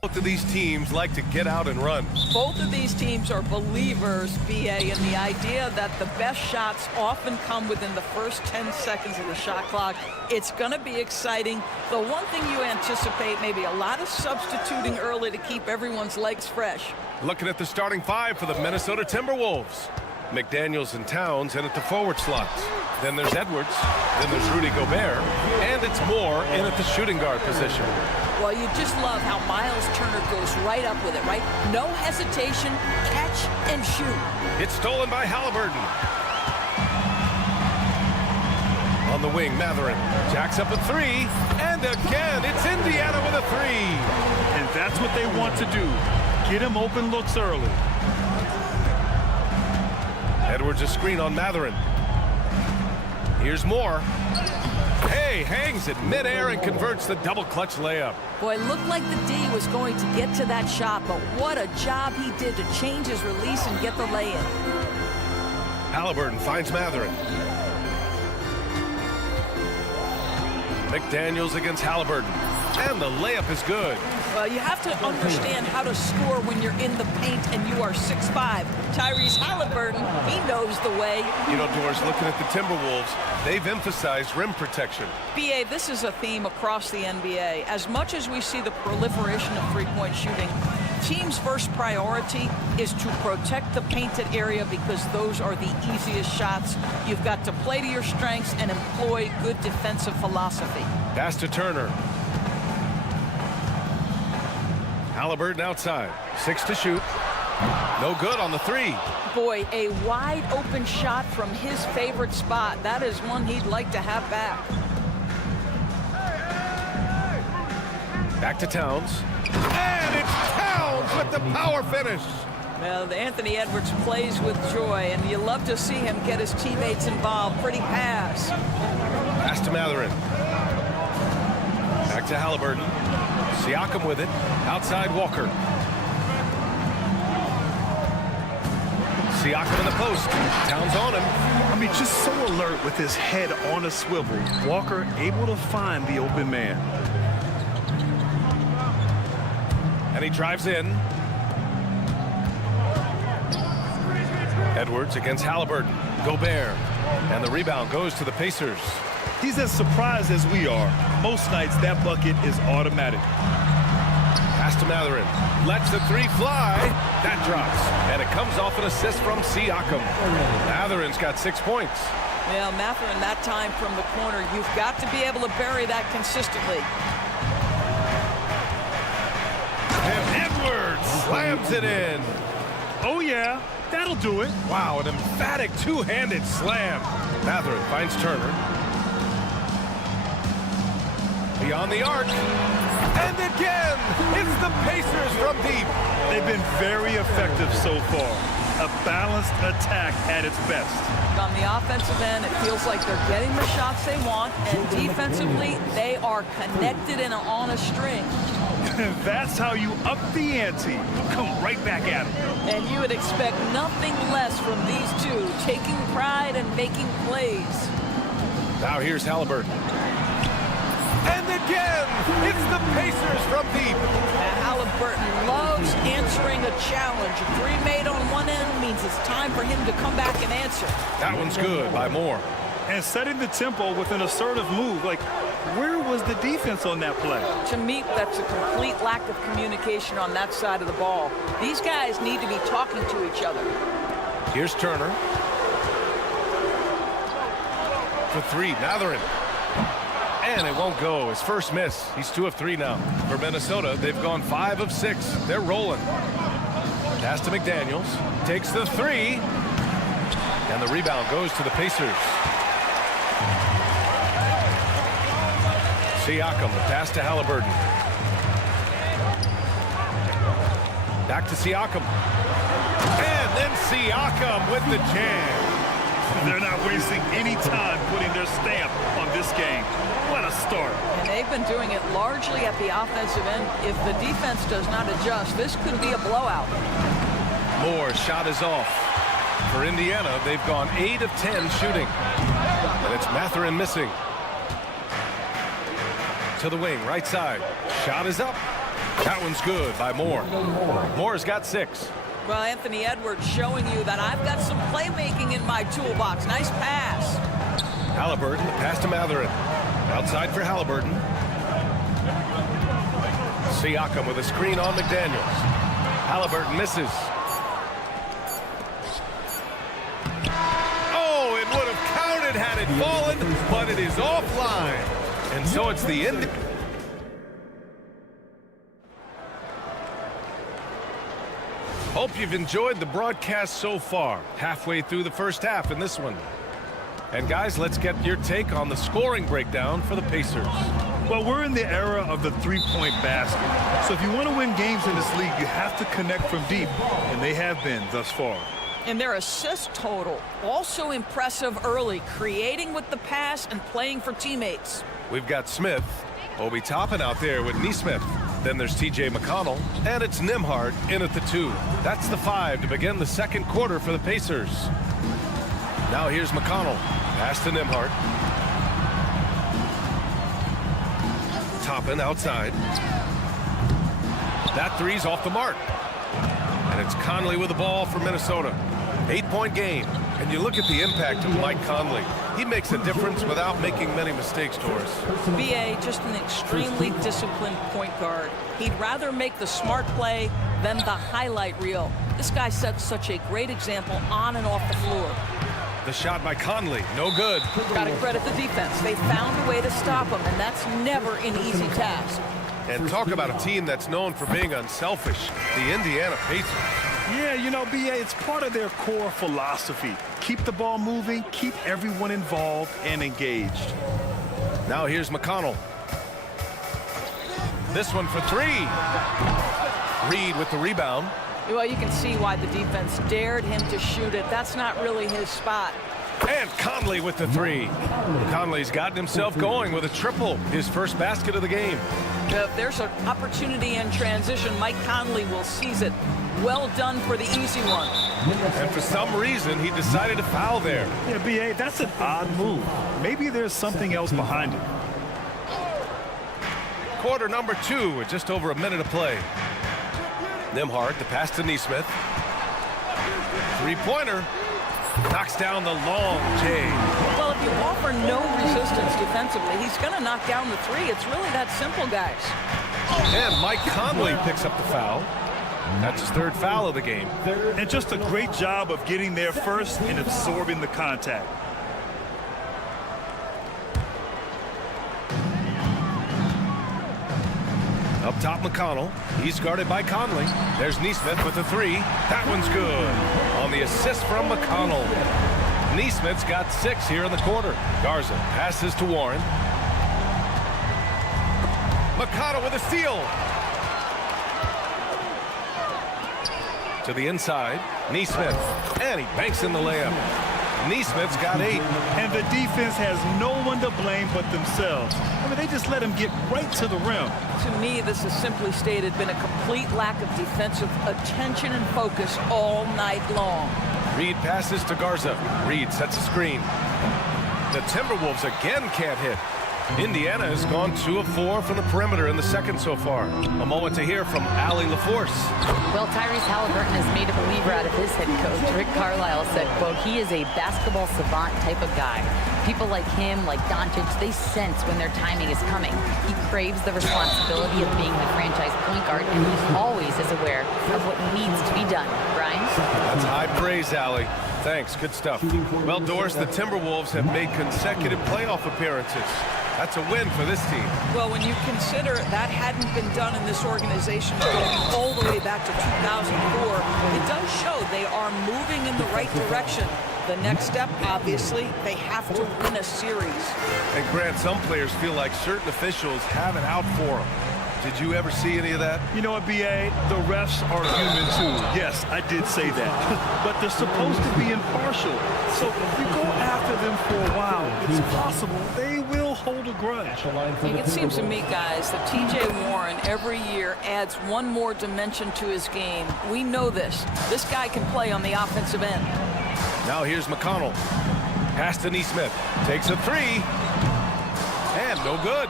Both of these teams like to get out and run. Both of these teams are believers, BA, in the idea that the best shots often come within the first 10 seconds of the shot clock. It's going to be exciting. The one thing you anticipate, maybe a lot of substituting early to keep everyone's legs fresh. Looking at the starting five for the Minnesota Timberwolves. McDaniels and Towns in at the forward slots. Then there's Edwards. Then there's Rudy Gobert. And it's Moore in at the shooting guard position. Well, you just love how Miles Turner goes right up with it, right? No hesitation, catch and shoot. It's stolen by Halliburton. On the wing, Matherin jacks up a three. And again, it's Indiana with a three. And that's what they want to do. Get him open looks early. Edwards a screen on Matherin. Here's Moore. Hey, hangs it midair and converts the double clutch layup. Boy, it looked like the D was going to get to that shot, but what a job he did to change his release and get the lay-in. Halliburton finds Matherin. McDaniels against Halliburton. And the layup is good. Well, you have to understand how to score when you're in the paint and you are 6'5". Tyrese Halliburton, he knows the way. You know, Doris, looking at the Timberwolves, they've emphasized rim protection. BA, this is a theme across the NBA. As much as we see the proliferation of three-point shooting, teams' first priority is to protect the painted area because those are the easiest shots. You've got to play to your strengths and employ good defensive philosophy. Pass to Turner. Halliburton outside. 6 to shoot. No good on the three. Boy, a wide open shot from his favorite spot. That is one he'd like to have back. Back to Towns. And it's Towns with the power finish. Well, Anthony Edwards plays with joy, and you love to see him get his teammates involved. Pretty pass. Pass to Matherin. Back to Halliburton. Siakam with it. Outside Walker. Siakam in the post. Towns on him. I mean, just so alert with his head on a swivel. Walker able to find the open man. And he drives in. Edwards against Halliburton. Gobert. And the rebound goes to the Pacers. He's as surprised as we are. Most nights, that bucket is automatic. Pass to Matherin. Lets the three fly. That drops. And it comes off an assist from Siakam. Matherin's got 6 points. Well, Matherin that time from the corner. You've got to be able to bury that consistently. And Edwards slams it in. Oh, yeah. That'll do it. Wow, an emphatic two-handed slam. Matherin finds Turner. Beyond the arc. And again, it's the Pacers from deep. They've been very effective so far. A balanced attack at its best. On the offensive end, it feels like they're getting the shots they want, and defensively, they are connected and on a string. That's how you up the ante. Come right back at them. And you would expect nothing less from these two, taking pride and making plays. Now here's Halliburton. And again, it's the Pacers from deep. Now, Halliburton loves answering a challenge. A three made on one end means it's time for him to come back and answer. That one's good by Moore. And setting the tempo with an assertive move. Like, where was the defense on that play? To me, that's a complete lack of communication on that side of the ball. These guys need to be talking to each other. Here's Turner. For three, Matherin. And it won't go. His first miss. He's 2 of 3 now. For Minnesota, they've gone 5 of 6. They're rolling. Pass to McDaniels. Takes the three. And the rebound goes to the Pacers. Siakam, the pass to Halliburton. Back to Siakam. And then Siakam with the jam. They're not wasting any time putting their stamp on this game. What a start. And they've been doing it largely at the offensive end. If the defense does not adjust, this could be a blowout. Moore's shot is off. For Indiana, they've gone 8 of 10 shooting. And it's Mathurin missing. To the wing, right side. Shot is up. That one's good by Moore. Moore's got 6. Well, Anthony Edwards showing you that I've got some playmaking in my toolbox. Nice pass. Halliburton, the pass to Mathurin. Outside for Halliburton. Siakam with a screen on McDaniels. Halliburton misses. Oh, it would have counted had it fallen, but it is offline. And so it's the end. Hope you've enjoyed the broadcast so far. Halfway through the first half in this one. And guys, let's get your take on the scoring breakdown for the Pacers. Well, we're in the era of the three-point basket. So if you want to win games in this league, you have to connect from deep. And they have been thus far. And their assist total, also impressive early, creating with the pass and playing for teammates. We've got Smith, Obi Toppin out there with Nesmith. Then there's T.J. McConnell, and it's Nembhard in at the 2. That's the 5 to begin the second quarter for the Pacers. Now here's McConnell. Pass to Nembhard. Toppin outside. That 3's off the mark. And it's Conley with the ball for Minnesota. 8-point game. And you look at the impact of Mike Conley. He makes a difference without making many mistakes, Doris. B.A. just an extremely disciplined point guard. He'd rather make the smart play than the highlight reel. This guy sets such a great example on and off the floor. The shot by Conley, no good. Got to credit the defense. They found a way to stop him, and that's never an easy task. And talk about a team that's known for being unselfish, the Indiana Pacers. Yeah, you know, B.A., it's part of their core philosophy. Keep the ball moving, keep everyone involved and engaged. Now here's McConnell. This one for 3. Reed with the rebound. Well, you can see why the defense dared him to shoot it. That's not really his spot. And Conley with the 3. Conley's gotten himself going with a triple, his first basket of the game. If there's an opportunity in transition, Mike Conley will seize it. Well done for the easy one. And for some reason, he decided to foul there. Yeah, B.A., that's an odd move. Maybe there's something else behind it. Quarter number 2 with just over a minute of play. Nembhard, the pass to Nesmith. 3-pointer. Knocks down the long J. Well, if you offer no resistance defensively, he's going to knock down the 3. It's really that simple, guys. And Mike Conley picks up the foul. That's his 3rd foul of the game. And just a great job of getting there first and absorbing the contact. Up top, McConnell. He's guarded by Conley. There's Nesmith with the 3. That one's good. On the assist from McConnell. Nesmith's got 6 here in the quarter. Garza passes to Warren. McConnell with a steal. To the inside. Nesmith. And he banks in the layup. Nesmith's got 8. And the defense has no one to blame but themselves. I mean, they just let him get right to the rim. To me, this has simply stated been a complete lack of defensive attention and focus all night long. Reed passes to Garza. Reed sets a screen. The Timberwolves again can't hit. Indiana has gone 2 of 4 from the perimeter in the second so far. A moment to hear from Allie LaForce. Well, Tyrese Halliburton has made a believer out of his head coach. Rick Carlisle said, quote, he is a basketball savant type of guy. People like him, like Doncic, they sense when their timing is coming. He craves the responsibility of being the franchise point guard, and he always is aware of what needs to be done. Brian? That's high praise, Allie. Thanks, good stuff. Well, Doris, the Timberwolves have made consecutive playoff appearances. That's a win for this team. Well, when you consider that hadn't been done in this organization going all the way back to 2004, it does show they are moving in the right direction. The next step, obviously, they have to win a series. And Grant, some players feel like certain officials have it out for them. Did you ever see any of that? You know what, B.A.? The refs are human, too. Yes, I did say that. But they're supposed to be impartial. So if you go after them for a while, it's possible they will hold a grudge. It seems to me, guys, that T.J. Warren every year adds one more dimension to his game. We know this. This guy can play on the offensive end. Now here's McConnell. Pass to Neesmith. Takes a three. And no good.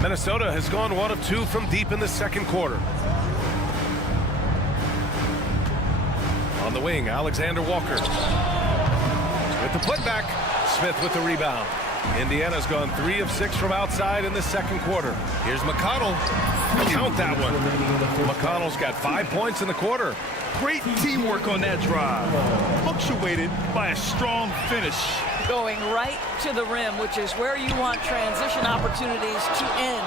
Minnesota has gone 1 of 2 from deep in the second quarter. On the wing, Alexander Walker. With the putback, Smith with the rebound. Indiana's gone 3 of 6 from outside in the second quarter. Here's McConnell. Count that one. McConnell's got 5 points in the quarter. Great teamwork on that drive, punctuated by a strong finish. Going right to the rim, which is where you want transition opportunities to end.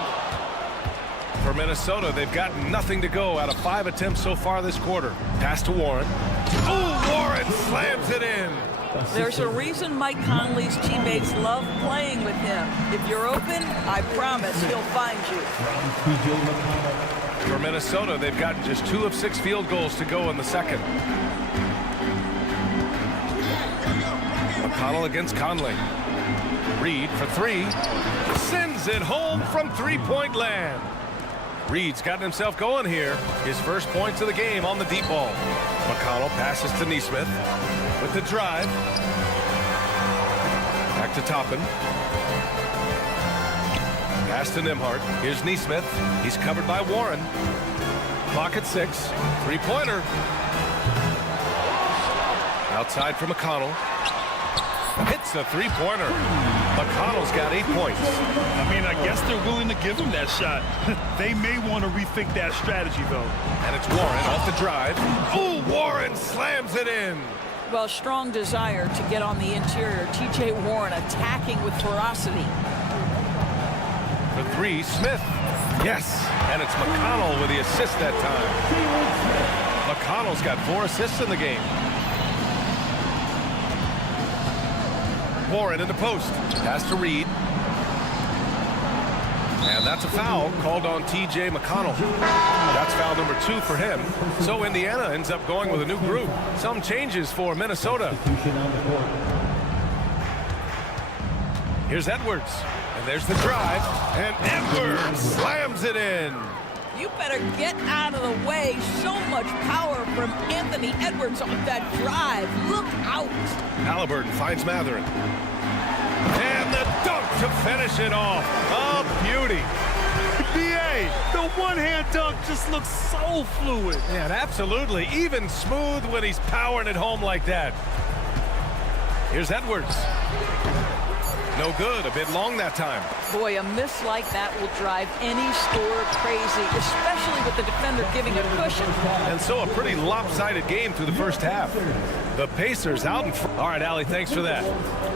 For Minnesota, they've got nothing to go out of 5 attempts so far this quarter. Pass to Warren. Oh, Warren slams it in. There's a reason Mike Conley's teammates love playing with him. If you're open, I promise he'll find you. For Minnesota, they've gotten just 2 of 6 field goals to go in the second. McConnell against Conley. Reed for 3. Sends it home from three-point land. Reed's gotten himself going here. His first points of the game on the deep ball. McConnell passes to Neesmith with the drive. Back to Toppin. Pass to Nembhard. Here's Neesmith. He's covered by Warren. Clock at 6. Three-pointer. Outside for McConnell. Hits a three-pointer. McConnell's got 8 points. I mean, I guess they're willing to give him that shot. They may want to rethink that strategy, though. And it's Warren off the drive. Oh, Warren slams it in. Well, strong desire to get on the interior. T.J. Warren attacking with ferocity. For 3, Smith. Yes, and it's McConnell with the assist that time. McConnell's got 4 assists in the game. Warren in the post. Pass to Reed. And that's a foul called on T.J. McConnell. That's foul number 2 for him. So Indiana ends up going with a new group. Some changes for Minnesota. Here's Edwards. And there's the drive. And Edwards slams it in. You better get out of the way. So much power from Anthony Edwards on that drive. Look out. Halliburton finds Matherin. And the dunk to finish it off. A beauty. B.A., the one-hand dunk just looks so fluid. And absolutely even smooth when he's powering it home like that. Here's Edwards. No good. A bit long that time. Boy, a miss like that will drive any scorer crazy, especially with the defender giving a cushion. And so a pretty lopsided game through the first half. The Pacers out in front. All right, Allie, thanks for that.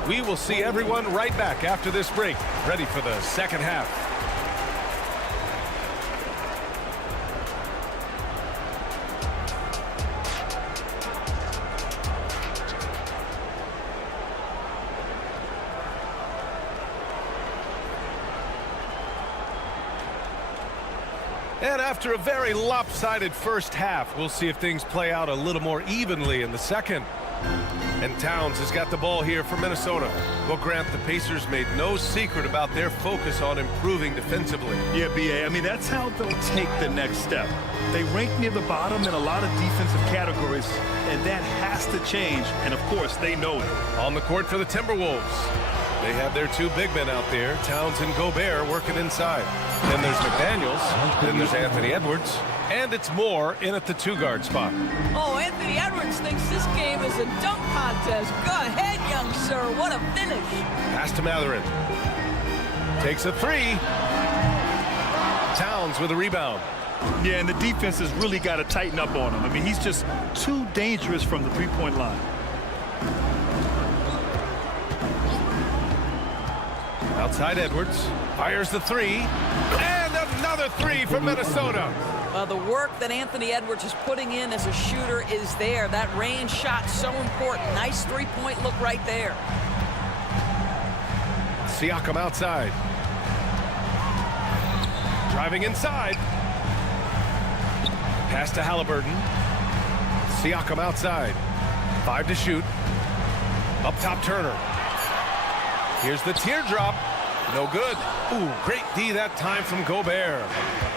We will see everyone right back after this break, ready for the second half. And after a very lopsided first half, we'll see if things play out a little more evenly in the second. And Towns has got the ball here for Minnesota. Well, Grant, the Pacers made no secret about their focus on improving defensively. Yeah, B.A., I mean, that's how they'll take the next step. They rank near the bottom in a lot of defensive categories, and that has to change, and of course, they know it. On the court for the Timberwolves. They have their 2 big men out there, Towns and Gobert, working inside. Then there's McDaniels, then there's Anthony Edwards, and it's Moore in at the 2-guard spot. Oh, Anthony Edwards thinks this game is a dunk contest. Go ahead, young sir. What a finish. Pass to Matherin. Takes a 3. Towns with a rebound. Yeah, and the defense has really got to tighten up on him. I mean, he's just too dangerous from the three-point line. Outside Edwards. Fires the 3. And another 3 for Minnesota. The work that Anthony Edwards is putting in as a shooter is there. That range shot so important. Nice three-point look right there. Siakam outside. Driving inside. Pass to Halliburton. Siakam outside. 5 to shoot. Up top, Turner. Here's the teardrop. No good. Ooh, great D that time from Gobert.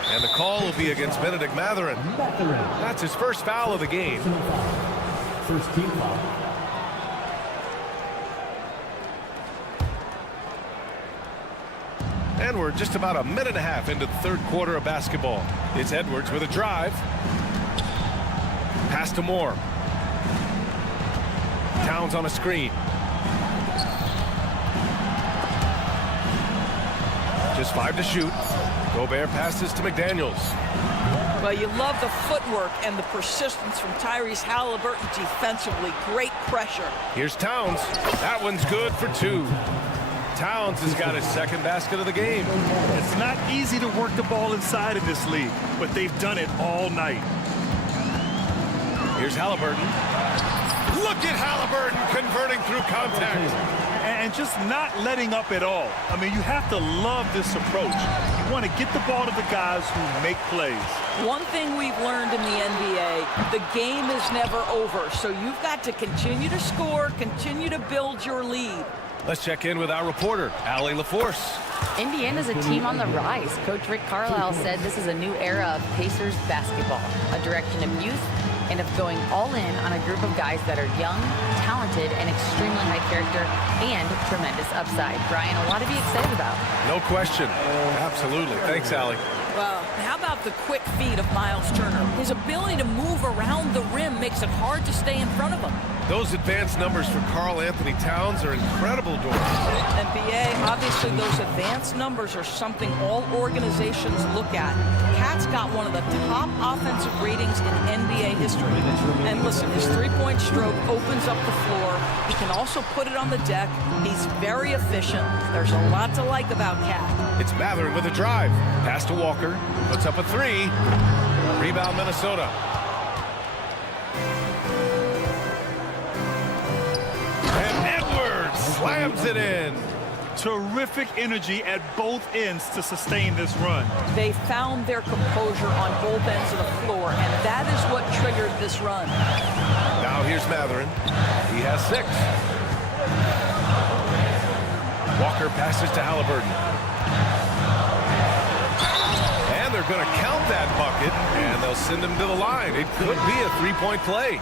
And the call will be against Benedict Mathurin. That's his first foul of the game. First team foul. And we're just about a minute and a half into the third quarter of basketball. It's Edwards with a drive. Pass to Moore. Towns on a screen. Just 5 to shoot. Gobert passes to McDaniels. Well, you love the footwork and the persistence from Tyrese Halliburton defensively. Great pressure. Here's Towns. That one's good for 2. Towns has got his second basket of the game. It's not easy to work the ball inside in this league, but they've done it all night. Here's Halliburton. Look at Halliburton converting through contact. And just not letting up at all. I mean, you have to love this approach. You want to get the ball to the guys who make plays. One thing we've learned in the NBA, the game is never over. So you've got to continue to score, continue to build your lead. Let's check in with our reporter, Allie LaForce. Indiana's a team on the rise. Coach Rick Carlisle said this is a new era of Pacers basketball, a direction of youth and of going all in on a group of guys that are young, talented, and extremely high character and tremendous upside. Brian, a lot to be excited about. No question. Absolutely. Thanks, Allie. Well, how about the quick feet of Miles Turner? His ability to move around the rim makes it hard to stay in front of him. Those advanced numbers for Karl Anthony Towns are incredible, Doris. NBA, obviously those advanced numbers are something all organizations look at. Cat's got one of the top offensive ratings in NBA history. And listen, his three-point stroke opens up the floor. He can also put it on the deck. He's very efficient. There's a lot to like about Cat. It's Mathurin with a drive. Pass to Walker. Puts up a 3. Rebound, Minnesota. And Edwards slams it in. Terrific energy at both ends to sustain this run. They found their composure on both ends of the floor, and that is what triggered this run. Now here's Mathurin. He has 6. Walker passes to Halliburton. And they're going to count that bucket, and they'll send him to the line. It could be a 3-point play.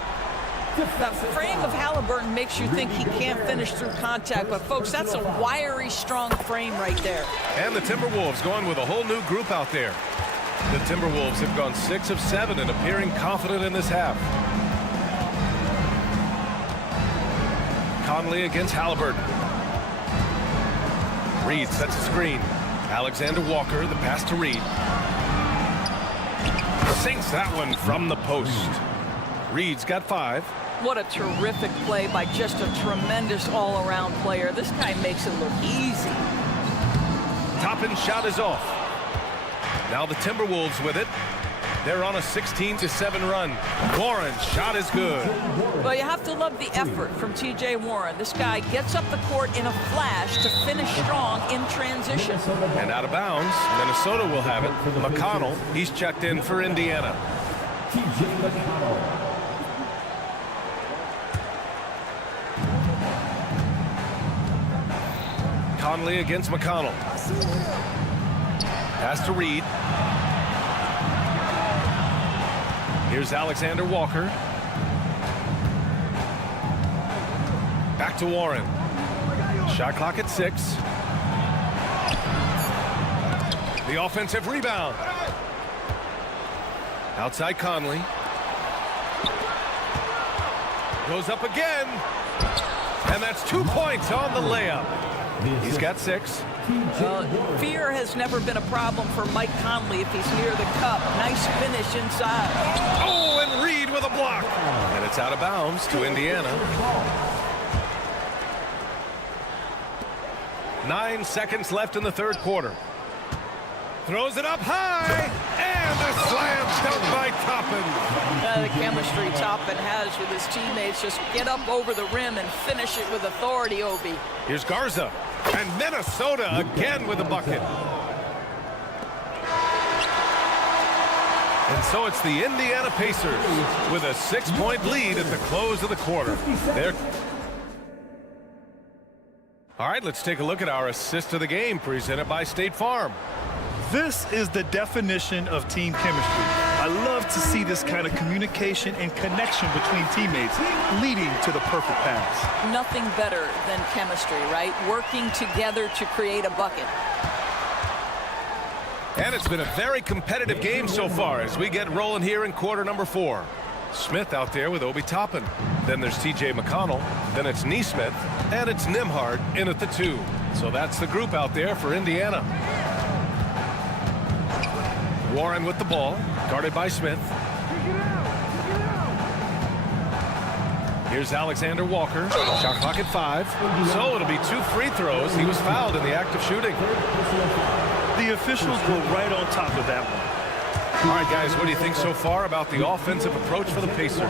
The frame of Halliburton makes you think he can't finish through contact, but folks, that's a wiry, strong frame right there. And the Timberwolves going with a whole new group out there. The Timberwolves have gone 6 of 7 and appearing confident in this half. Conley against Halliburton. Reed sets a screen. Alexander Walker, the pass to Reed. Sinks that one from the post. Reed's got 5. What a terrific play by just a tremendous all-around player. This guy makes it look easy. Toppin shot is off. Now the Timberwolves with it. They're on a 16-7 run. Warren's shot is good. Well, you have to love the effort from T.J. Warren. This guy gets up the court in a flash to finish strong in transition. And out of bounds, Minnesota will have it. McConnell, he's checked in for Indiana. T.J. McConnell. Conley against McConnell. Pass to Reed. Here's Alexander Walker. Back to Warren. Shot clock at 6. The offensive rebound. Outside Conley. Goes up again. And that's 2 points on the layup. He's got 6. Fear has never been a problem for Mike Conley if he's near the cup. Nice finish inside. Oh, and Reed with a block. And it's out of bounds to Indiana. 9 seconds left in the third quarter. Throws it up high. And And a slam dunk by Toppin. The chemistry Toppin has with his teammates. Just get up over the rim and finish it with authority, Obi. Here's Garza. And Minnesota again with a bucket. And so it's the Indiana Pacers with a 6-point lead at the close of the quarter. All right, let's take a look at our assist of the game presented by State Farm. This is the definition of team chemistry. I love to see this kind of communication and connection between teammates leading to the perfect pass. Nothing better than chemistry, right? Working together to create a bucket. And it's been a very competitive game so far as we get rolling here in quarter number 4. Smith out there with Obi Toppin. Then there's TJ McConnell. Then it's Neesmith. And it's Nembhard in at the 2. So that's the group out there for Indiana. Warren with the ball, guarded by Smith. Here's Alexander Walker. Shot clock at 5. So it'll be 2 free throws. He was fouled in the act of shooting. The officials were right on top of that one. All right, guys, what do you think so far about the offensive approach for the Pacers?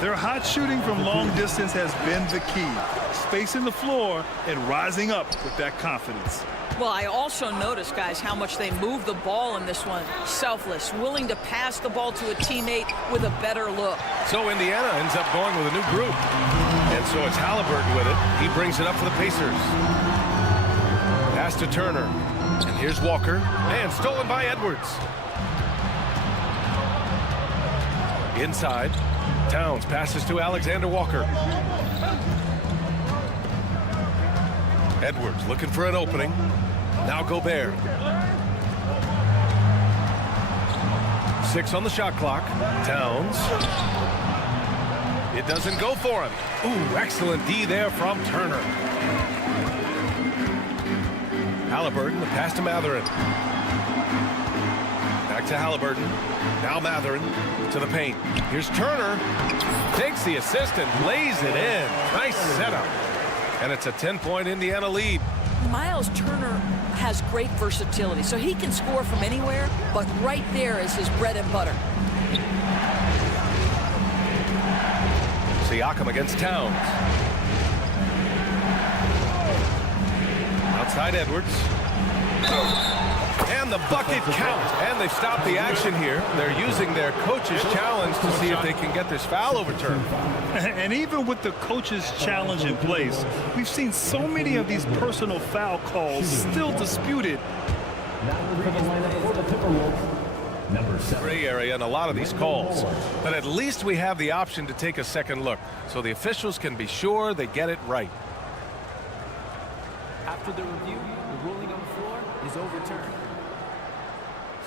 Their hot shooting from long distance has been the key. Spacing the floor and rising up with that confidence. Well, I also noticed, guys, how much they move the ball in this one. Selfless, willing to pass the ball to a teammate with a better look. So Indiana ends up going with a new group. And so it's Halliburton with it. He brings it up for the Pacers. Pass to Turner. And here's Walker. And stolen by Edwards. Inside. Towns passes to Alexander Walker. Edwards looking for an opening. Now Gobert. 6 on the shot clock. Towns. It doesn't go for him. Ooh, excellent D there from Turner. Halliburton, the pass to Matherin. Back to Halliburton. Now Matherin to the paint. Here's Turner. Takes the assist and lays it in. Nice setup. And it's a 10-point Indiana lead. Miles Turner has great versatility, so he can score from anywhere, but right there is his bread and butter. Siakam against Towns. Outside Edwards. And the bucket count. And they've stopped the action here. They're using their coach's challenge to see if they can get this foul overturned. And even with the coach's challenge in place, we've seen so many of these personal foul calls still disputed. Gray area in a lot of these calls. But at least we have the option to take a second look, so the officials can be sure they get it right. After the review, the ruling on the floor is overturned.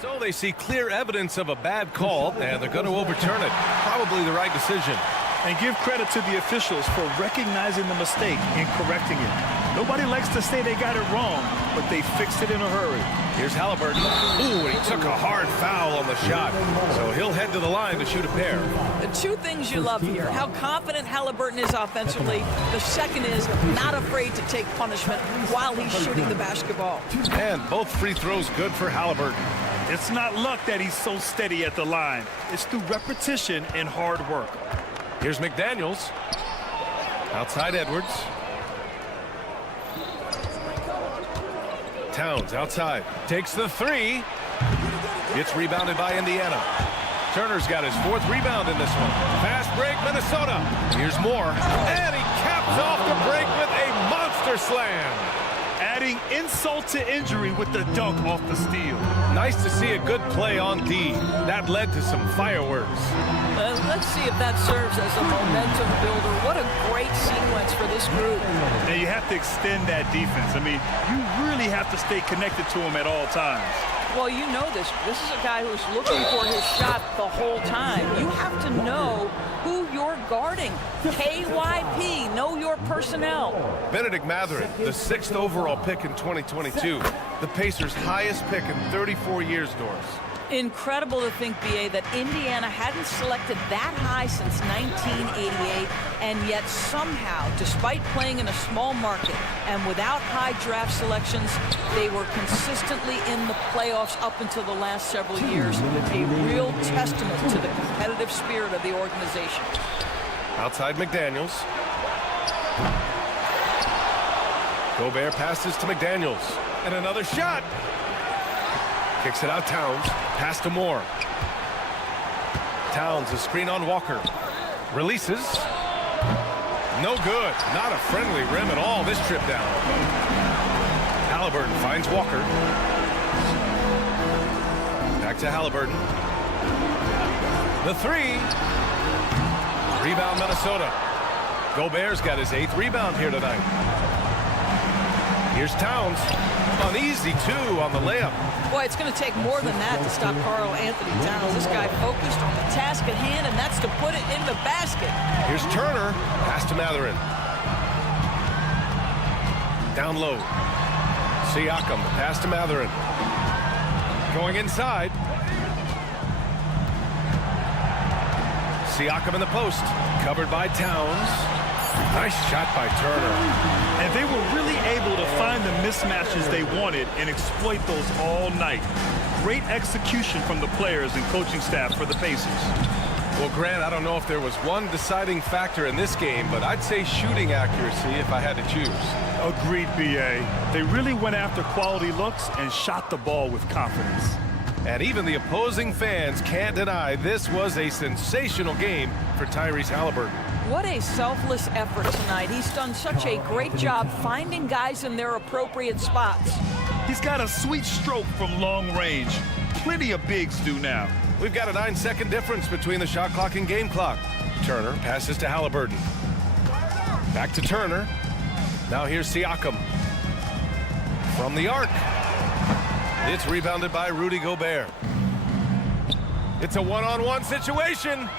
So they see clear evidence of a bad call, and they're going to overturn it. Probably the right decision. And give credit to the officials for recognizing the mistake and correcting it. Nobody likes to say they got it wrong, but they fixed it in a hurry. Here's Halliburton. Ooh, and he took a hard foul on the shot. So he'll head to the line to shoot a pair. The 2 things you love here, how confident Halliburton is offensively. The second is not afraid to take punishment while he's shooting the basketball. And both free throws good for Halliburton. It's not luck that he's so steady at the line. It's through repetition and hard work. Here's McDaniels. Outside Edwards. Towns outside. Takes the 3. Gets rebounded by Indiana. Turner's got his 4th rebound in this one. Fast break, Minnesota. Here's Moore. And he caps off the break with a monster slam. Adding insult to injury with the dunk off the steal. Nice to see a good play on D. That led to some fireworks. Let's see if that serves as a momentum builder. What a great sequence for this group. And you have to extend that defense. I mean, you really have to stay connected to him at all times. Well, you know this. This is a guy who's looking for his shot the whole time. You have to know who you're guarding. KYP, know your personnel. Benedict Matherin, the 6th overall pick in 2022. The Pacers' highest pick in 34 years, Doris. Incredible to think, BA, that Indiana hadn't selected that high since 1988. And yet somehow, despite playing in a small market and without high draft selections, they were consistently in the playoffs up until the last several years. A real testament to the competitive spirit of the organization. Outside McDaniels. Gobert passes to McDaniels. And another shot. Kicks it out Towns. Pass to Moore. Towns, a screen on Walker. Releases. No good. Not a friendly rim at all this trip down. Halliburton finds Walker. Back to Halliburton. The three. Rebound Minnesota. Gobert's got his 8th rebound here tonight. Here's Towns. An easy 2 on the layup. Boy, it's going to take more than that to stop Karl Anthony Towns. This guy focused on the task at hand, and that's to put it in the basket. Here's Turner. Pass to Mathurin. Down low. Siakam. Pass to Mathurin. Going inside. Siakam in the post. Covered by Towns. Nice shot by Turner. And they were really able to find the mismatches they wanted and exploit those all night. Great execution from the players and coaching staff for the Pacers. Well, Grant, I don't know if there was one deciding factor in this game, but I'd say shooting accuracy if I had to choose. Agreed, B.A. They really went after quality looks and shot the ball with confidence. And even the opposing fans can't deny this was a sensational game for Tyrese Halliburton. What a selfless effort tonight. He's done such a great job finding guys in their appropriate spots. He's got a sweet stroke from long range. Plenty of bigs do now. We've got a 9-second difference between the shot clock and game clock. Turner passes to Halliburton. Back to Turner. Now here's Siakam. From the arc. It's rebounded by Rudy Gobert. It's a one-on-one situation.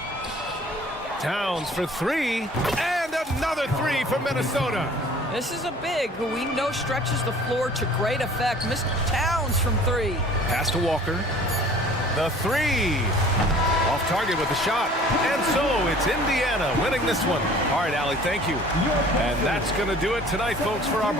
Towns for 3, and another 3 for Minnesota. This is a big who we know stretches the floor to great effect. Mr. Towns from 3. Pass to Walker. The 3. Off target with the shot. And so it's Indiana winning this one. All right, Allie, thank you. And that's going to do it tonight, folks, for our...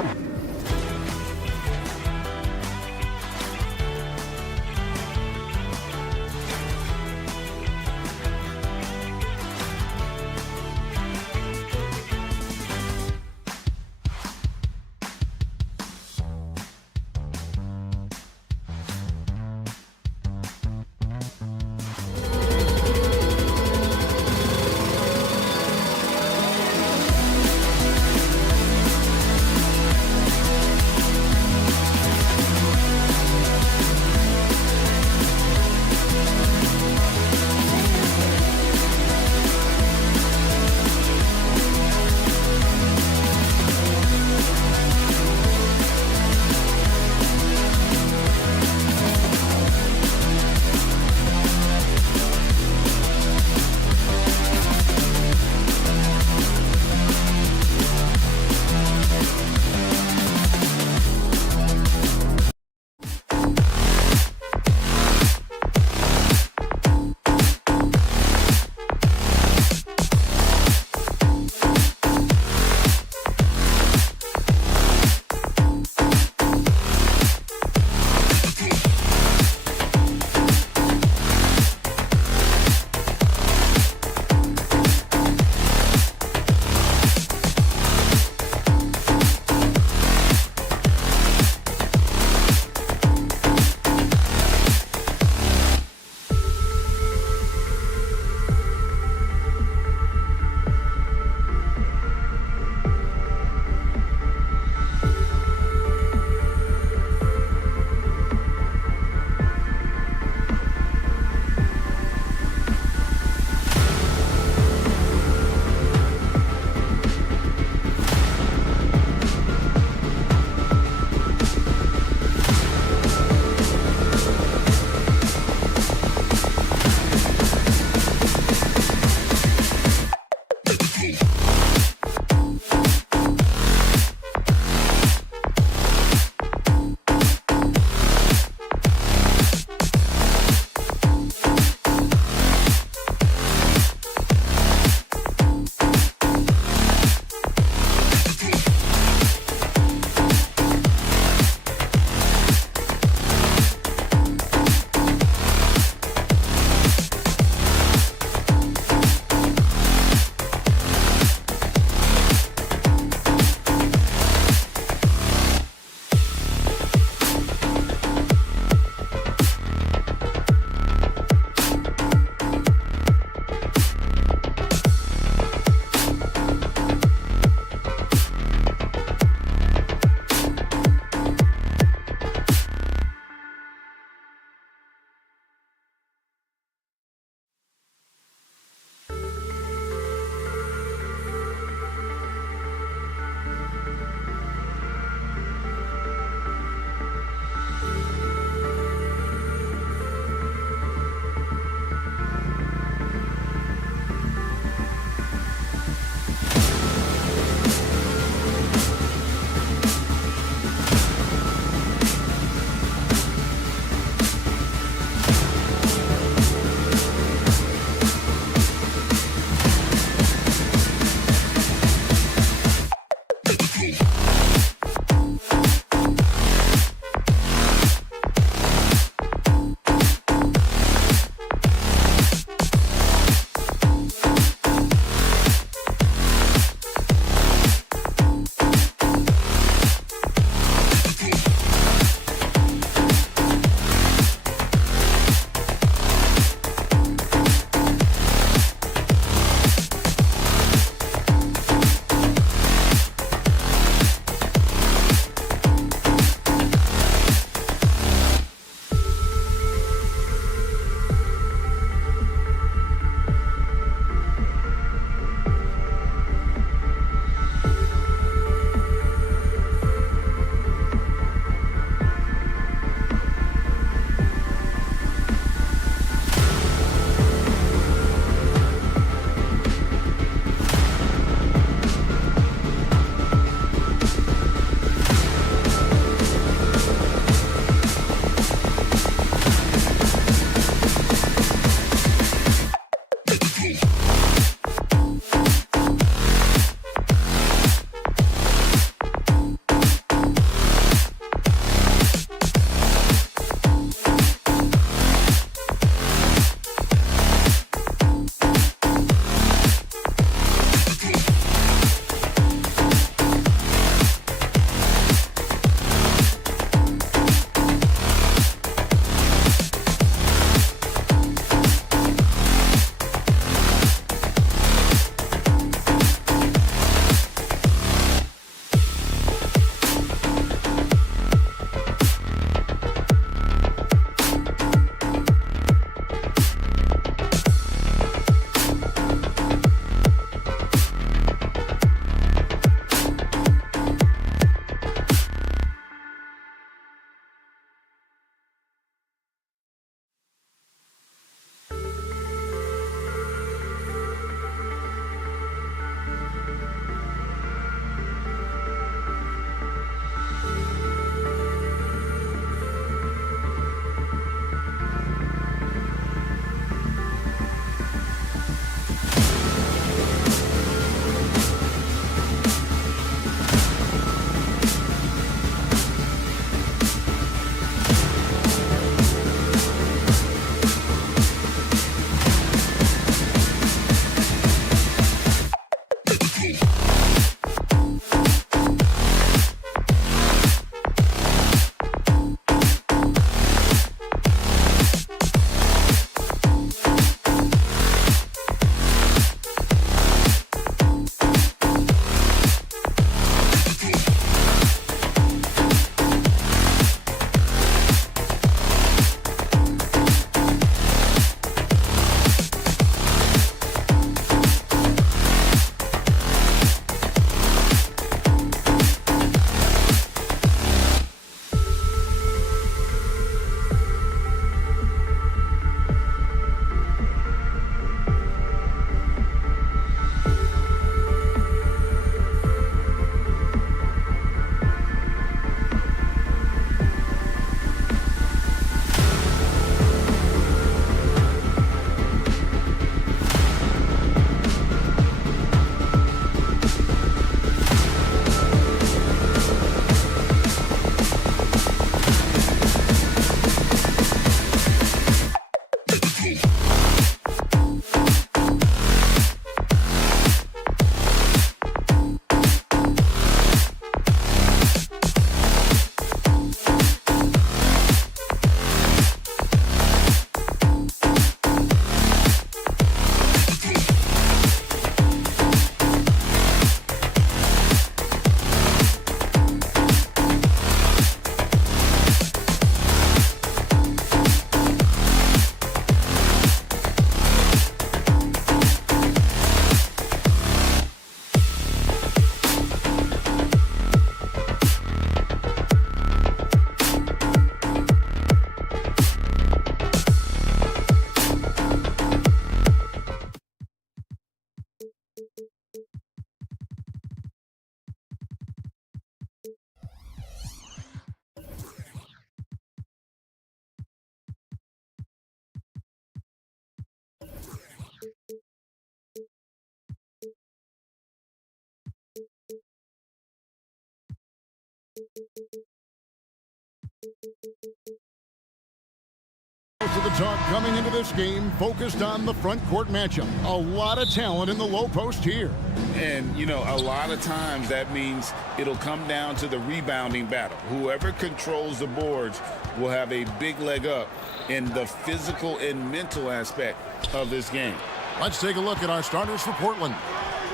Most of the talk coming into this game focused on the front court matchup. A lot of talent in the low post here. And, you know, a lot of times that means it'll come down to the rebounding battle. Whoever controls the boards will have a big leg up in the physical and mental aspect of this game. Let's take a look at our starters for Portland.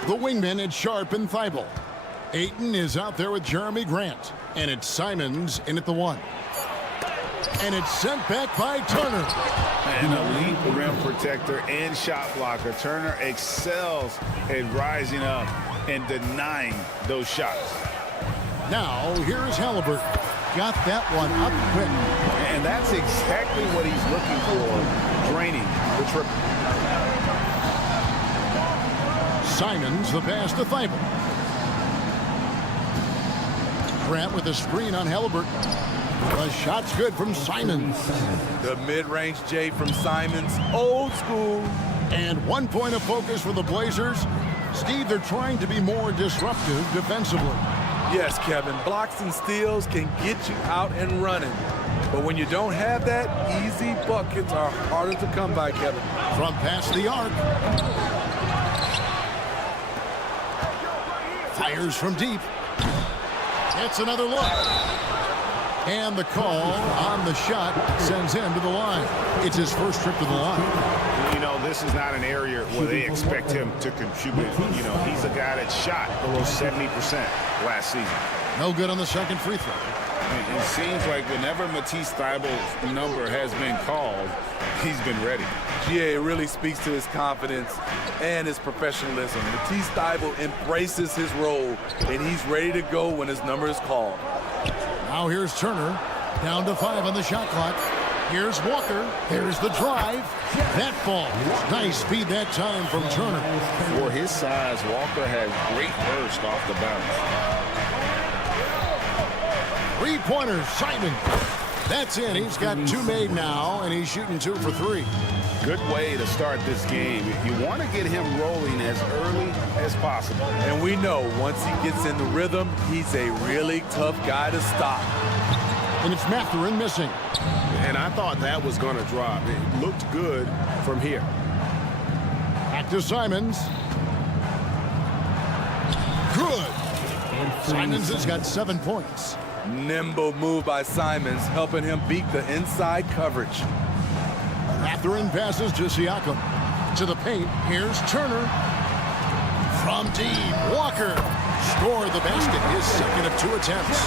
The wingmen, it's Sharp and Thibault. Ayton is out there with Jeremy Grant. And it's Simons in at the 1. And it's sent back by Turner. An elite rim protector and shot blocker. Turner excels at rising up and denying those shots. Now, here's Halliburton. Got that one up quick. And that's exactly what he's looking for, draining the triple. Simons, the pass to Thibault. Grant with a screen on Halliburton. The shot's good from Simons. The mid-range J from Simons, old school. And 1 point of focus for the Blazers. Steve, they're trying to be more disruptive defensively. Yes, Kevin, blocks and steals can get you out and running. But when you don't have that, easy buckets are harder to come by, Kevin. From past the arc. Fires from deep. It's another look. And the call on the shot sends him to the line. It's his first trip to the line. You know, this is not an area where they expect him to contribute. You know, he's a guy that shot below 70% last season. No good on the second free throw. It seems like whenever Matisse Thybulle's number has been called, he's been ready. GA really speaks to his confidence and his professionalism. Matisse Thybulle embraces his role, and he's ready to go when his number is called. Now here's Turner, down to 5 on the shot clock. Here's Walker. There's the drive. That falls. Nice speed that time from Turner. For his size, Walker has great burst off the bounce. Three-pointer, Simon. That's in. He's got 2 made now, and he's shooting 2 for 3. Good way to start this game. You want to get him rolling as early as possible. And we know once he gets in the rhythm, he's a really tough guy to stop. And it's Mathurin missing. And I thought that was going to drop. It looked good from here. Back to Simons. Simons has got 7 points. Nimble move by Simons, helping him beat the inside coverage. Mathurin passes to Siakam. To the paint, here's Turner. From deep, Walker scored the basket, his second of 2 attempts.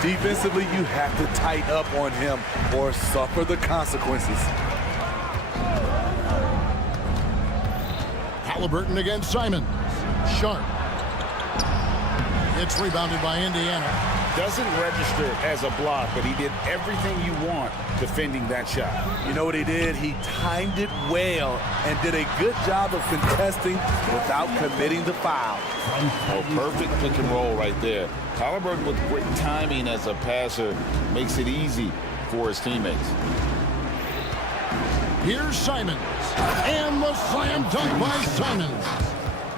Defensively, you have to tighten up on him or suffer the consequences. Halliburton against Simons. Sharp. It's rebounded by Indiana. Doesn't register as a block, but he did everything you want defending that shot. You know what he did? He timed it well and did a good job of contesting without committing the foul. Oh, perfect pick and roll right there. Halliburton with great timing as a passer makes it easy for his teammates. Here's Simons. And the slam dunk by Simons.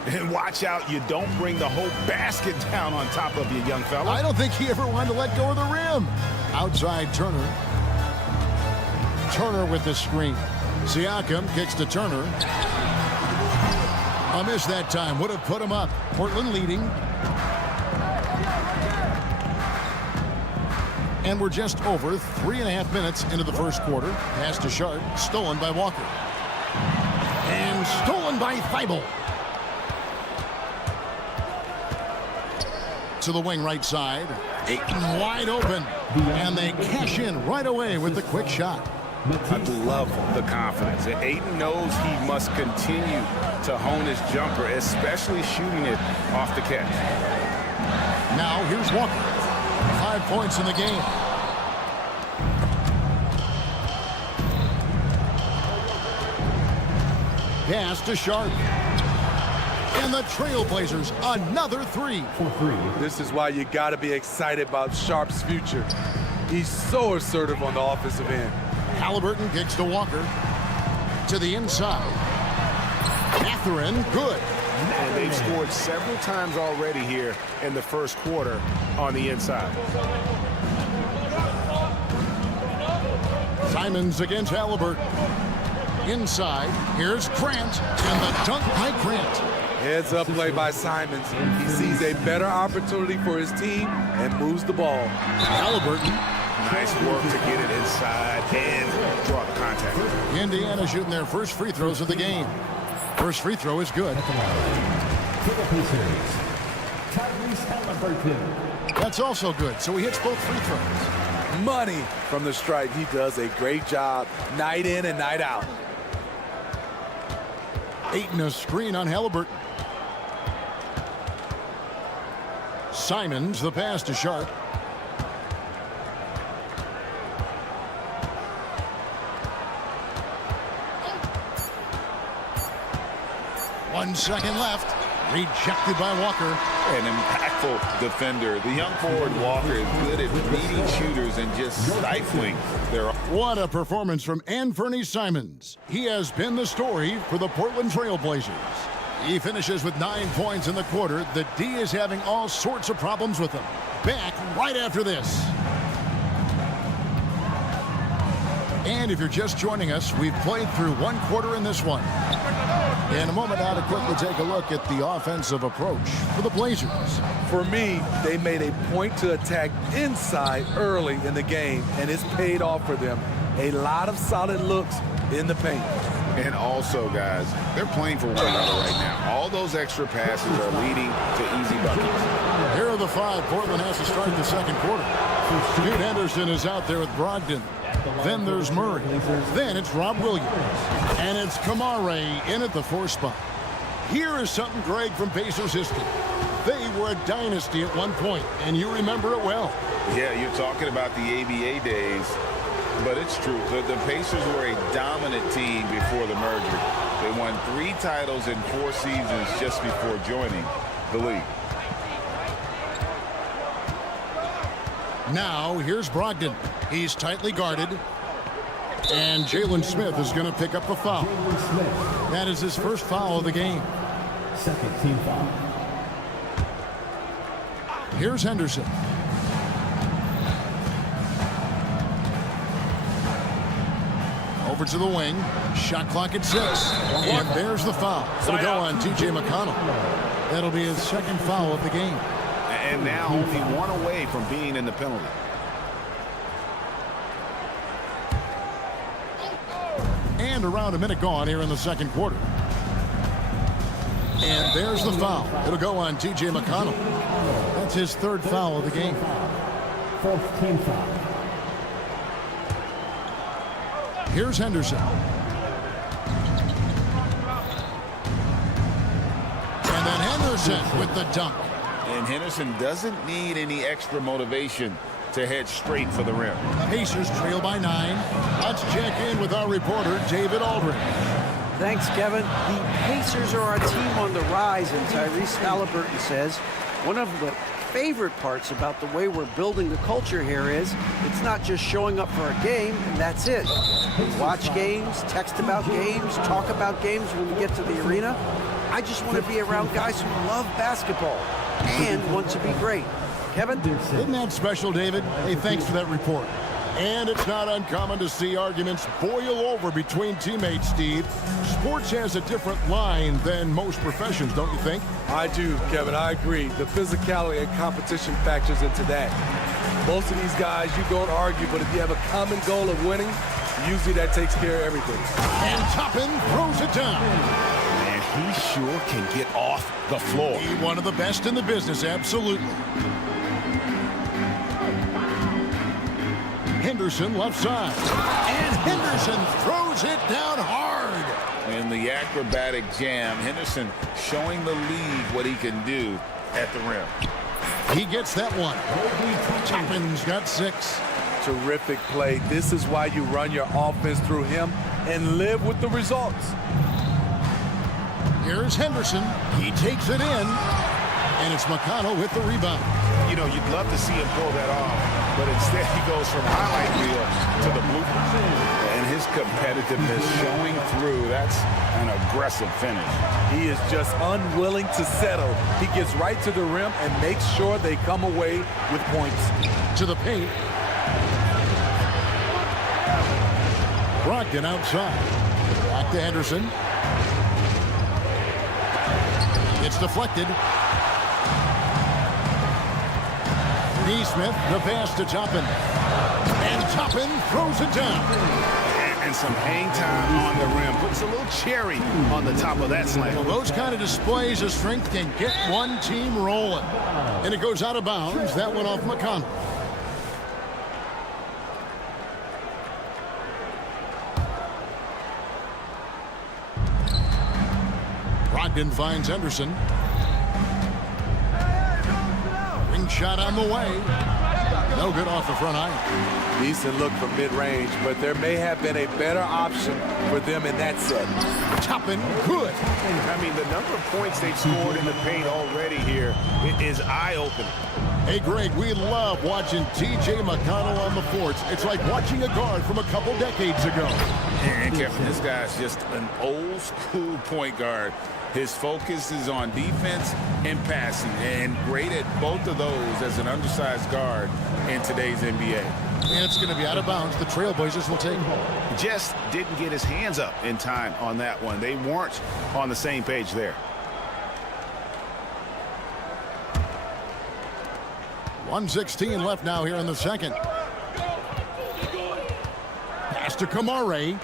And watch out, you don't bring the whole basket down on top of you, young fella. I don't think he ever wanted to let go of the rim. Outside Turner. Turner with the screen. Siakam kicks to Turner. A miss that time. Would have put him up. Portland leading. And we're just over 3.5 minutes into the first quarter. Pass to Sharp. Stolen by Walker. And stolen by Thibault. To the wing right side. Ayton wide open. And they cash in right away with the quick shot. I love the confidence. And Ayton knows he must continue to hone his jumper, especially shooting it off the catch. Now here's Walker. 5 points in the game. Pass to Sharp. And the Trailblazers, another 3. This is why you got to be excited about Sharp's future. He's so assertive on the offensive end. Halliburton kicks to Walker. To the inside. Mathurin, good. And they've scored several times already here in the first quarter on the inside. Simons against Halliburton. Inside, here's Grant. And the dunk by Grant. Heads up play by Simons. He sees a better opportunity for his team and moves the ball. Halliburton. Nice work to get it inside and draw the contact. Indiana shooting their first free throws of the game. First free throw is good. That's also good, so he hits both free throws. Money from the stripe. He does a great job night in and night out. Ayton a screen on Halliburton. Simons the pass to Sharp. One second left. Rejected by Walker. An impactful defender. The young forward Walker is good at beating shooters and just stifling their... What a performance from Anthony Simons. He has been the story for the Portland Trailblazers. He finishes with 9 points in the quarter. The D is having all sorts of problems with him. Back right after this. And if you're just joining us, we've played through 1 quarter in this one. In a moment now to quickly take a look at the offensive approach for the Blazers. For me, they made a point to attack inside early in the game, and it's paid off for them. A lot of solid looks in the paint. And also, guys, they're playing for one another right now. All those extra passes are leading to easy buckets. Here are the 5 Portland has to start the second quarter. Scoot Henderson is out there with Brogdon. Then there's Murray. Then it's Rob Williams. And it's Kamare in at the 4 spot. Here is something, Greg, from Pacers history. They were a dynasty at one point, and you remember it well. Yeah, you're talking about the ABA days, but it's true. The Pacers were a dominant team before the merger. They won 3 titles in 4 seasons just before joining the league. Now, here's Brogdon. He's tightly guarded. And Jalen Smith is going to pick up a foul. That is his first foul of the game. Second team foul. Here's Henderson. Over to the wing. Shot clock at 6. And there's the foul. It'll go on T.J. McConnell. That'll be his second foul of the game. and now only one away from being in the penalty. And around a minute gone here in the second quarter. And there's the foul. It'll go on T.J. McConnell. That's his third foul of the game. Fourth team foul. Here's Henderson. And then Henderson with the dunk. And Henderson doesn't need any extra motivation to head straight for the rim. Pacers trail by 9. Let's check in with our reporter, David Aldridge. Thanks, Kevin. The Pacers are a team on the rise, and Tyrese Halliburton says one of the favorite parts about the way we're building the culture here is it's not just showing up for a game and that's it. We watch games, text about games, talk about games when we get to the arena. I just want to be around guys who love basketball and want to be great. Kevin? Isn't that special, David? Hey, thanks for that report. And it's not uncommon to see arguments boil over between teammates, Steve. Sports has a different line than most professions, don't you think? I do, Kevin. I agree. The physicality and competition factors into that. Most of these guys, you don't argue, but if you have a common goal of winning, usually that takes care of everything. And Toppin throws it down. And he sure can get off the floor. He's one of the best in the business, absolutely. Henderson left side. And Henderson throws it down hard. In the acrobatic jam, Henderson showing the league what he can do at the rim. He gets that one. Toppin's got 6. Terrific play. This is why you run your offense through him and live with the results. Here's Henderson. He takes it in. And it's McConnell with the rebound. You know, you'd love to see him pull that off, but instead he goes from highlight reel to the bloopers. And his competitiveness showing through. That's an aggressive finish. He is just unwilling to settle. He gets right to the rim and makes sure they come away with points. To the paint. Brogdon outside. Back to Henderson. It's deflected. Neesmith, the pass to Toppin. And Toppin throws it down. And some hang time on the rim. Puts a little cherry on the top of that slam. Well, those kind of displays of strength can get one team rolling. And it goes out of bounds. That went off McConnell. Brogdon finds Henderson. Ring shot on the way. No good off the front iron. Decent look from mid-range, but there may have been a better option for them in that set. Toppin, good. I mean, the number of points they've scored in the paint already here is eye-opening. Hey, Greg, we love watching T.J. McConnell on the forts. It's like watching a guard from a couple decades ago. And Kevin, this guy's just an old-school point guard. His focus is on defense and passing, and great at both of those as an undersized guard in today's NBA. And it's going to be out of bounds. The Trailblazers will take it. Just didn't get his hands up in time on that one. They weren't on the same page there. .116 left now here in the second. Pass to Kamare.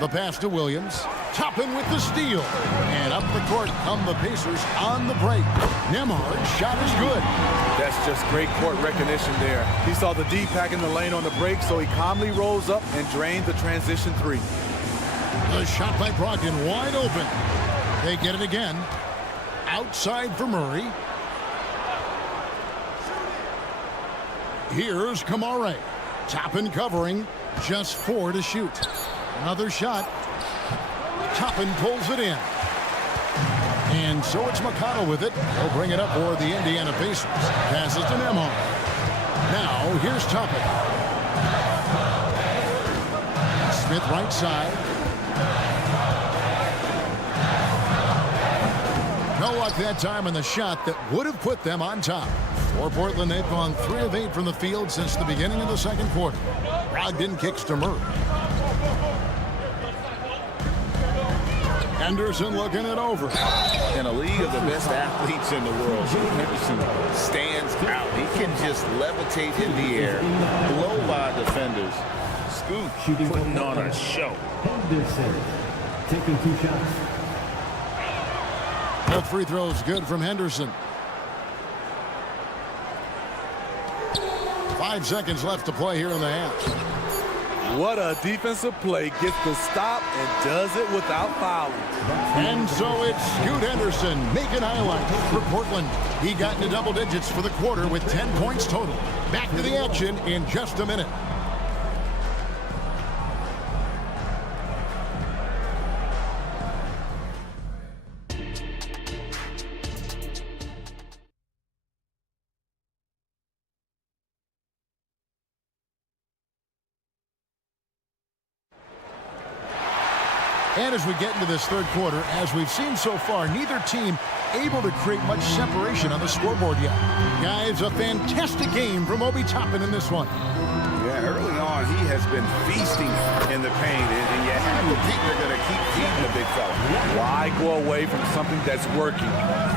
The pass to Williams. Toppin with the steal. And up the court come the Pacers on the break. Nembhard's shot is good. That's just great court recognition there. He saw the D pack in the lane on the break, so he calmly rolls up and drained the transition three. The shot by Brogdon wide open. They get it again. Outside for Murray. Here's Kamare. Toppin covering. Just 4 to shoot. Another shot. Toppin pulls it in. And so it's McConnell with it. He'll bring it up for the Indiana Pacers. Passes to Nembhard. Now here's Toppin. Smith right side. No luck that time in the shot that would have put them on top. For Portland, they've gone 3 of 8 from the field since the beginning of the second quarter. Brogdon kicks to Murray. Henderson looking it over. In a league of the best athletes in the world, Henderson stands out. He can just levitate in the air, blow by defenders. Scoot putting on a show. Henderson taking 2 shots. Both free throws good from Henderson. 5 seconds left to play here in the half. What a defensive play. Gets the stop and does it without fouling. And so it's Scoot Henderson making highlights for Portland. He got into double digits for the quarter with 10 points total. Back to the action in just a minute. And as we get into this third quarter, as we've seen so far, neither team able to create much separation on the scoreboard yet. Guys, a fantastic game from Obi Toppin in this one. Yeah, early on, he has been feasting in the paint, and you have to think they're going to keep feeding the big fella. Why go away from something that's working?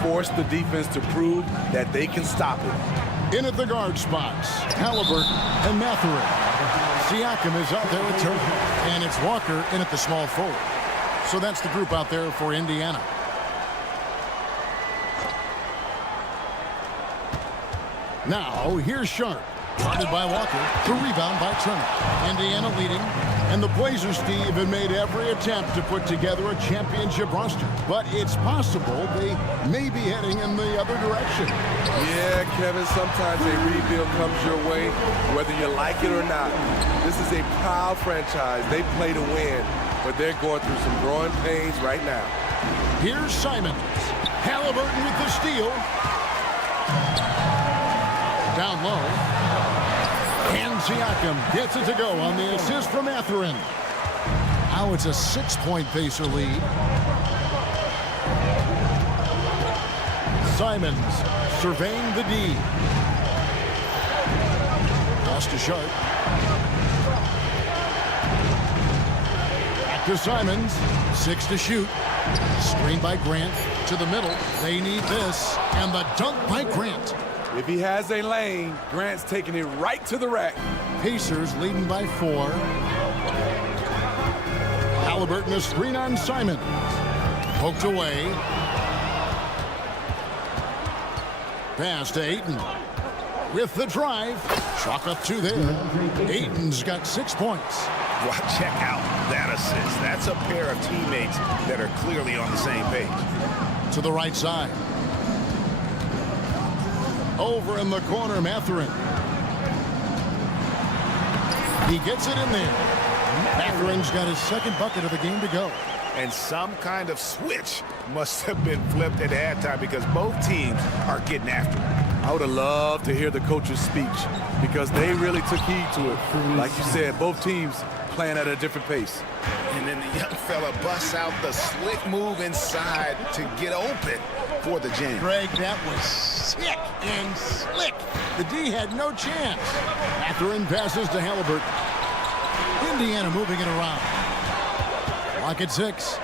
Force the defense to prove that they can stop it. In at the guard spots, Halliburton and Mathurin. Siakam is out there with Turner, and it's Walker in at the small forward. So that's the group out there for Indiana. Now, here's Sharp. Guarded by Walker. The rebound by Turner. Indiana leading. And the Blazers, Steve, have made every attempt to put together a championship roster. But it's possible they may be heading in the other direction. Yeah, Kevin, sometimes a rebuild comes your way, whether you like it or not. This is a proud franchise. They play to win, but they're going through some growing pains right now. Here's Simons. Halliburton with the steal. Down low. And Siakam gets it to go on the assist from Mathurin. Now it's a 6-point Pacer lead. Simons surveying the D. Pass to Sharp. Back to Simons. 6 to shoot. Screen by Grant to the middle. They need this. And the dunk by Grant. If he has a lane, Grant's taking it right to the rack. Pacers leading by 4. Halliburton, a screen on Simon. Poked away. Pass to Ayton. With the drive. Chalk up 2 there. Ayton's got 6 points. Well, check out that assist. That's a pair of teammates that are clearly on the same page. To the right side. Over in the corner, Mathurin. He gets it in there. Mathurin's got his second bucket of the game to go. And some kind of switch must have been flipped at halftime because both teams are getting after it. I would have loved to hear the coach's speech because they really took heed to it. Like you said, both teams playing at a different pace. And then the young fella busts out the slick move inside to get open for the jam. Greg, that was sick and slick. The D had no chance. Mathurin passes to Halliburton. Indiana moving it around. Lock at 6.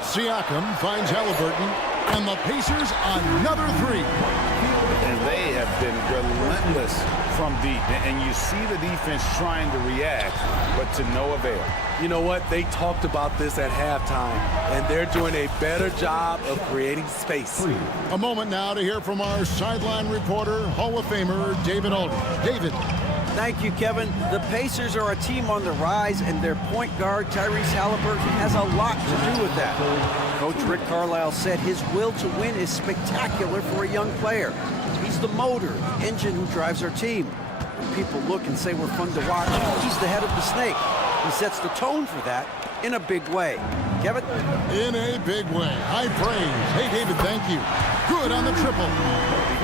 Siakam finds Halliburton. And the Pacers another 3. And they have been relentless from deep. And you see the defense trying to react, but to no avail. You know what? They talked about this at halftime, and they're doing a better job of creating space. A moment now to hear from our sideline reporter, Hall of Famer David Aldridge. David. Thank you, Kevin. The Pacers are a team on the rise, and their point guard, Tyrese Halliburton, has a lot to do with that. Coach Rick Carlisle said his will to win is spectacular for a young player. He's the motor, the engine who drives our team. When people look and say we're fun to watch, he's the head of the snake. He sets the tone for that in a big way. Kevin? In a big way. High praise. Hey, David, thank you. Good on the triple.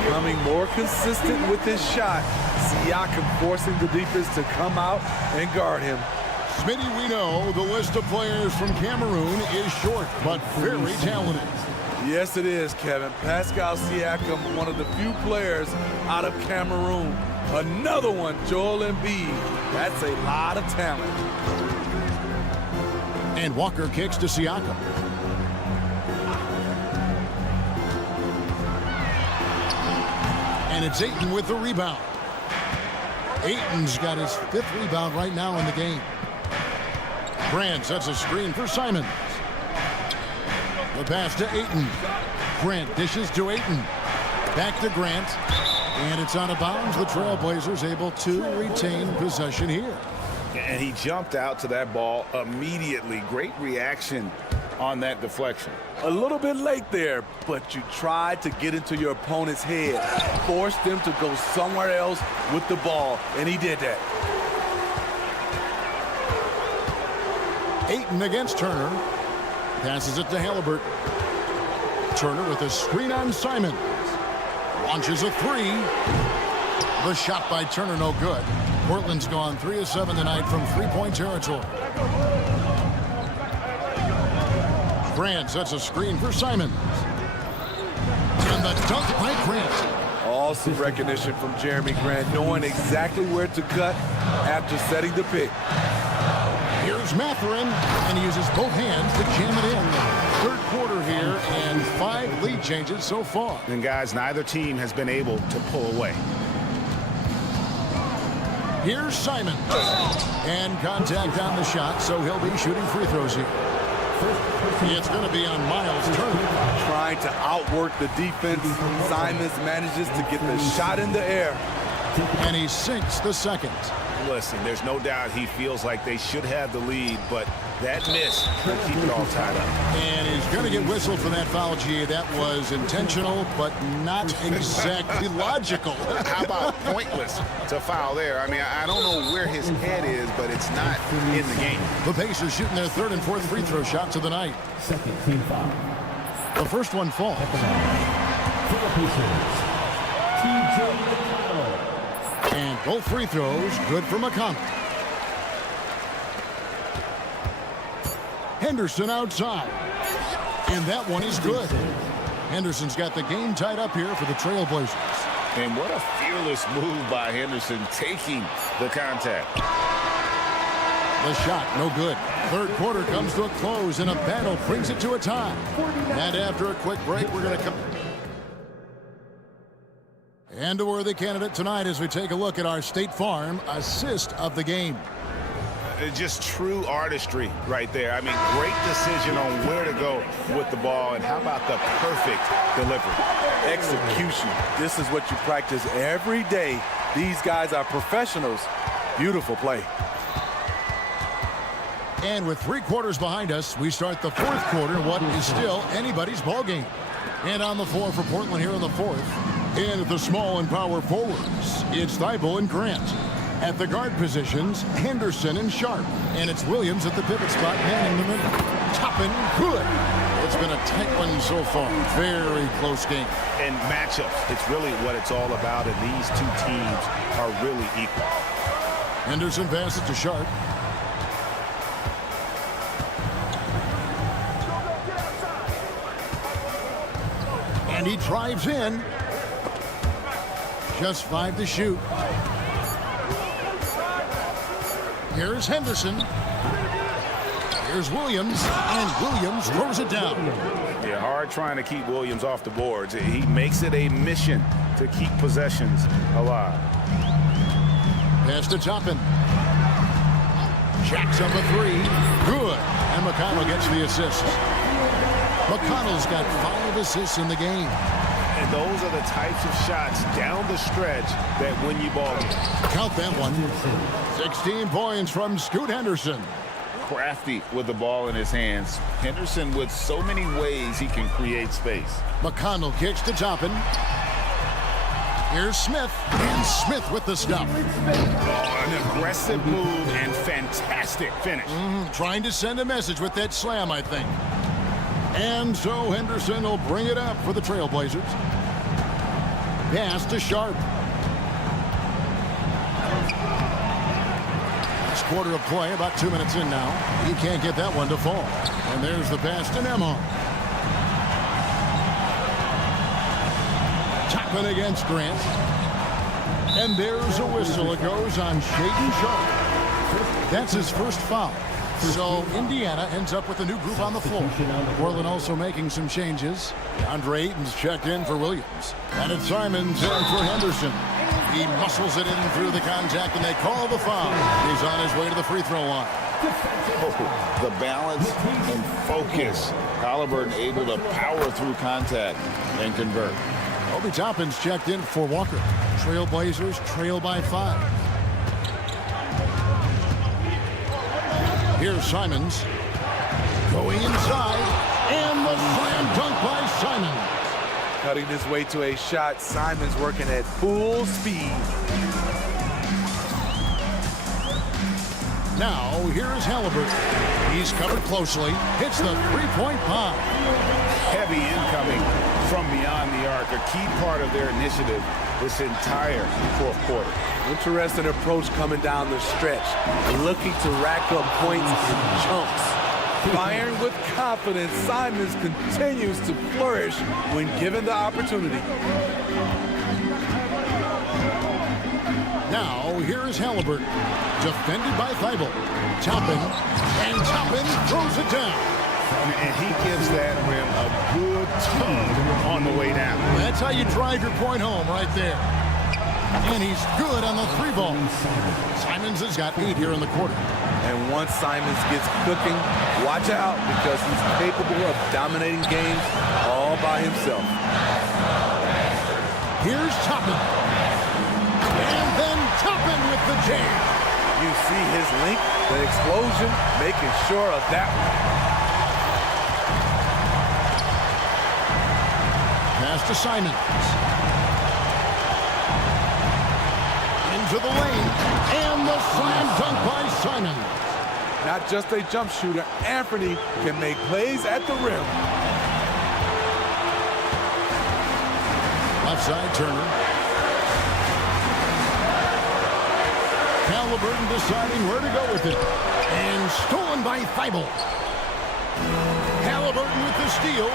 Becoming more consistent with his shot. Siakam forcing the defense to come out and guard him. Smitty, we know the list of players from Cameroon is short, but very talented. Yes, it is, Kevin. Pascal Siakam, one of the few players out of Cameroon. Another one, Joel Embiid. That's a lot of talent. And Walker kicks to Siakam. And it's Ayton with the rebound. Ayton's got his 5th rebound right now in the game. Grant sets a screen for Simons. The pass to Ayton. Grant dishes to Ayton. Back to Grant. And it's out of bounds. The Trailblazers able to retain possession here. And he jumped out to that ball immediately. Great reaction on that deflection. A little bit late there, but you tried to get into your opponent's head. Forced them to go somewhere else with the ball, and he did that. Ayton against Turner. Passes it to Halliburton. Turner with a screen on Simons. Launches a 3. The shot by Turner no good. Portland's gone 3 of 7 tonight from 3-point territory. Grant sets a screen for Simons. And the dunk by Grant. Awesome recognition from Jeremy Grant, knowing exactly where to cut after setting the pick. Here's Mathurin, and he uses both hands to jam it in. 3rd quarter here, and 5 lead changes so far. And guys, neither team has been able to pull away. Here's Simons. And contact on the shot, so he'll be shooting free throws here. It's going to be on Miles Turner. Trying to outwork the defense. Simons manages to get the shot in the air. And he sinks the 2nd. Listen, there's no doubt he feels like they should have the lead, but that miss will keep it all tied up. And he's going to get whistled for that foul, G. That was intentional, but not exactly logical. How about pointless to foul there? I mean, I don't know where his head is, but it's not in the game. The Pacers shooting their 3rd and 4th free throw shots of the night. 2nd team foul. The first one falls. For the Pacers, TJ. And both free throws good for McConnell. Henderson outside. And that one is good. Henderson's got the game tied up here for the Trailblazers. And what a fearless move by Henderson, taking the contact. The shot, no good. 3rd quarter comes to a close, and a battle brings it to a tie. And after a quick break, we're going to come... And a worthy candidate tonight as we take a look at our State Farm assist of the game. Just true artistry right there. I mean, great decision on where to go with the ball, and how about the perfect delivery? Execution. This is what you practice every day. These guys are professionals. Beautiful play. And with 3 quarters behind us, we start the 4th quarter, what is still anybody's ball game. And on the floor for Portland here in the 4th. And at the small and power forwards, it's Thibault and Grant. At the guard positions, Henderson and Sharp. And it's Williams at the pivot spot, manning the middle. Toppin, good. It's been a tight one so far. Very close game. And matchups, it's really what it's all about, and these 2 teams are really equal. Henderson passes to Sharp. And he drives in. Just 5 to shoot. Here's Henderson. Here's Williams, and Williams throws it down. Yeah, hard trying to keep Williams off the boards. He makes it a mission to keep possessions alive. Pass to Toppin. Jacks up a 3. Good. And McConnell gets the assist. McConnell's got 5 assists in the game. And those are the types of shots down the stretch that win you ball games. Count that one. 16 points from Scoot Henderson. Crafty with the ball in his hands. Henderson with so many ways he can create space. McConnell kicks to Toppin. Here's Smith. And Smith with the stop. An aggressive move and fantastic finish. Trying to send a message with that slam, I think. And so Henderson will bring it up for the Trailblazers. Pass to Sharp. Last quarter of play, about 2 minutes in now. He can't get that one to fall. And there's the pass to Nemo. Toppin against Grant. And there's a whistle. It goes on Shaedon Sharp. That's his first foul. So Indiana ends up with a new group on the floor. Portland also making some changes. Andre Ayton's checked in for Williams. And it's Simons in for Henderson. He muscles it in through the contact, and they call the foul. He's on his way to the free throw line. The balance and focus. Halliburton able to power through contact and convert. Obi Toppin's checked in for Walker. Trailblazers trail by 5. Here's Simons. Going inside. And the slam dunk by Simons. Cutting his way to a shot. Simons working at full speed. Now, here is Halliburton. He's covered closely. Hits the three-point bomb. Heavy incoming from beyond the arc. A key part of their initiative this entire fourth quarter. Interesting approach coming down the stretch. Looking to rack up points in chunks. Firing with confidence, Simons continues to flourish when given the opportunity. Now, here is Halliburton. Defended by Thibault. Toppin. And Toppin throws it down. And he gives that rim a good tug on the way down. That's how you drive your point home right there. And he's good on the 3 ball. Simons has got 8 here in the quarter. And once Simons gets cooking, watch out because he's capable of dominating games all by himself. Here's Toppin. And then Toppin with the jam. You see his link, the explosion, making sure of that one. Pass to Simons. Into the lane. And the slam dunk by Simons. Not just a jump shooter, Anthony can make plays at the rim. Left side, Turner. Halliburton deciding where to go with it. And stolen by Thibault. Halliburton with the steal.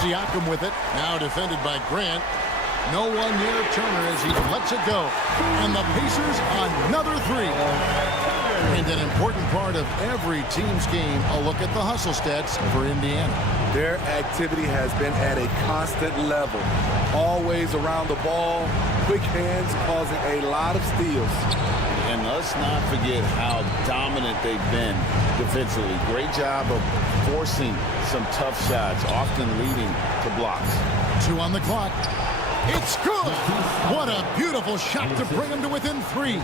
Siakam with it. Now defended by Grant. No one near Turner as he lets it go. And the Pacers another 3. And an important part of every team's game, a look at the hustle stats for Indiana. Their activity has been at a constant level. Always around the ball, quick hands causing a lot of steals. And let's not forget how dominant they've been defensively. Great job of forcing some tough shots, often leading to blocks. 2 on the clock. It's good. What a beautiful shot to bring them to within 3.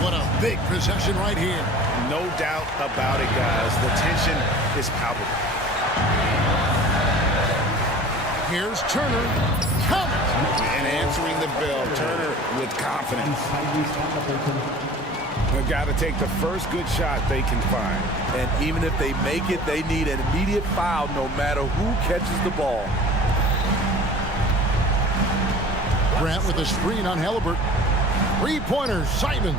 What a big possession right here. No doubt about it, guys. The tension is palpable. Here's Turner. And answering the bell, Turner with confidence. They've got to take the first good shot they can find. And even if they make it, they need an immediate foul no matter who catches the ball. Grant with a screen on Halliburton. 3-pointer, Simons.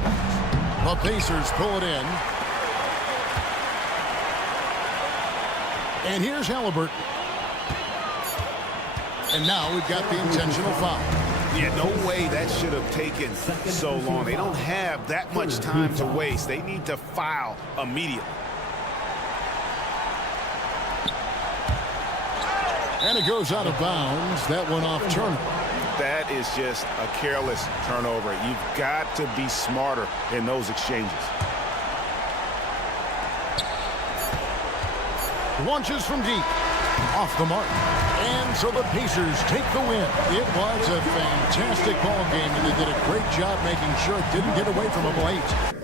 The Pacers pull it in. And here's Halliburton. And now we've got the intentional foul. Yeah, no way that should have taken so long. They don't have that much time to waste. They need to foul immediately. And it goes out of bounds. That went off Turner. That is just a careless turnover. You've got to be smarter in those exchanges. Launches from deep. Off the mark. And so the Pacers take the win. It was a fantastic ball game, and they did a great job making sure it didn't get away from them late.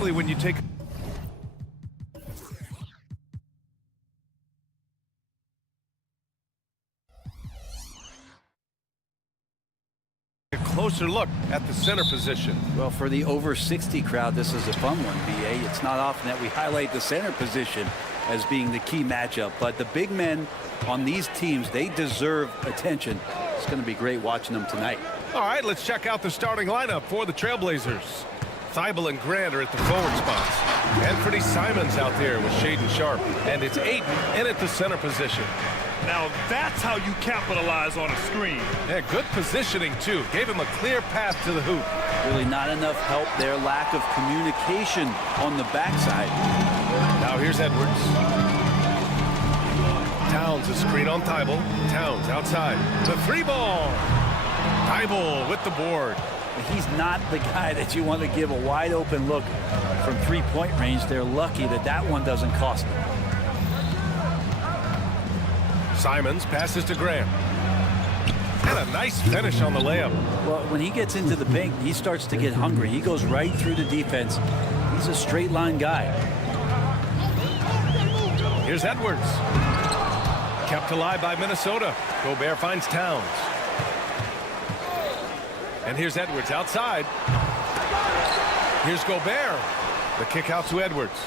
When you take a closer look at the center position. Well, for the over 60 crowd, this is a fun one, BA. It's not often that we highlight the center position as being the key matchup, but the big men on these teams, they deserve attention. It's going to be great watching them tonight. All right, let's check out the starting lineup for the Trailblazers. Thibault and Grant are at the forward spots. Anthony Simons out there with Shaden Sharp. And it's Ayton in at the center position. Now that's how you capitalize on a screen. Yeah, good positioning, too. Gave him a clear path to the hoop. Really not enough help there. Lack of communication on the backside. Now here's Edwards. Towns a screen on Thibault. Towns outside. The three ball. Thibault with the board. He's not the guy that you want to give a wide open look from three-point range. They're lucky that that one doesn't cost them. Simons passes to Graham. And a nice finish on the layup. Well, when he gets into the paint, he starts to get hungry. He goes right through the defense. He's a straight line guy. Here's Edwards. Kept alive by Minnesota. Gobert finds Towns. And here's Edwards outside. Here's Gobert. The kick out to Edwards.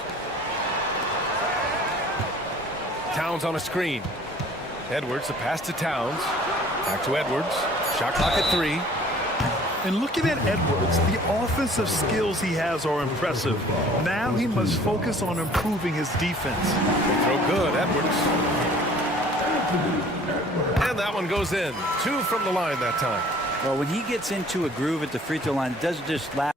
Towns on a screen. Edwards, the pass to Towns. Back to Edwards. Shot clock at 3. And looking at Edwards, the offensive skills he has are impressive. Now he must focus on improving his defense. They throw good, Edwards. And that one goes in. 2 from the line that time. Well, when he gets into a groove at the free throw line, it doesn't just last.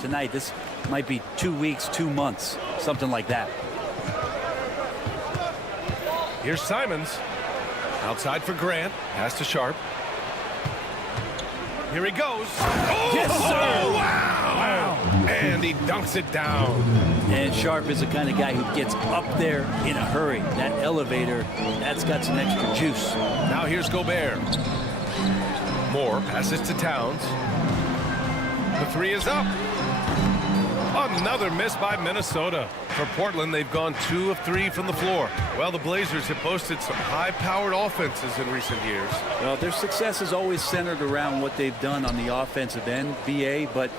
Tonight, this might be 2 weeks, 2 months, something like that. Here's Simons. Outside for Grant. Pass to Sharp. Here he goes. Oh, Yes, sir. Wow. And he dunks it down. And Sharp is the kind of guy who gets up there in a hurry. That elevator, that's got some extra juice. Now here's Gobert. Moore passes to Towns. The three is up. Another miss by Minnesota. For Portland, they've gone 2 of 3 from the floor. Well, the Blazers have boasted some high-powered offenses in recent years. Well, their success is always centered around what they've done on the offensive end, BA, but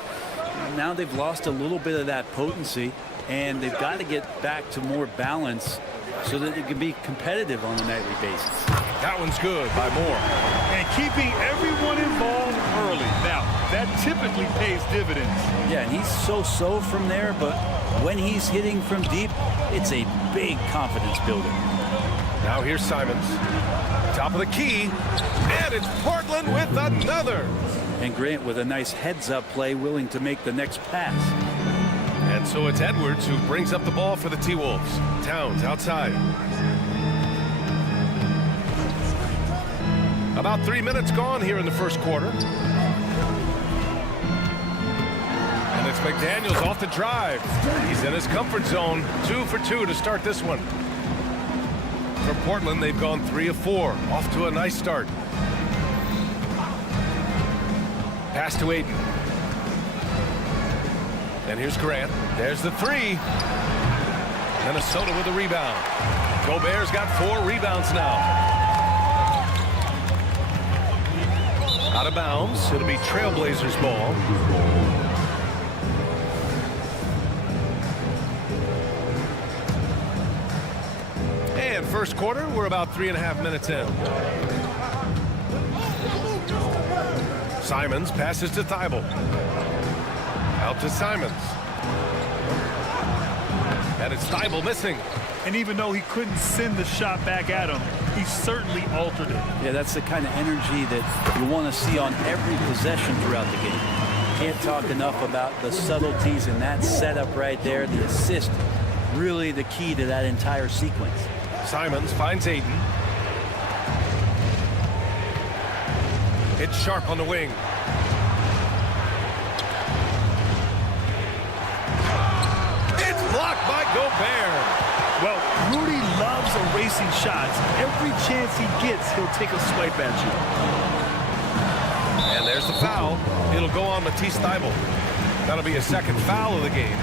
now they've lost a little bit of that potency, and they've got to get back to more balance so that they can be competitive on a nightly basis. That one's good by Moore. And keeping everyone involved early. Now, that typically pays dividends. Yeah, and he's so-so from there, but when he's hitting from deep, it's a big confidence builder. Now here's Simons. Top of the key. And it's Portland with another. And Grant with a nice heads-up play, willing to make the next pass. And so it's Edwards who brings up the ball for the T-Wolves. Towns outside. About 3 minutes gone here in the first quarter. And it's McDaniels off the drive. He's in his comfort zone. 2 for 2 to start this one. For Portland, they've gone 3 of 4. Off to a nice start. Pass to Ayton. And here's Grant. There's the 3. Minnesota with the rebound. Gobert's got 4 rebounds now. Out of bounds. It'll be Trailblazers ball. And first quarter, we're about 3.5 minutes in. Simons passes to Thibault. Out to Simons. And it's Thibault missing. And even though he couldn't send the shot back at him, he certainly altered it. Yeah, that's the kind of energy that you want to see on every possession throughout the game. Can't talk enough about the subtleties in that setup right there. The assist, really the key to that entire sequence. Simons finds Ayton. It's Sharp on the wing. It's blocked by Gobert. Well, Rudy loves erasing shots. Every chance he gets, he'll take a swipe at you. And there's the foul. It'll go on Matisse Thybulle. That'll be a second foul of the game.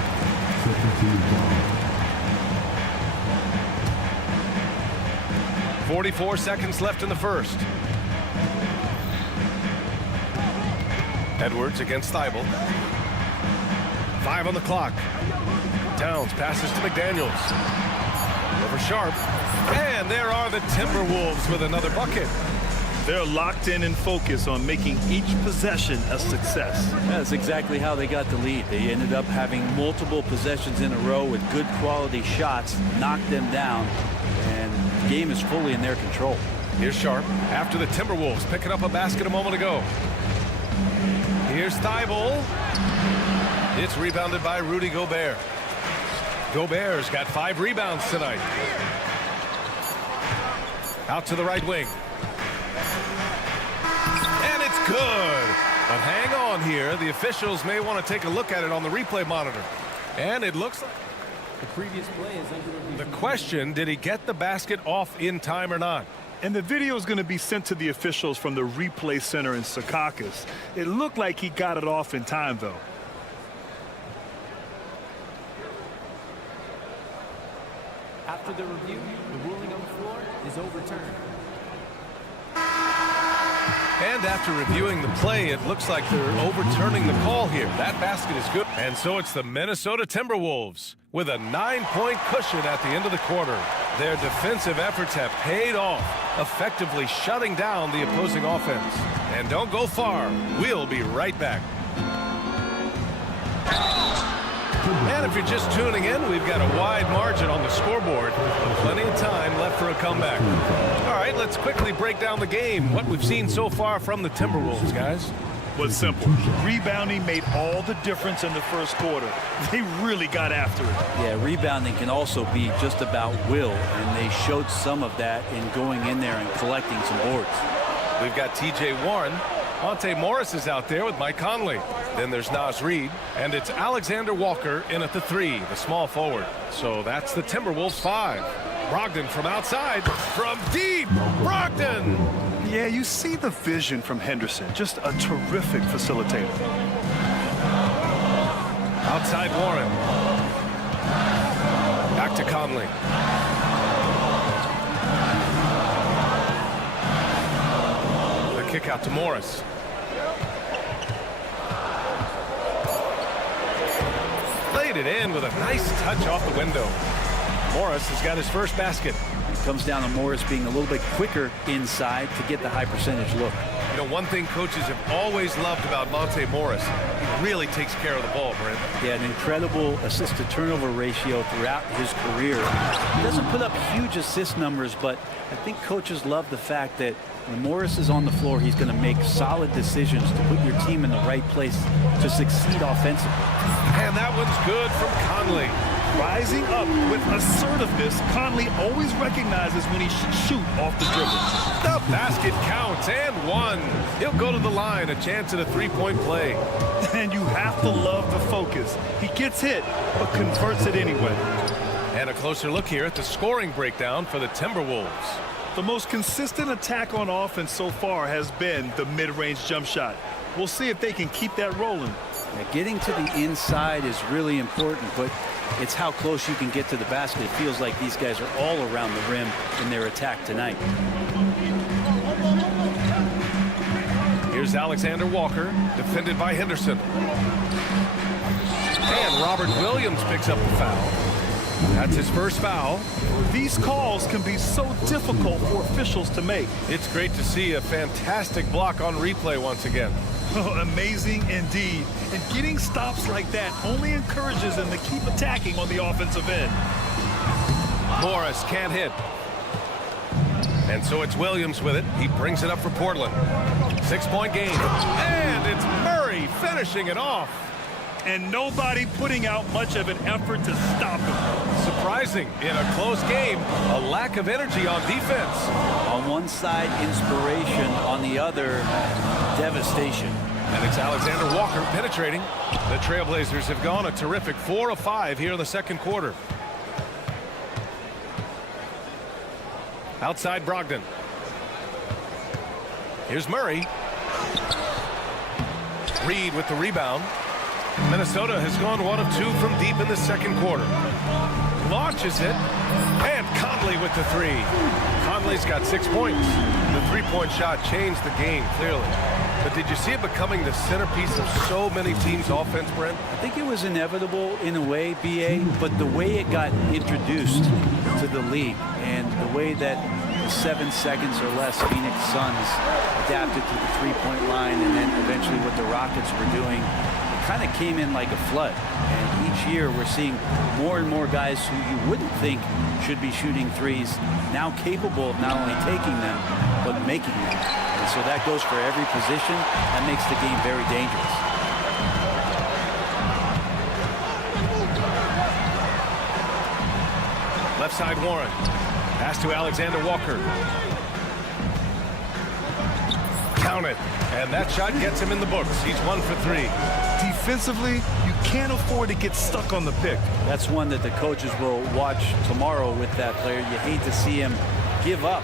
.44 seconds left in the first. Edwards against Thybulle. 5 on the clock. Towns passes to McDaniels. Over Sharp. And there are the Timberwolves with another bucket. They're locked in and focused on making each possession a success. That's exactly how they got the lead. They ended up having multiple possessions in a row with good quality shots, knocked them down, and the game is fully in their control. Here's Sharp after the Timberwolves picking up a basket a moment ago. Here's Thybulle. It's rebounded by Rudy Gobert. Gobert's got 5 rebounds tonight. Out to the right wing. And it's good. But hang on here. The officials may want to take a look at it on the replay monitor. And it looks like The previous play is under review. the question, did he get the basket off in time or not? And the video is going to be sent to the officials from the replay center in Secaucus. It looked like he got it off in time, though. After the review, the ruling on the floor is overturned. And after reviewing the play, it looks like they're overturning the call here. That basket is good. And so it's the Minnesota Timberwolves with a 9-point cushion at the end of the quarter. Their defensive efforts have paid off, effectively shutting down the opposing offense. And don't go far. We'll be right back. And if you're just tuning in, we've got a wide margin on the scoreboard. Plenty of time left for a comeback. All right, let's quickly break down the game. What we've seen so far from the Timberwolves, guys. Was simple. Rebounding made all the difference in the first quarter. They really got after it. Yeah, rebounding can also be just about will, and they showed some of that in going in there and collecting some boards. We've got T.J. Warren Monte Morris is out there with Mike Conley. Then there's Naz Reid, and it's Alexander Walker in at the 3, the small forward. So that's the Timberwolves 5. Brogdon from outside, from deep, Brogdon! Yeah, you see the vision from Henderson. Just a terrific facilitator. Outside Warren. Back to Conley. The kick out to Morris. Laid it in with a nice touch off the window. Morris has got his first basket. It comes down to Morris being a little bit quicker inside to get the high percentage look. You know, one thing coaches have always loved about Monte Morris, he really takes care of the ball, Brent. Yeah, an incredible assist-to-turnover ratio throughout his career. He doesn't put up huge assist numbers, but I think coaches love the fact that when Morris is on the floor, he's going to make solid decisions to put your team in the right place to succeed offensively. And that one's good from Conley. Rising up with assertiveness, Conley always recognizes when he should shoot off the dribble. The basket counts, and one. He'll go to the line, a chance at a three-point play. And you have to love the focus. He gets hit, but converts it anyway. And a closer look here at the scoring breakdown for the Timberwolves. The most consistent attack on offense so far has been the mid-range jump shot. We'll see if they can keep that rolling. Yeah, getting to the inside is really important, but it's how close you can get to the basket. It feels like these guys are all around the rim in their attack tonight. Here's Alexander Walker, defended by Henderson. And Robert Williams picks up the foul. That's his first foul. These calls can be so difficult for officials to make. It's great to see a fantastic block on replay once again. Amazing indeed. And getting stops like that only encourages them to keep attacking on the offensive end. Morris can't hit. And so it's Williams with it. He brings it up for Portland. 6-point game. And it's Murray finishing it off. And nobody putting out much of an effort to stop him. Surprising in a close game, a lack of energy on defense. On one side, inspiration. On the other, devastation. And it's Alexander Walker penetrating. The Trailblazers have gone a terrific 4 of 5 here in the second quarter. Outside Brogdon. Here's Murray. Reid with the rebound. Minnesota has gone 1 of 2 from deep in the second quarter. Launches it. And Conley with the 3. Conley's got 6 points. The three-point shot changed the game, clearly. But did you see it becoming the centerpiece of so many teams' offense, Brent? I think it was inevitable in a way, BA, but the way it got introduced to the league and the way that the 7 seconds or less Phoenix Suns adapted to the three-point line and then eventually what the Rockets were doing, it kind of came in like a flood. And each year we're seeing more and more guys who you wouldn't think should be shooting threes now capable of not only taking them, but making them. And so that goes for every position. That makes the game very dangerous. Left side Warren. Pass to Alexander Walker. Count it. And that shot gets him in the books. He's 1 for 3. Defensively, you can't afford to get stuck on the pick. That's one that the coaches will watch tomorrow with that player. You hate to see him give up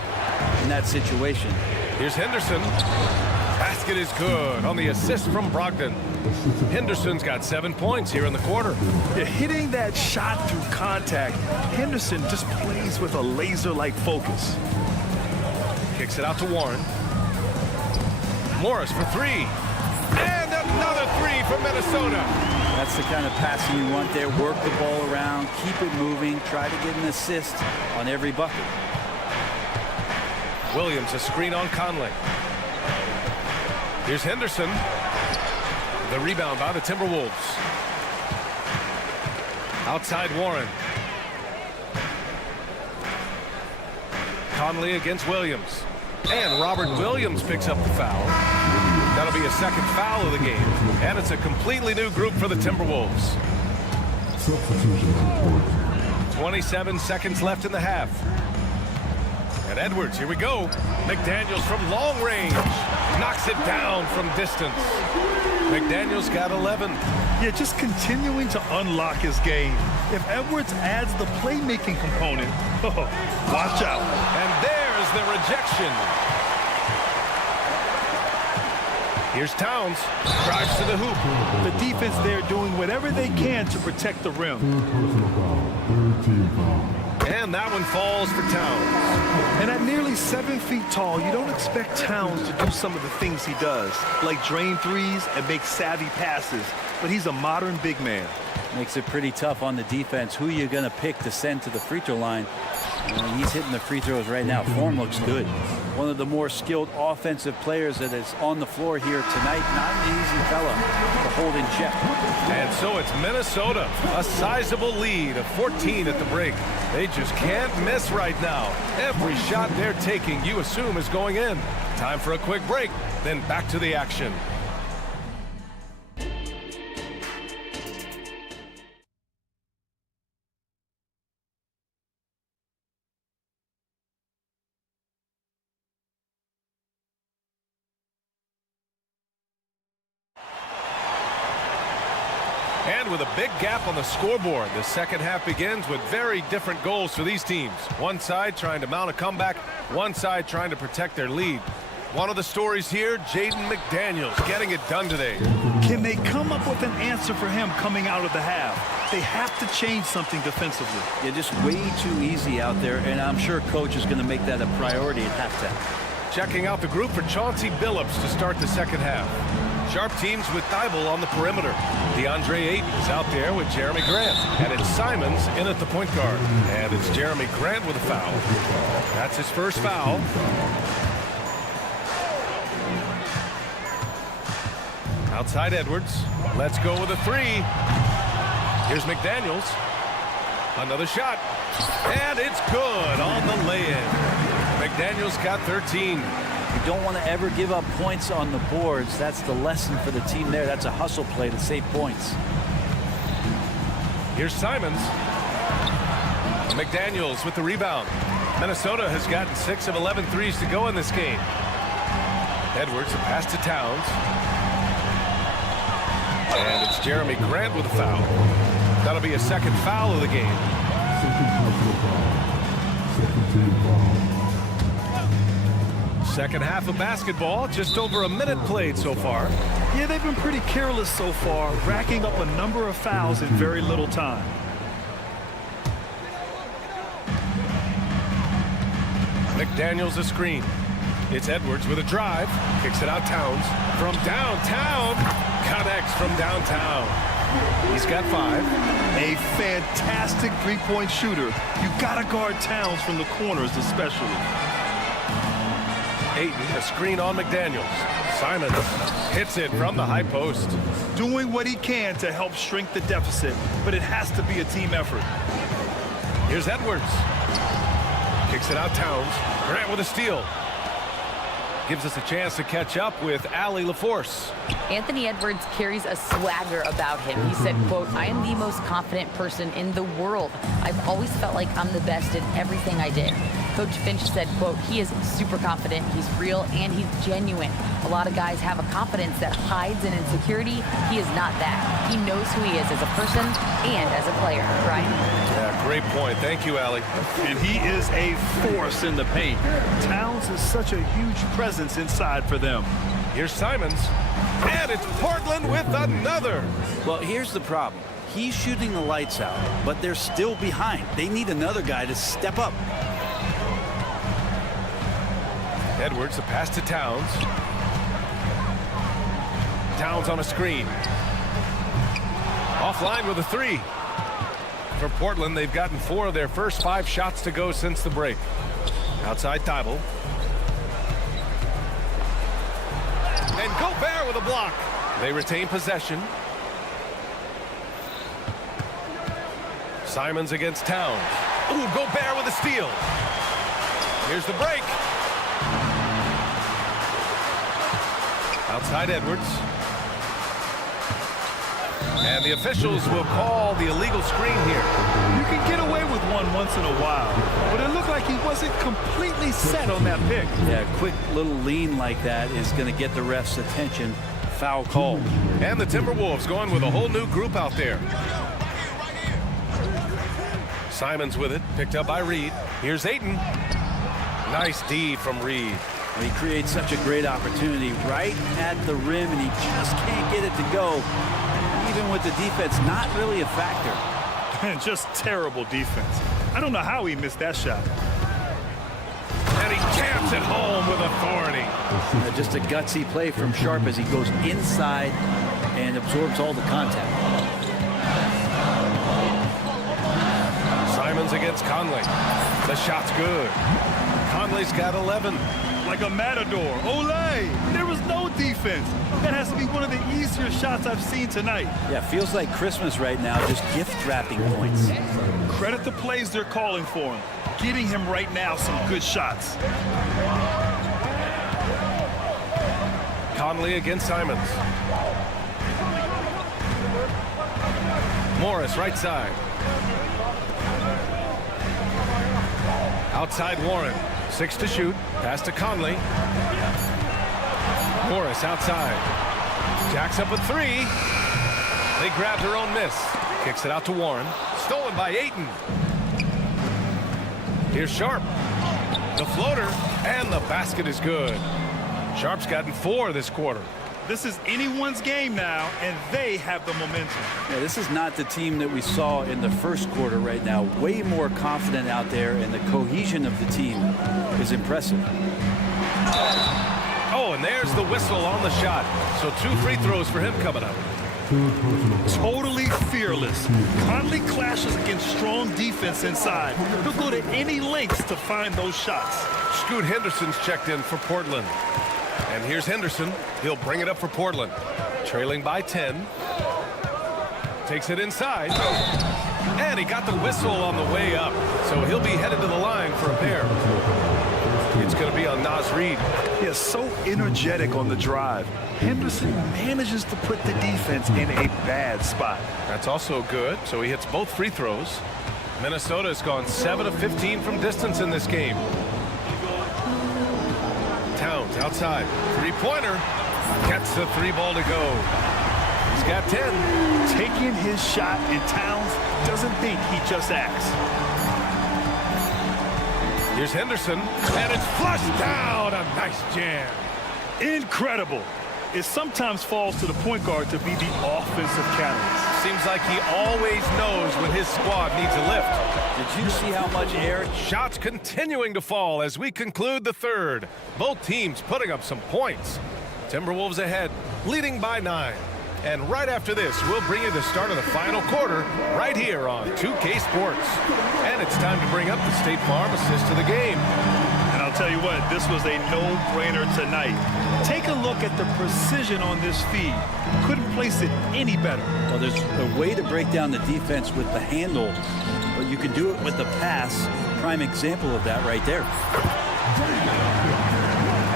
in that situation. Here's Henderson. Basket is good on the assist from Brogdon. Henderson's got 7 points here in the quarter. Yeah, hitting that shot through contact, Henderson just plays with a laser-like focus. Kicks it out to Warren. Morris for 3. And another 3 from Minnesota. That's the kind of passing you want there. Work the ball around, keep it moving, try to get an assist on every bucket. Williams, a screen on Conley. Here's Henderson. The rebound by the Timberwolves. Outside Warren. Conley against Williams. And Robert Williams picks up the foul. That'll be a second foul of the game. And it's a completely new group for the Timberwolves. 27 seconds left in the half. And Edwards, here we go. McDaniels from long range. Knocks it down from distance. McDaniels got 11. Yeah, just continuing to unlock his game. If Edwards adds the playmaking component, watch out. And there's the rejection. Here's Towns. Drives to the hoop. The defense there doing whatever they can to protect the rim. And that one falls for Towns. And at nearly 7 feet tall, you don't expect Towns to do some of the things he does, like drain threes and make savvy passes. But he's a modern big man. Makes it pretty tough on the defense. Who are you going to pick to send to the free throw line? He's hitting the free throws right now. Form looks good. One of the more skilled offensive players that is on the floor here tonight. Not an easy fella to hold in check. And so it's Minnesota, a sizable lead of 14 at the break. They just can't miss right now. Every shot they're taking, you assume, is going in. Time for a quick break, then back to the action. And with a big gap on the scoreboard, the second half begins with very different goals for these teams. One side trying to mount a comeback, one side trying to protect their lead. One of the stories here, Jaden McDaniels getting it done today. Can they come up with an answer for him coming out of the half? They have to change something defensively. You're just way too easy out there, and I'm sure coach is going to make that a priority at halftime. Checking out the group for Chauncey Billups to start the second half. Sharp teams with Thibault on the perimeter. DeAndre Ayton is out there with Jeremy Grant. And it's Simons in at the point guard. And it's Jeremy Grant with a foul. That's his first foul. Outside Edwards. Let's go with a three. Here's McDaniels. Another shot. And it's good on the lay-in. McDaniels got 13. You don't want to ever give up points on the boards. That's the lesson for the team there. That's a hustle play to save points. Here's Simons. McDaniels with the rebound. Minnesota has gotten 6 of 11 threes to go in this game. Edwards, a pass to Towns. And it's Jeremy Grant with a foul. That'll be a second foul of the game. Second half of basketball, just over a minute played so far. Yeah, they've been pretty careless so far, racking up a number of fouls in very little time. McDaniels a screen. It's Edwards with a drive. Kicks it out Towns. From downtown. Connects from downtown. He's got 5. A fantastic three-point shooter. You gotta guard Towns from the corners especially. Ayton, a screen on McDaniels. Simons hits it from the high post. Doing what he can to help shrink the deficit, but it has to be a team effort. Here's Edwards. Kicks it out Towns. Grant with a steal. Gives us a chance to catch up with Allie LaForce. Anthony Edwards carries a swagger about him. He said, quote, "I am the most confident person in the world. I've always felt like I'm the best in everything I did." Coach Finch said, quote, "He is super confident, he's real, and he's genuine. A lot of guys have a confidence that hides in insecurity. He is not that. He knows who he is as a person and as a player." Brian? Yeah, great point. Thank you, Allie. And he is a force in the paint. Towns is such a huge presence inside for them. Here's Simons. And it's Portland with another. Well, here's the problem. He's shooting the lights out, but they're still behind. They need another guy to step up. Edwards, a pass to Towns. Towns on a screen. Offline with a 3. For Portland, they've gotten 4 of their first 5 shots to go since the break. Outside Thibault. And Gobert with a block. They retain possession. Simons against Towns. Ooh, Gobert with a steal. Here's the break. Outside Edwards. And the officials will call the illegal screen here. You can get away with one once in a while, but it looked like he wasn't completely set on that pick. Yeah, a quick little lean like that is going to get the ref's attention. Foul call. And the Timberwolves going with a whole new group out there. Simons with it, picked up by Reed. Here's Ayton. Nice D from Reed. He creates such a great opportunity right at the rim, and he just can't get it to go. Even with the defense, not really a factor. Just terrible defense. I don't know how he missed that shot. And he jams it home with authority. Just a gutsy play from Sharp as he goes inside and absorbs all the contact. Simons against Conley. The shot's good. Conley's got 11. Like a matador. Olay! There was no defense. That has to be one of the easier shots I've seen tonight. Yeah, feels like Christmas right now, just gift wrapping points. Credit the plays they're calling for him. Getting him right now some good shots. Conley against Simons. Morris right side. Outside Warren. 6 to shoot. Pass to Conley. Morris outside. Jacks up a 3. They grab their own miss. Kicks it out to Warren. Stolen by Ayton. Here's Sharp. The floater. And the basket is good. Sharp's gotten 4 this quarter. This is anyone's game now, and they have the momentum. Yeah, this is not the team that we saw in the first quarter right now. Way more confident out there, and the cohesion of the team is impressive. Oh, and there's the whistle on the shot. So 2 free throws for him coming up. Totally fearless. Conley clashes against strong defense inside. He'll go to any lengths to find those shots. Scoot Henderson's checked in for Portland. And here's Henderson. He'll bring it up for Portland. Trailing by 10. Takes it inside. And he got the whistle on the way up. So he'll be headed to the line for a pair. It's going to be on Naz Reid. He is so energetic on the drive. Henderson manages to put the defense in a bad spot. That's also good. So he hits both free throws. Minnesota has gone 7 of 15 from distance in this game. Towns outside. 3-pointer. Gets the 3 ball to go. He's got 10. Taking his shot, and Towns doesn't think he just acts. Here's Henderson, and it's flushed down. A nice jam. Incredible. It sometimes falls to the point guard to be the offensive catalyst. Seems like he always knows when his squad needs a lift. Did you see how much air? Shots continuing to fall as we conclude the third. Both teams putting up some points. Timberwolves ahead, leading by 9. And right after this, we'll bring you the start of the final quarter right here on 2K Sports. And it's time to bring up the State Farm assist to the game. And I'll tell you what, this was a no-brainer tonight. Take a look at the precision on this feed. Couldn't place it any better. Well, there's a way to break down the defense with the handle, but you can do it with the pass. Prime example of that right there.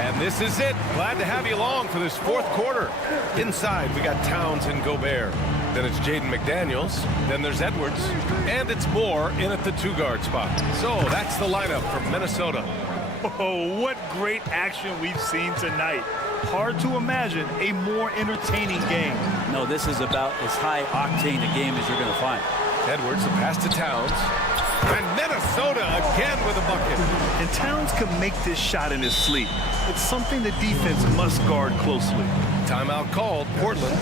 And this is it. Glad to have you along for this fourth quarter. Inside, we got Towns and Gobert. Then it's Jaden McDaniels. Then there's Edwards. And it's Moore in at the 2-guard spot. So that's the lineup from Minnesota. Oh, what great action we've seen tonight. Hard to imagine a more entertaining game. No, this is about as high-octane a game as you're going to find. Edwards, a pass to Towns. And Minnesota again with a bucket. And Towns can make this shot in his sleep. It's something the defense must guard closely. Timeout called, Portland.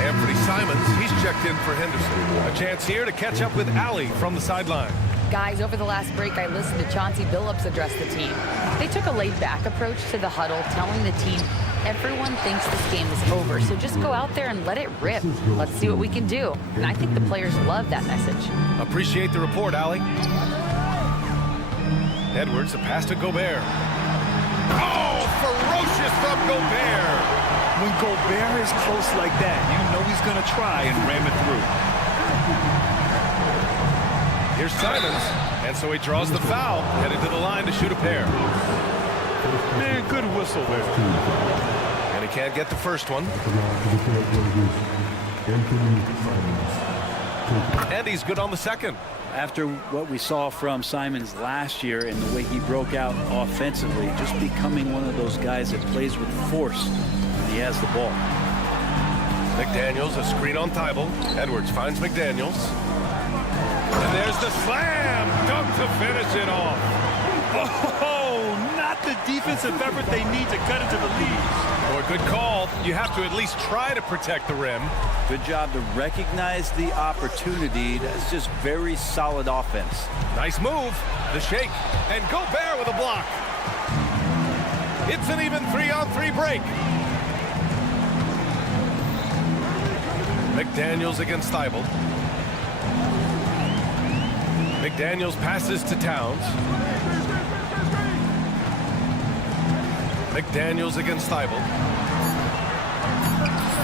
Anthony Simons, he's checked in for Henderson. A chance here to catch up with Allie from the sideline. Guys, over the last break, I listened to Chauncey Billups address the team. They took a laid-back approach to the huddle, telling the team, everyone thinks this game is over, so just go out there and let it rip. Let's see what we can do. And I think the players love that message. Appreciate the report, Allie. Edwards, a pass to Gobert. Oh, ferocious from Gobert. When Gobert is close like that, you know he's going to try and ram it through. Here's Simons, and so he draws the foul, headed to the line to shoot a pair. Man, good whistle there. And he can't get the first one. And he's good on the second. After what we saw from Simons last year and the way he broke out offensively, just becoming one of those guys that plays with force when he has the ball. McDaniels, a screen on Thibault. Edwards finds McDaniels. And there's the slam dunk to finish it off. Oh, not the defensive effort they need to cut into the lead. Or good call. You have to at least try to protect the rim. Good job to recognize the opportunity. That's just very solid offense. Nice move. The shake. And Gobert with a block. It's an even 3-on-3 break. McDaniels against Thibault. McDaniels passes to Towns. McDaniels against Thibault.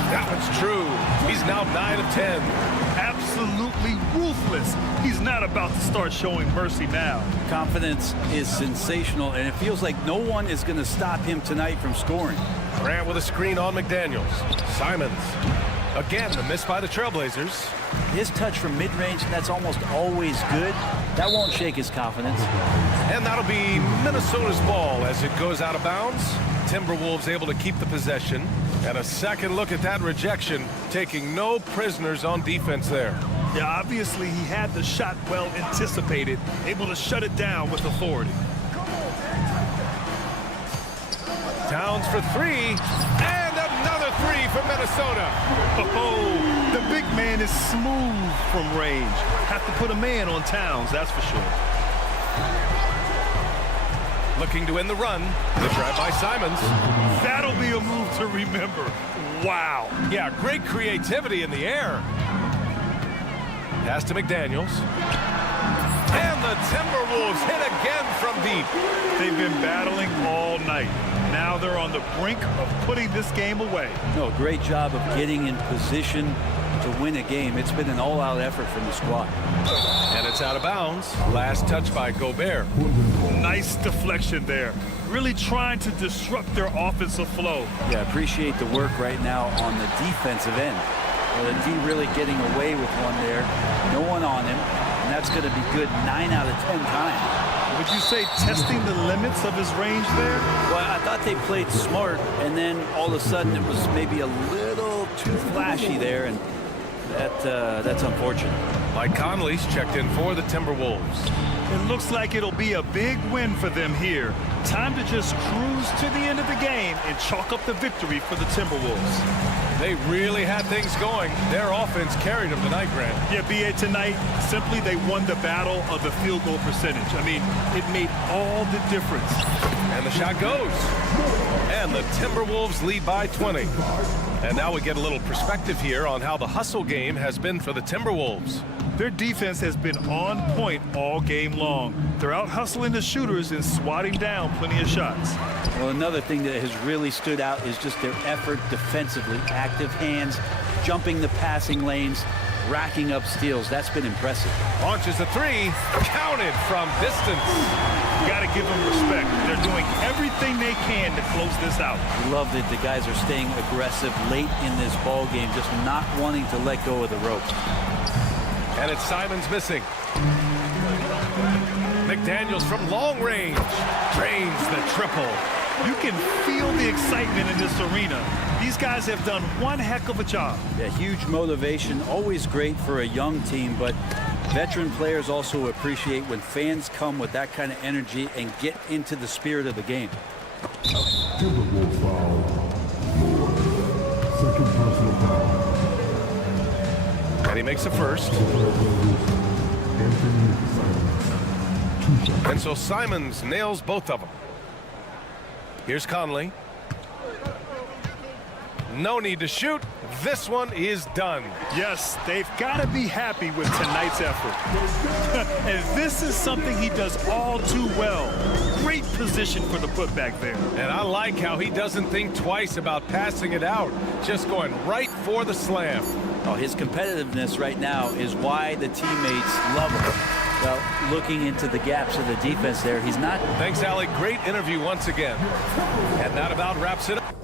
That one's true. He's now 9 of 10. Absolutely ruthless. He's not about to start showing mercy now. Confidence is sensational, and it feels like no one is going to stop him tonight from scoring. Grant with a screen on McDaniels. Simons. Again, the miss by the Trailblazers. His touch from mid-range, that's almost always good. That won't shake his confidence. And that'll be Minnesota's ball as it goes out of bounds. Timberwolves able to keep the possession. And a second look at that rejection, taking no prisoners on defense there. Yeah, obviously he had the shot well anticipated, able to shut it down with authority. Towns for three, and another three for Minnesota. Oh, the big man is smooth from range. Have to put a man on Towns, that's for sure. Looking to win the run. The drive by Simons. That'll be a move to remember. Wow. Yeah, great creativity in the air. Pass to McDaniels. And the Timberwolves hit again from deep. They've been battling all night. Now they're on the brink of putting this game away. No, great job of getting in position to win a game. It's been an all-out effort from the squad. And it's out of bounds. Last touch by Gobert. Nice deflection there. Really trying to disrupt their offensive flow. Yeah, appreciate the work right now on the defensive end. Well, the D really getting away with one there. No one on him. And that's going to be good 9 out of 10 times. Would you say testing the limits of his range there? Well, I thought they played smart, and then all of a sudden it was maybe a little too flashy there, and that's unfortunate. Mike Conley's checked in for the Timberwolves. It looks like it'll be a big win for them here. Time to just cruise to the end of the game and chalk up the victory for the Timberwolves. They really had things going. Their offense carried them tonight, Grant. Yeah, B.A., tonight, simply they won the battle of the field goal percentage. I mean, it made all the difference. And the shot goes. And the Timberwolves lead by 20. And now we get a little perspective here on how the hustle game has been for the Timberwolves. Their defense has been on point all game long. They're out hustling the shooters and swatting down plenty of shots. Well, another thing that has really stood out is just their effort defensively. Active hands, jumping the passing lanes, racking up steals. That's been impressive. Launches a three, counted from distance. Got to give them respect. They're doing everything they can to close this out. Love that the guys are staying aggressive late in this ball game, just not wanting to let go of the rope. And it's Simons missing. McDaniels from long range drains the triple. You can feel the excitement in this arena. These guys have done one heck of a job. Yeah, huge motivation, always great for a young team, but veteran players also appreciate when fans come with that kind of energy and get into the spirit of the game. Timberwolves foul. Second personal foul. And he makes a first. And so Simons nails both of them. Here's Conley. No need to shoot. This one is done. Yes, they've got to be happy with tonight's effort. And this is something he does all too well. Great position for the putback there. And I like how he doesn't think twice about passing it out. Just going right for the slam. Oh, his competitiveness right now is why the teammates love him. Well, looking into the gaps of the defense there, he's not. Thanks, Allie. Great interview once again. And that about wraps it up.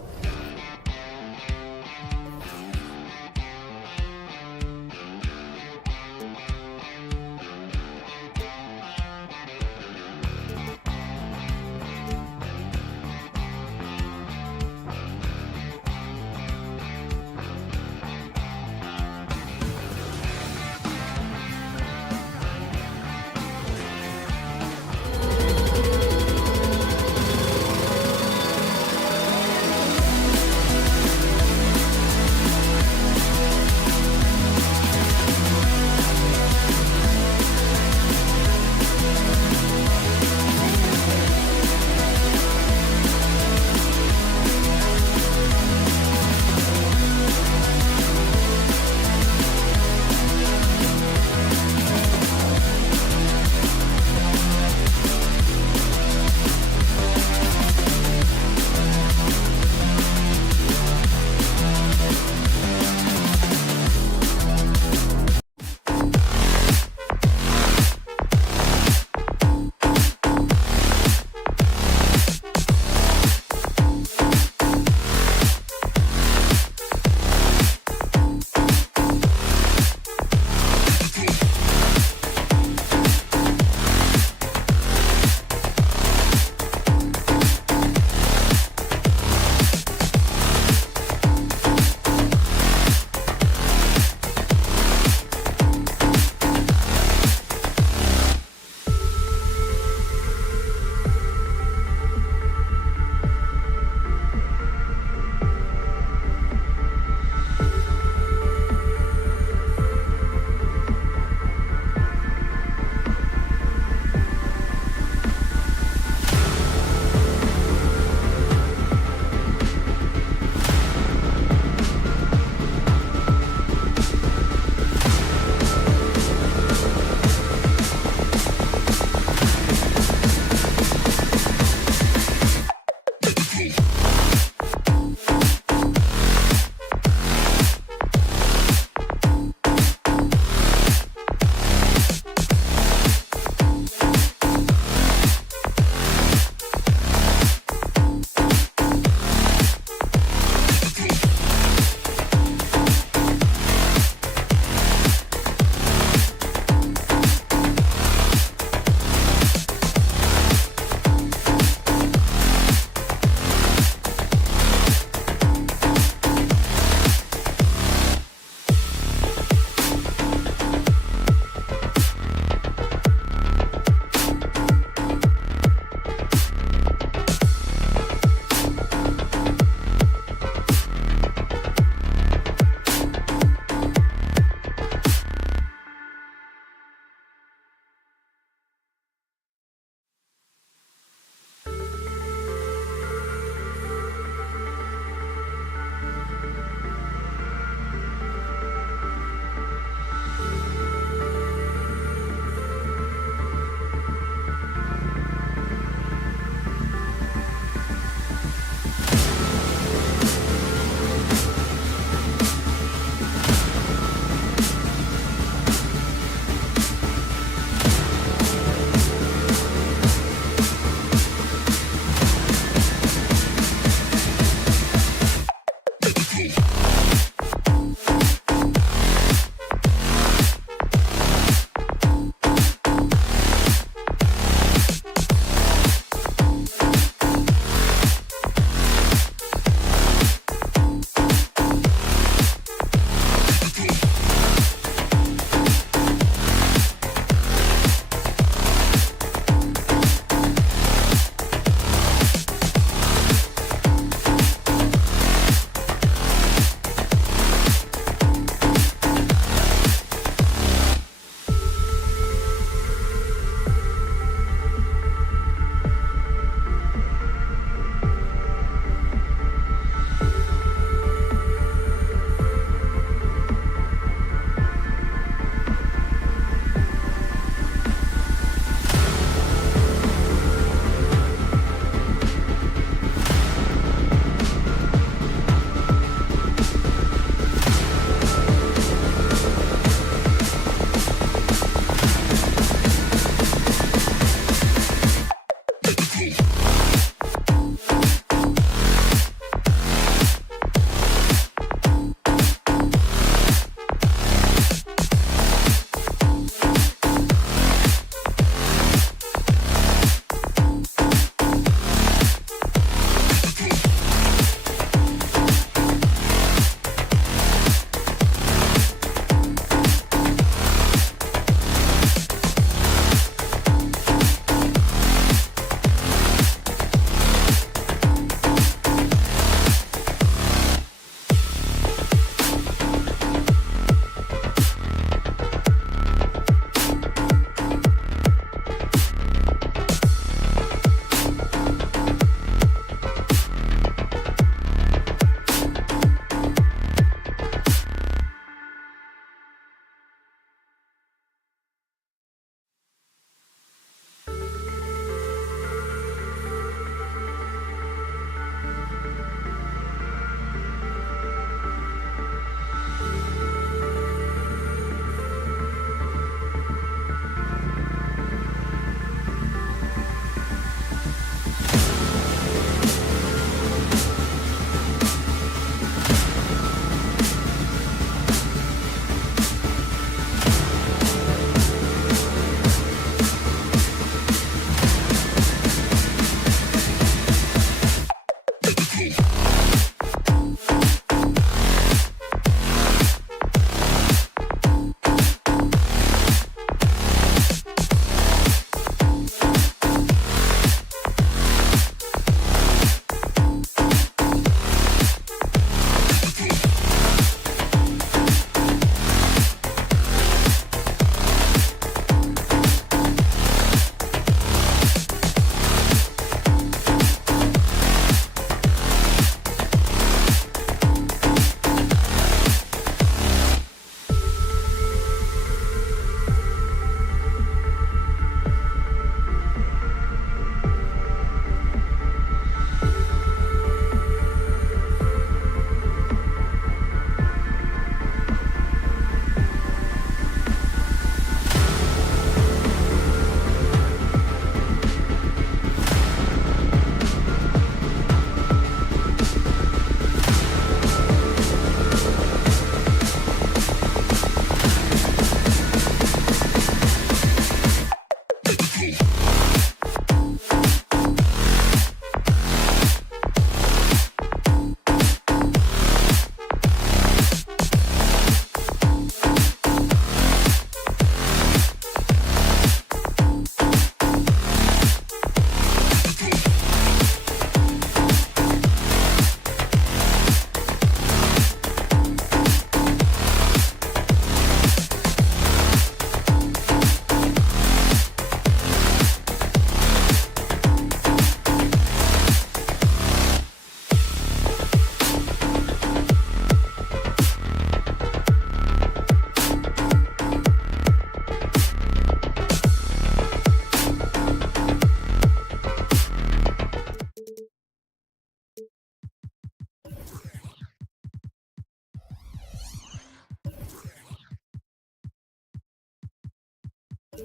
Should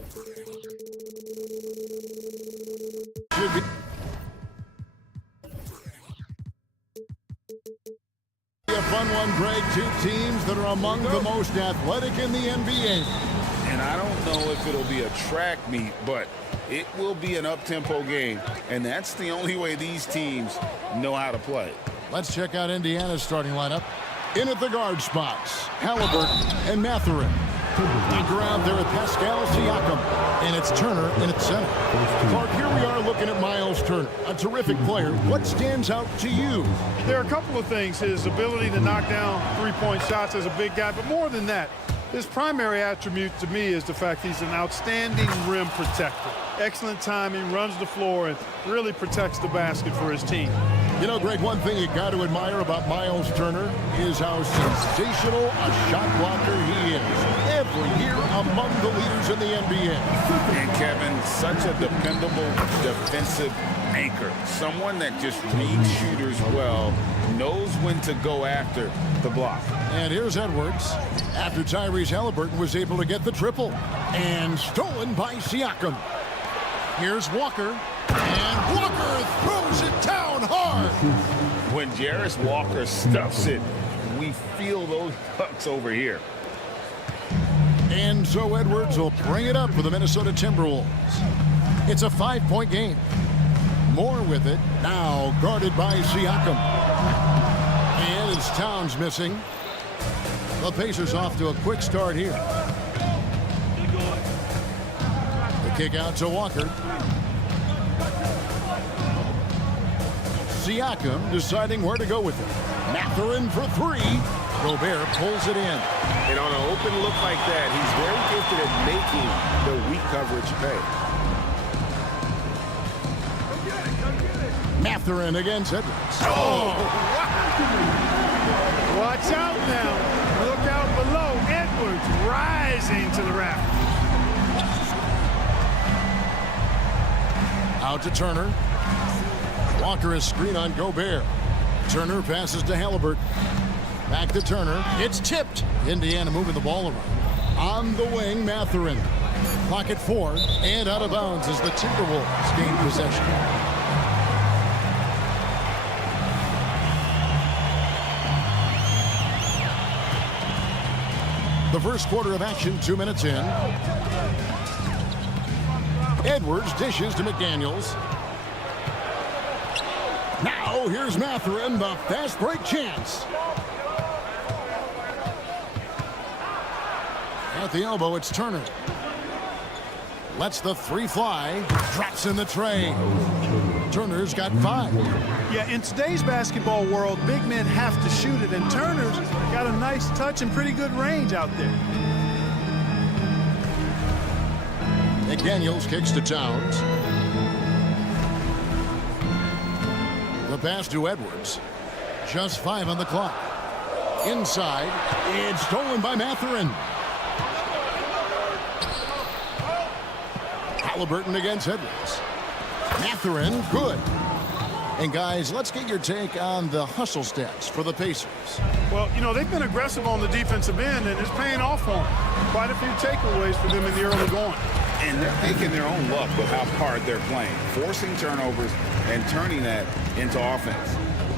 be a fun one, Greg. Two teams that are among the most athletic in the NBA. And I don't know if it'll be a track meet, but it will be an up-tempo game. And that's the only way these teams know how to play. Let's check out Indiana's starting lineup. In at the guard spots, Halliburton and Mathurin. Look around there at Pascal Siakam, and it's Turner in its center. Clark, here we are looking at Miles Turner, a terrific player. What stands out to you? There are a couple of things. His ability to knock down three-point shots as a big guy, but more than that, his primary attribute to me is the fact he's an outstanding rim protector. Excellent timing, runs the floor, and really protects the basket for his team. You know, Greg, one thing you got to admire about Miles Turner is how sensational a shot blocker he is. Every year among the leaders in the NBA. And Kevin, such a dependable defensive anchor. Someone that just reads shooters well, knows when to go after the block. And here's Edwards after Tyrese Halliburton was able to get the triple. And stolen by Siakam. Here's Walker. And Walker throws it down hard. When Jarris Walker stuffs it, we feel those pucks over here. And so Edwards will bring it up for the Minnesota Timberwolves. It's a 5-point game. Moore with it, now guarded by Siakam. And it's Towns missing. The Pacers off to a quick start here. The kick out to Walker. Siakam deciding where to go with it. Mathurin for three. Gobert pulls it in. And on an open look like that, he's very gifted at making the weak coverage pay. Mathurin against Edwards. Oh! Watch out now. Look out below. Edwards rising to the raft. Out to Turner. Walker is screen on Gobert. Turner passes to Halliburton. Back to Turner. It's tipped. Indiana moving the ball around. On the wing, Mathurin. Clock at 4 and out of bounds as the Timberwolves gain possession. The first quarter of action, 2 minutes in. Edwards dishes to McDaniels. Now here's Mathurin, the fast break chance. At the elbow, it's Turner. Lets the three fly. Drops in the tray. Turner's got 5. Yeah, in today's basketball world, big men have to shoot it, and Turner's got a nice touch and pretty good range out there. McDaniels kicks to Towns. The pass to Edwards. Just 5 on the clock. Inside. It's stolen by Mathurin. Halliburton against Edwards. Mathurin, good. And guys, let's get your take on the hustle stats for the Pacers. Well, you know, they've been aggressive on the defensive end, and it's paying off for them. Quite a few takeaways for them in the early going. And they're taking their own luck with how hard they're playing, forcing turnovers and turning that into offense.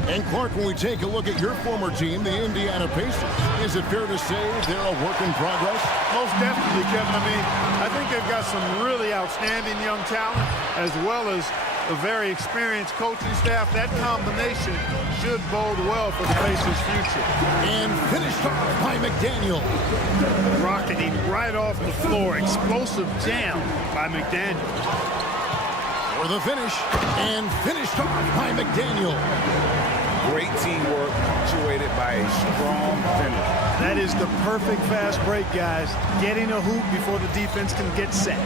And Clark, when we take a look at your former team, the Indiana Pacers, is it fair to say they're a work in progress? Most definitely, Kevin. I mean, I think they've got some really outstanding young talent, as well as a very experienced coaching staff. That combination should bode well for the Pacers' future. And finished off by McDaniel. Rocketing right off the floor. Explosive jam by McDaniel. For the finish, and finished off by McDaniel. Great teamwork, punctuated by a strong finish. That is the perfect fast break, guys. Getting a hoop before the defense can get set.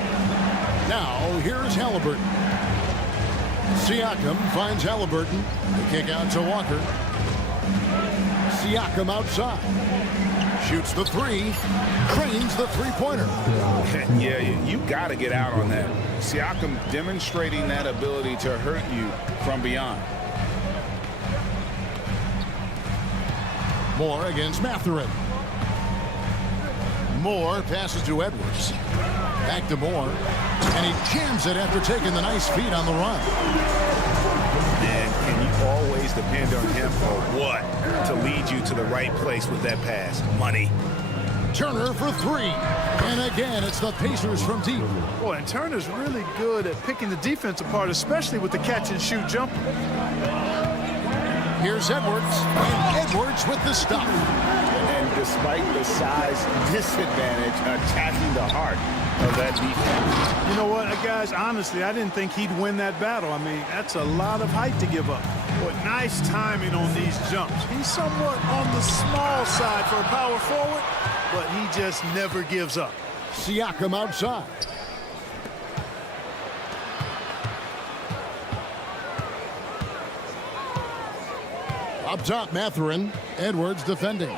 Now, here's Halliburton. Siakam finds Halliburton. The kick out to Walker. Siakam outside. Shoots the three. Trains the three-pointer. Yeah, you got to get out on that. Siakam demonstrating that ability to hurt you from beyond. Moore against Mathurin. Moore passes to Edwards. Back to Moore. And he jams it after taking the nice feed on the run. And can you always depend on him or what to lead you to the right place with that pass? Money. Turner for three. And again, it's the Pacers from deep. Boy, and Turner's really good at picking the defense apart, especially with the catch-and-shoot jumper. Here's Edwards. And Edwards with the stop. And despite the size disadvantage, attacking the heart of that defense. You know what, guys, honestly, I didn't think he'd win that battle. I mean, that's a lot of height to give up. But nice timing on these jumps. He's somewhat on the small side for a power forward, but he just never gives up. Siakam outside. Up top, Mathurin. Edwards defending.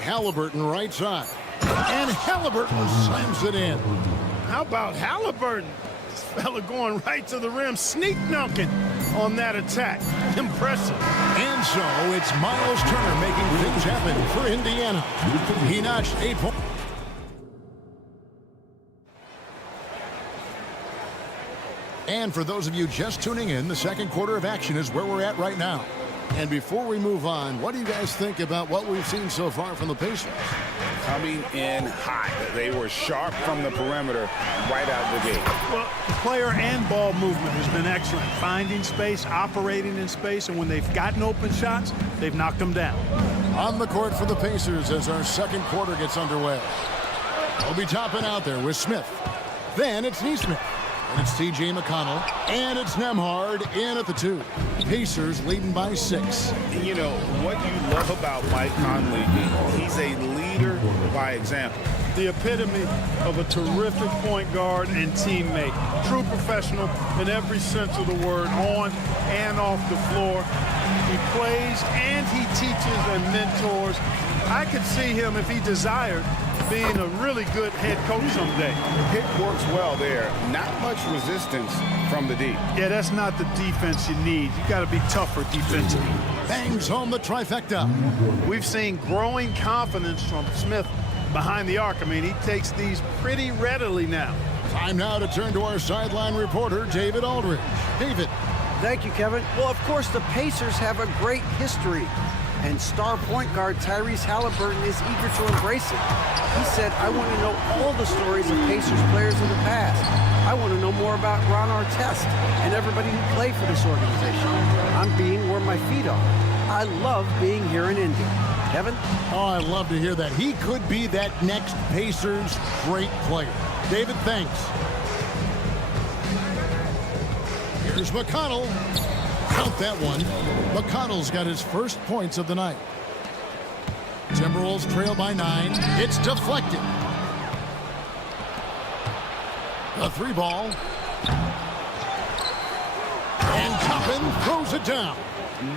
Halliburton right side. And Halliburton slams it in. How about Halliburton? This fella going right to the rim, sneak dunking on that attack. Impressive. And so it's Miles Turner making things happen for Indiana. He notched 8 points. And for those of you just tuning in, the second quarter of action is where we're at right now. And before we move on, what do you guys think about what we've seen so far from the Pacers? Coming in hot. They were sharp from the perimeter right out the gate. Well, the player and ball movement has been excellent. Finding space, operating in space, and when they've gotten open shots, they've knocked them down. On the court for the Pacers as our second quarter gets underway. We'll be topping out there with Smith. Then it's Neesmith. And it's T.J. McConnell. And it's Nembhard in at the 2. Pacers leading by 6. You know, what you love about Mike Conley, he's a leader by example. The epitome of a terrific point guard and teammate. True professional in every sense of the word, on and off the floor. He plays and he teaches and mentors. I could see him, if he desired, being a really good head coach someday. The pick works well there. Not much resistance from the D. Yeah, that's not the defense you need. You got to be tougher defensively. Bangs home the trifecta. We've seen growing confidence from Smith behind the arc. I mean, he takes these pretty readily now. Time now to turn to our sideline reporter, David Aldridge. David. Thank you, Kevin. Well, of course, the Pacers have a great history. And star point guard Tyrese Halliburton is eager to embrace it. He said, I want to know all the stories of Pacers players in the past. I want to know more about Ron Artest and everybody who played for this organization. I'm being where my feet are. I love being here in Indy. Kevin? Oh, I'd love to hear that. He could be that next Pacers great player. David, thanks. Here's McConnell. Count that one. McConnell's got his first points of the night. Timberwolves trail by 9. It's deflected. The 3 ball. And Toppin throws it down.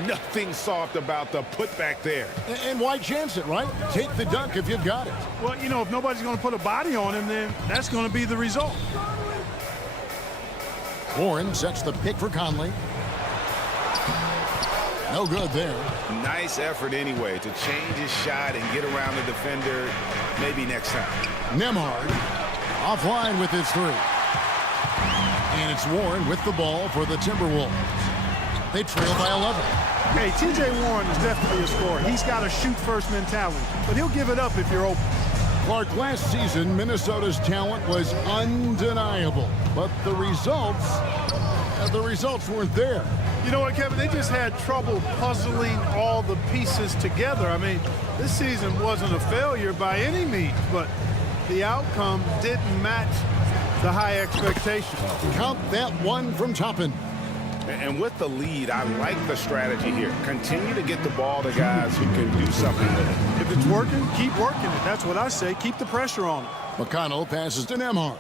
Nothing soft about the putback there. And why chance it, right? Take the dunk if you've got it. Well, you know, if nobody's going to put a body on him, then that's going to be the result. Warren sets the pick for Conley. No good there. Nice effort anyway to change his shot and get around the defender maybe next time. Nembhard offline with his 3. And it's Warren with the ball for the Timberwolves. They trail by 11. Hey, T.J. Warren is definitely a scorer. He's got a shoot-first mentality, but he'll give it up if you're open. Clark, last season, Minnesota's talent was undeniable, but the results weren't there. You know what, Kevin? They just had trouble puzzling all the pieces together. I mean, this season wasn't a failure by any means, but the outcome didn't match the high expectations. Count that one from Toppin. And with the lead, I like the strategy here. Continue to get the ball to guys who can do something with it. If it's working, keep working it. That's what I say. Keep the pressure on it. McConnell passes to Nembhard.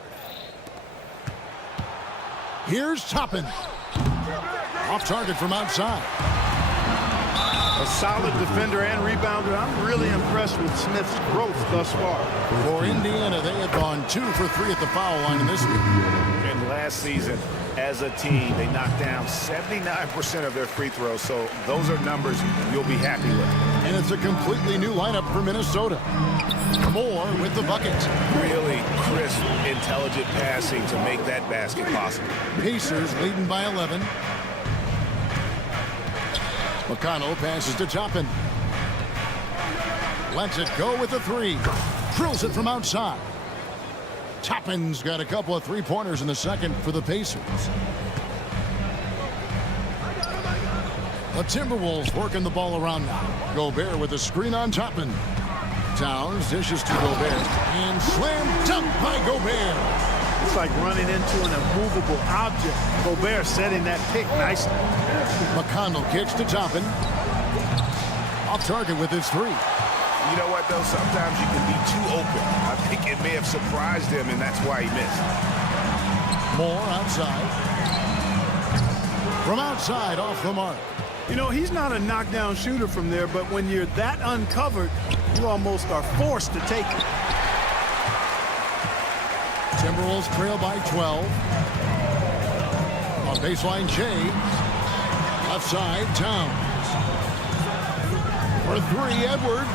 Here's Toppin. Off target from outside. A solid defender and rebounder. I'm really impressed with Smith's growth thus far. For Indiana, they have gone 2 for 3 at the foul line in this game. And last season as a team. They knocked down 79% of their free throws, so those are numbers you'll be happy with. And it's a completely new lineup for Minnesota. Moore with the bucket. Really crisp, intelligent passing to make that basket possible. Pacers leading by 11. McConnell passes to Toppin. Lets it go with a three. Drills it from outside. Toppin's got a couple of three-pointers in the second for the Pacers. The Timberwolves working the ball around now. Gobert with a screen on Toppin. Towns dishes to Gobert. And slam dunk by Gobert. It's like running into an immovable object. Gobert setting that pick nicely. McConnell kicks to Toppin. Off target with his three. You know what, though? Sometimes you can be too open. I think it may have surprised him, and that's why he missed. Moore outside. From outside, off the mark. You know, he's not a knockdown shooter from there, but when you're that uncovered, you almost are forced to take it. Timberwolves trail by 12. On baseline, James. Left side, Towns. For three, Edwards.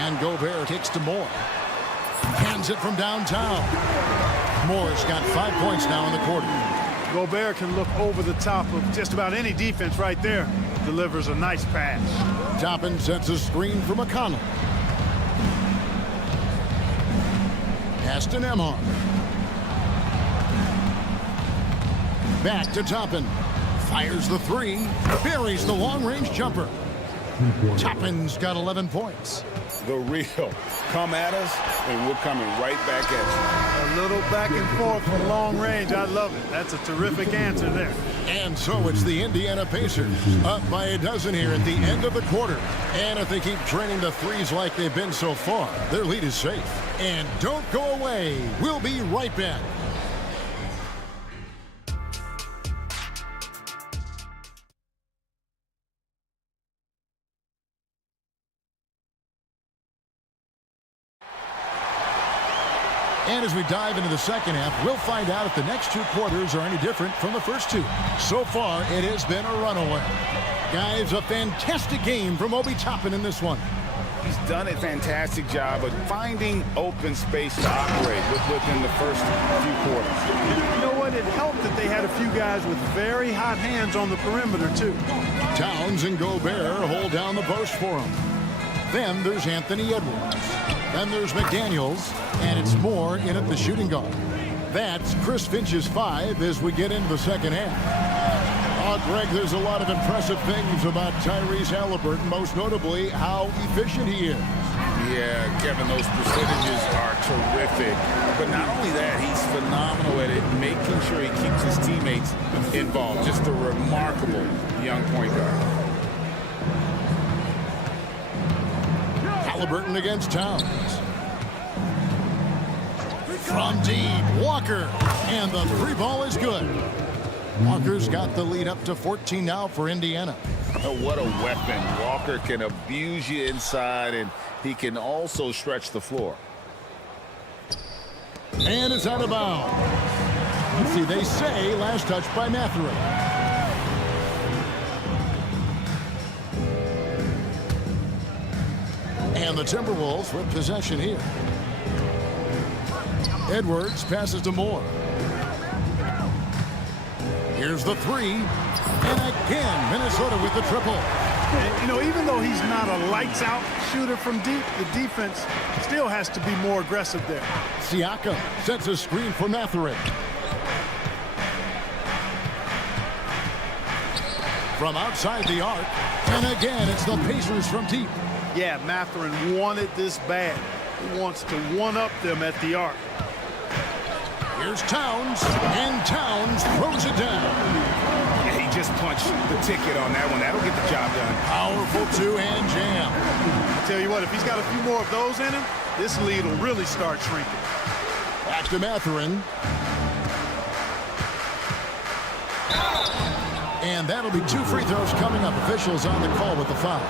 And Gobert kicks to Moore. Hands it from downtown. Moore's got 5 points now in the quarter. Gobert can look over the top of just about any defense right there. Delivers a nice pass. Toppin sets a screen for McConnell. Pass to Nembhard. Back to Toppin. Fires the three. Buries the long-range jumper. Toppin's got 11 points. The real. Come at us, and we're coming right back at you. A little back and forth from long range. I love it. That's a terrific answer there. And so it's the Indiana Pacers up by a dozen here at the end of the quarter. And if they keep draining the threes like they've been so far, their lead is safe. And don't go away. We'll be right back. And as we dive into the second half, we'll find out if the next two quarters are any different from the first two. So far, it has been a runaway. Guys, a fantastic game from Obi Toppin in this one. He's done a fantastic job of finding open space to operate within the first few quarters. You know what? It helped that they had a few guys with very hot hands on the perimeter, too. Towns and Gobert hold down the post for him. Then there's Anthony Edwards. Then there's McDaniels, and it's Moore in at the shooting guard. That's Chris Finch's 5 as we get into the second half. Oh, Greg, there's a lot of impressive things about Tyrese Haliburton, most notably how efficient he is. Yeah, Kevin, those percentages are terrific. But not only that, he's phenomenal at it, making sure he keeps his teammates involved. Just a remarkable young point guard. Haliburton against Towns. From deep, Walker. And the three ball is good. Walker's got the lead up to 14 now for Indiana. Oh, what a weapon. Walker can abuse you inside, and he can also stretch the floor. And it's out of bounds. Let's see, they say last touch by Mathurin. And the Timberwolves with possession here. Edwards passes to Moore. Here's the three. And again, Minnesota with the triple. And, you know, even though he's not a lights-out shooter from deep, the defense still has to be more aggressive there. Siakam sets a screen for Mathurin. From outside the arc. And again, it's the Pacers from deep. Yeah, Mathurin wanted this bad. He wants to one-up them at the arc. Here's Towns, and Towns throws it down. Yeah, he just punched the ticket on that one. That'll get the job done. Powerful two-hand jam. I tell you what, if he's got a few more of those in him, this lead will really start shrinking. Back to Mathurin. And that'll be 2 free throws coming up. Officials on the call with the foul.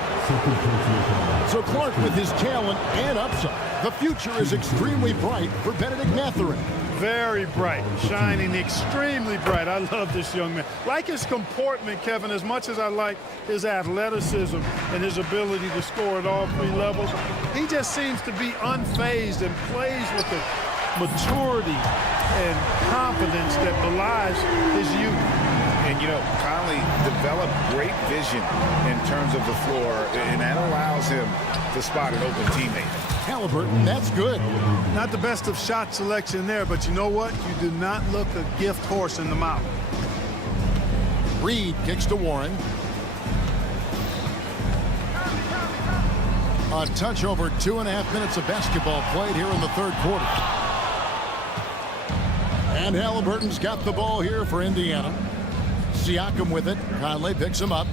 So Clark with his talent and upside. The future is extremely bright for Benedict Mathurin. Very bright, shining extremely bright. I love this young man. Like his comportment, Kevin, as much as I like his athleticism and his ability to score at all 3 levels, he just seems to be unfazed and plays with the maturity and confidence that belies his youth. And, you know, Conley developed great vision in terms of the floor, and that allows him to spot an open teammate. Halliburton, that's good. Not the best of shot selection there, but you know what? You do not look a gift horse in the mouth. Reed kicks to Warren. A touch over 2.5 minutes of basketball played here in the third quarter. And Halliburton's got the ball here for Indiana. Siakam with it. Conley picks him up.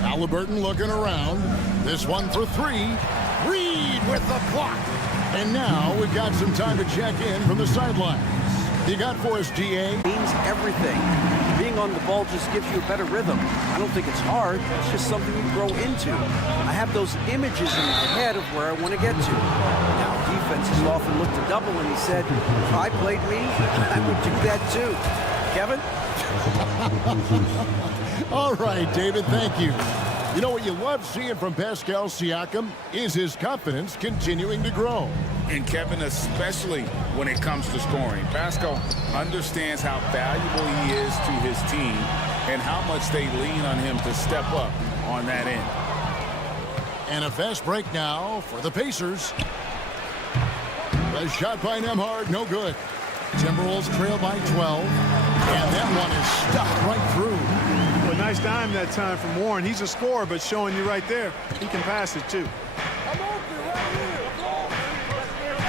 Halliburton looking around. This one for 3. Reed with the block. And now we've got some time to check in from the sidelines. You got for us, GA? Means everything. Being on the ball just gives you a better rhythm. I don't think it's hard. It's just something you grow into. I have those images in my head of where I want to get to. Now, defenses often look to double, and he said, if I played me, I would do that too. Kevin? All right, David, thank you. You know what you love seeing from Pascal Siakam is his confidence continuing to grow. And Kevin, especially when it comes to scoring. Pascal understands how valuable he is to his team and how much they lean on him to step up on that end. And a fast break now for the Pacers. A shot by Nembhard, no good. Timberwolves trail by 12. And that one is stuffed right through. Well, nice dime that time from Warren. He's a scorer, but showing you right there, he can pass it too.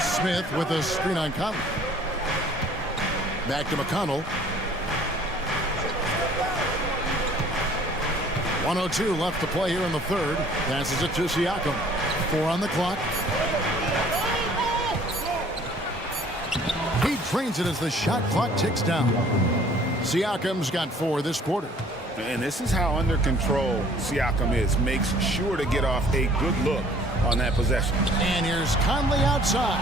Smith with a screen on Conley. Back to McConnell. 1:02 left to play here in the third. Passes it to Siakam. 4 on the clock. He trains it as the shot clock ticks down. Siakam's got 4 this quarter. And this is how under control Siakam is. Makes sure to get off a good look on that possession. And here's Conley outside.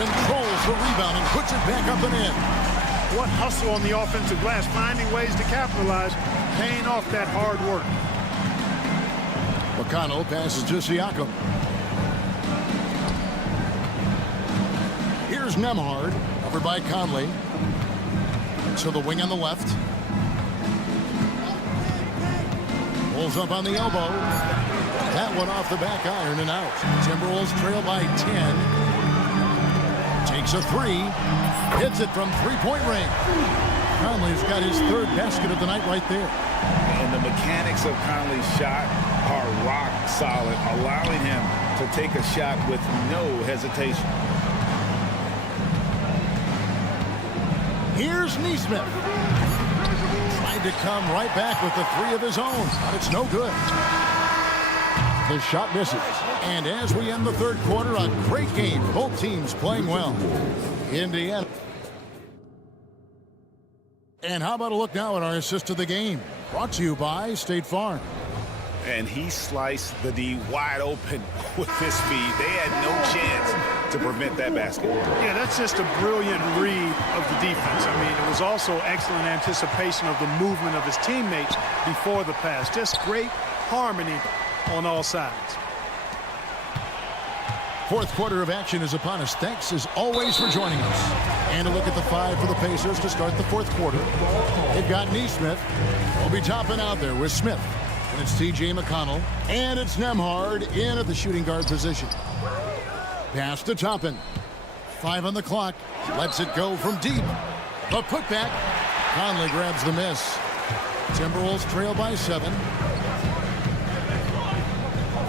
Controls the rebound and puts it back up and in. What hustle on the offensive glass, finding ways to capitalize, paying off that hard work. McConnell passes to Siakam. Here's Nembhard, covered by Conley. To the wing on the left. Pulls up on the elbow. That one off the back iron and out. Timberwolves trail by 10. Takes a 3. Hits it from three-point range. Conley's got his 3rd basket of the night right there. And the mechanics of Conley's shot are rock solid, allowing him to take a shot with no hesitation. Here's Nesmith. Tried to come right back with the 3 of his own, but it's no good. The shot misses. And as we end the third quarter, a great game. Both teams playing well. Indiana. And how about a look now at our assist of the game? Brought to you by State Farm. And he sliced the D wide open with his speed. They had no chance to prevent that basket. Yeah, that's just a brilliant read of the defense. I mean, it was also excellent anticipation of the movement of his teammates before the pass. Just great harmony on all sides. Fourth quarter of action is upon us. Thanks as always for joining us. And a look at the 5 for the Pacers to start the fourth quarter. They've got Nesmith. We'll be topping out there with Smith. And it's T.J. McConnell. And it's Nembhard in at the shooting guard position. Pass to Toppin. 5 on the clock. Lets it go from deep. The putback. Conley grabs the miss. Timberwolves trail by 7.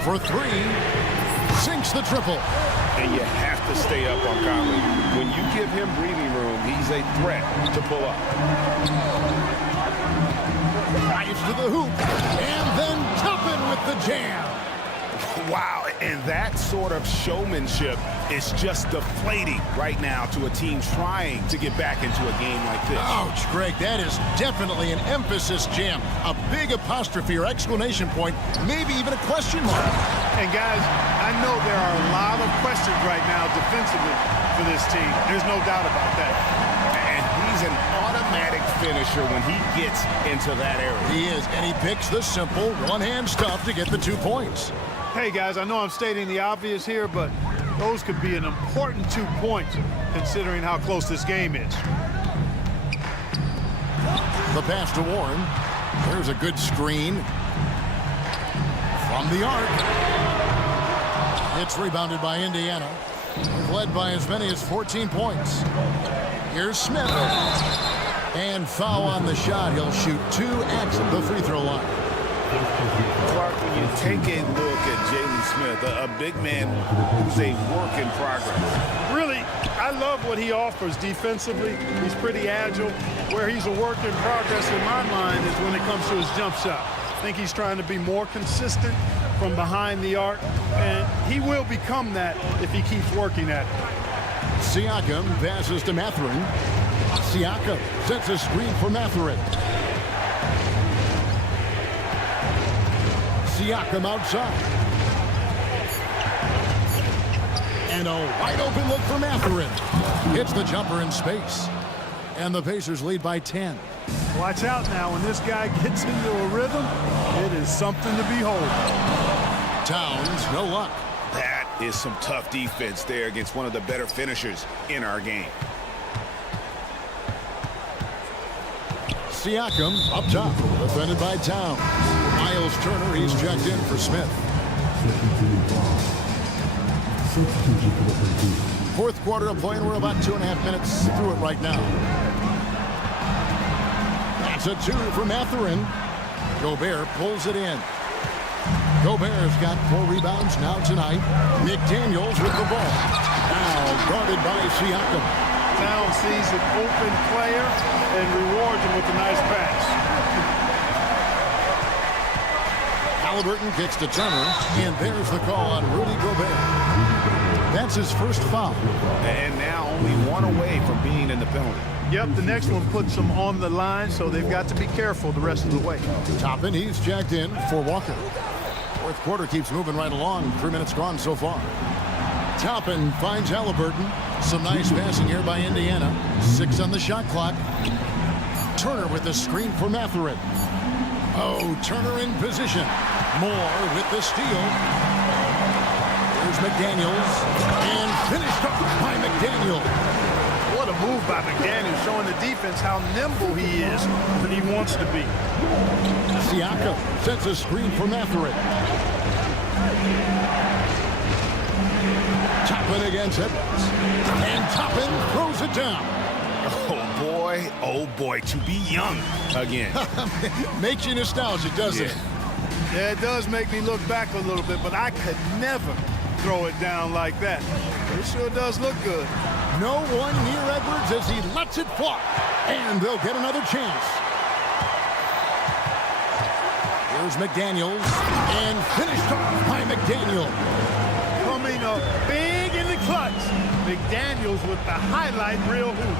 For 3. Sinks the triple. And you have to stay up on Conley. When you give him breathing room, he's a threat to pull up. Drives to the hoop. And then Toppin with the jam. Wow, and that sort of showmanship is just deflating right now to a team trying to get back into a game like this. Ouch, Greg, that is definitely an emphasis jam. A big apostrophe or exclamation point, maybe even a question mark. And guys, I know there are a lot of questions right now defensively for this team. There's no doubt about that. And he's an automatic finisher when he gets into that area. He is, and he picks the simple one-hand stuff to get the 2 points. Hey, guys, I know I'm stating the obvious here, but those could be an important 2 points considering how close this game is. The pass to Warren. There's a good screen from the arc. It's rebounded by Indiana, led by as many as 14 points. Here's Smith. And foul on the shot. He'll shoot 2 at the free throw line. Clark, when you take a look at Jalen Smith, a big man who's a work in progress. Really, I love what he offers defensively. He's pretty agile. Where he's a work in progress in my mind is when it comes to his jump shot. I think he's trying to be more consistent from behind the arc, and he will become that if he keeps working at it. Siakam passes to Mathurin. Siakam sets a screen for Mathurin. Siakam outside. And a wide open look for Mathurin. Hits the jumper in space. And the Pacers lead by 10. Watch out now. When this guy gets into a rhythm, it is something to behold. Towns, no luck. That is some tough defense there against one of the better finishers in our game. Siakam up top, defended by Towns. Miles Turner, he's checked in for Smith. Fourth quarter of play, and we're about 2.5 minutes through it right now. That's a 2 for Mathurin. Gobert pulls it in. Gobert's got 4 rebounds now tonight. McDaniels with the ball. Now guarded by Siakam. Towns sees an open player and rewards him with a nice pass. Halliburton kicks to Turner, and there's the call on Rudy Gobert. That's his first foul. And now only 1 away from being in the penalty. Yep, the next one puts them on the line, so they've got to be careful the rest of the way. Toppin, he's checked in for Walker. Fourth quarter keeps moving right along. 3 minutes gone so far. Toppin finds Halliburton. Some nice passing here by Indiana. 6 on the shot clock. Turner with the screen for Mathurin. Oh, Turner in position. Moore with the steal. There's McDaniels. And finished up by McDaniel. What a move by McDaniels, showing the defense how nimble he is when he wants to be. Siakam sets a screen for Mathurin. Toppin against Edwards. And Toppin throws it down. Oh boy, to be young again. Makes you nostalgic, doesn't it? Yeah, it does make me look back a little bit, but I could never throw it down like that. It sure does look good. No one near Edwards as he lets it fly. And they'll get another chance. Here's McDaniels. And finished off by McDaniel. Coming up big in the clutch. McDaniels with the highlight reel hoop.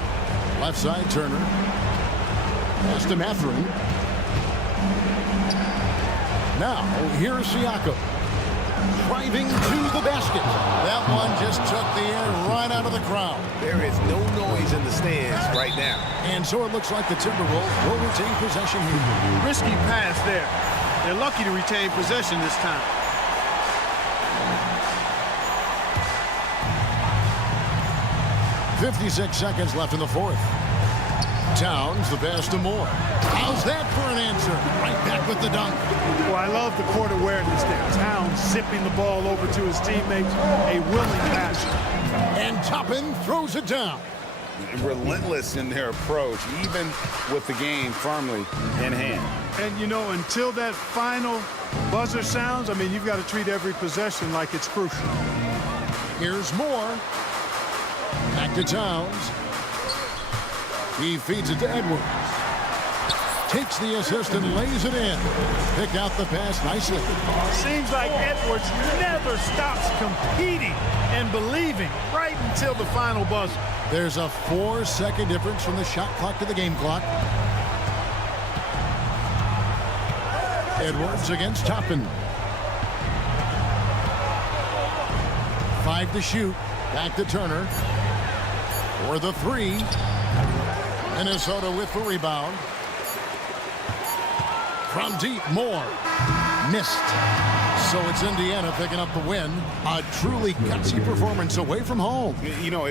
Left side, Turner. Pass to Mathurin. Now, here's Siakam. Driving to the basket. That one just took the air right out of the crowd. There is no noise in the stands right now. And so it looks like the Timberwolves will retain possession here. Risky pass there. They're lucky to retain possession this time. .56 seconds left in the fourth. Towns, the pass to Moore. How's that for an answer? Right back with the dunk. Well, I love the court awareness there. Towns zipping the ball over to his teammates. A willing passer. And Toppin throws it down. Relentless in their approach, even with the game firmly in hand. And, you know, until that final buzzer sounds, I mean, you've got to treat every possession like it's crucial. Here's Moore. Back to Towns. He feeds it to Edwards. takes the assist and lays it in. Pick out the pass nicely. Seems like Edwards never stops competing and believing right until the final buzzer. There's a 4-second difference from the shot clock to the game clock. Edwards against Toppin. 5 to shoot. Back to Turner. For the 3. Minnesota with the rebound. From deep, Moore. Missed. So it's Indiana picking up the win. A truly gutsy performance away from home. You know,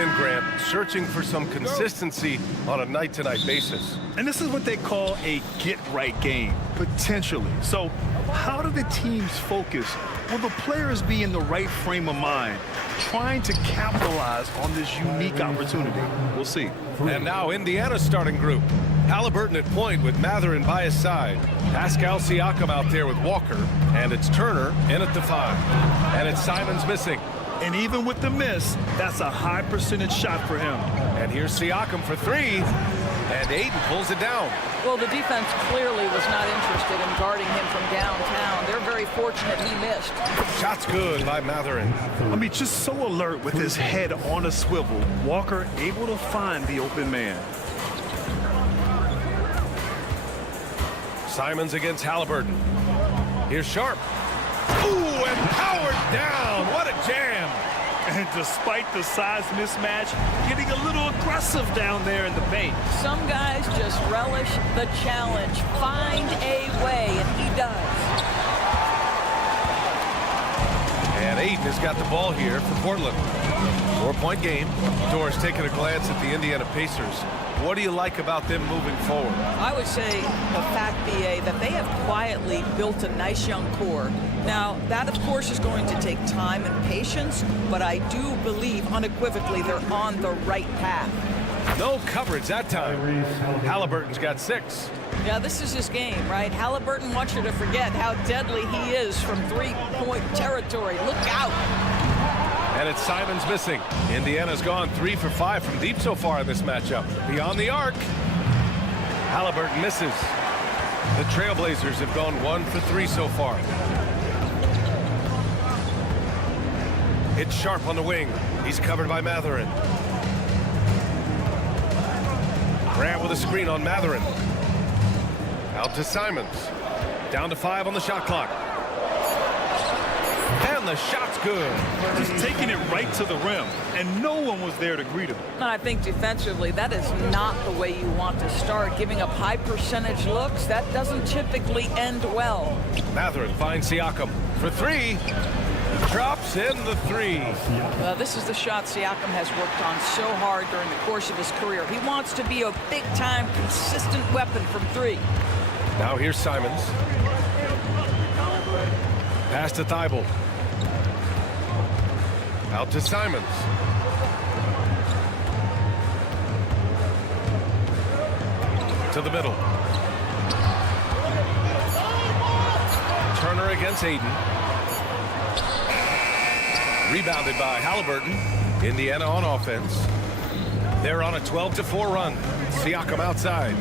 win, Grant, searching for some consistency on a night-to-night basis. And this is what they call a get-right game, potentially. So how do the teams focus? Will the players be in the right frame of mind, trying to capitalize on this unique opportunity? We'll see. And now Indiana's starting group. Halliburton at point with Matherin by his side. Pascal Siakam out there with Walker. And it's Turner in at the 5. And it's Simons missing. And even with the miss, that's a high percentage shot for him. And here's Siakam for 3. And Aiden pulls it down. Well, the defense clearly was not interested in guarding him from downtown. They're very fortunate he missed. Shot's good by Matherin. I mean, just so alert with his head on a swivel. Walker able to find the open man. Simons against Halliburton. Here's Sharp. Ooh, and powered down. What a jam. And despite the size mismatch, getting a little aggressive down there in the paint. Some guys just relish the challenge. Find a way, and he does. And Aiden has got the ball here for Portland. 4-point game. Doris taking a glance at the Indiana Pacers. What do you like about them moving forward? I would say the fact, BA, that they have quietly built a nice young core. Now, that, of course, is going to take time and patience, but I do believe unequivocally they're on the right path. No coverage that time. Halliburton's got 6. Yeah, this is his game, right? Halliburton wants you to forget how deadly he is from three-point territory. Look out. And it's Simons missing. Indiana's gone 3 for 5 from deep so far in this matchup. Beyond the arc. Halliburton misses. The Trailblazers have gone 1 for 3 so far. It's Sharp on the wing. He's covered by Matherin. Grant with a screen on Matherin. Out to Simons. Down to 5 on the shot clock. And the shot's good. Just taking it right to the rim, and no one was there to greet him. And I think defensively, that is not the way you want to start. Giving up high percentage looks, that doesn't typically end well. Matherin finds Siakam for 3. Drops in the 3. This is the shot Siakam has worked on so hard during the course of his career. He wants to be a big-time, consistent weapon from 3. Now here's Simons. Pass to Thibault. Out to Simons. To the middle. Turner against Aiden. Rebounded by Halliburton. Indiana on offense. They're on a 12-4 run. Siakam outside.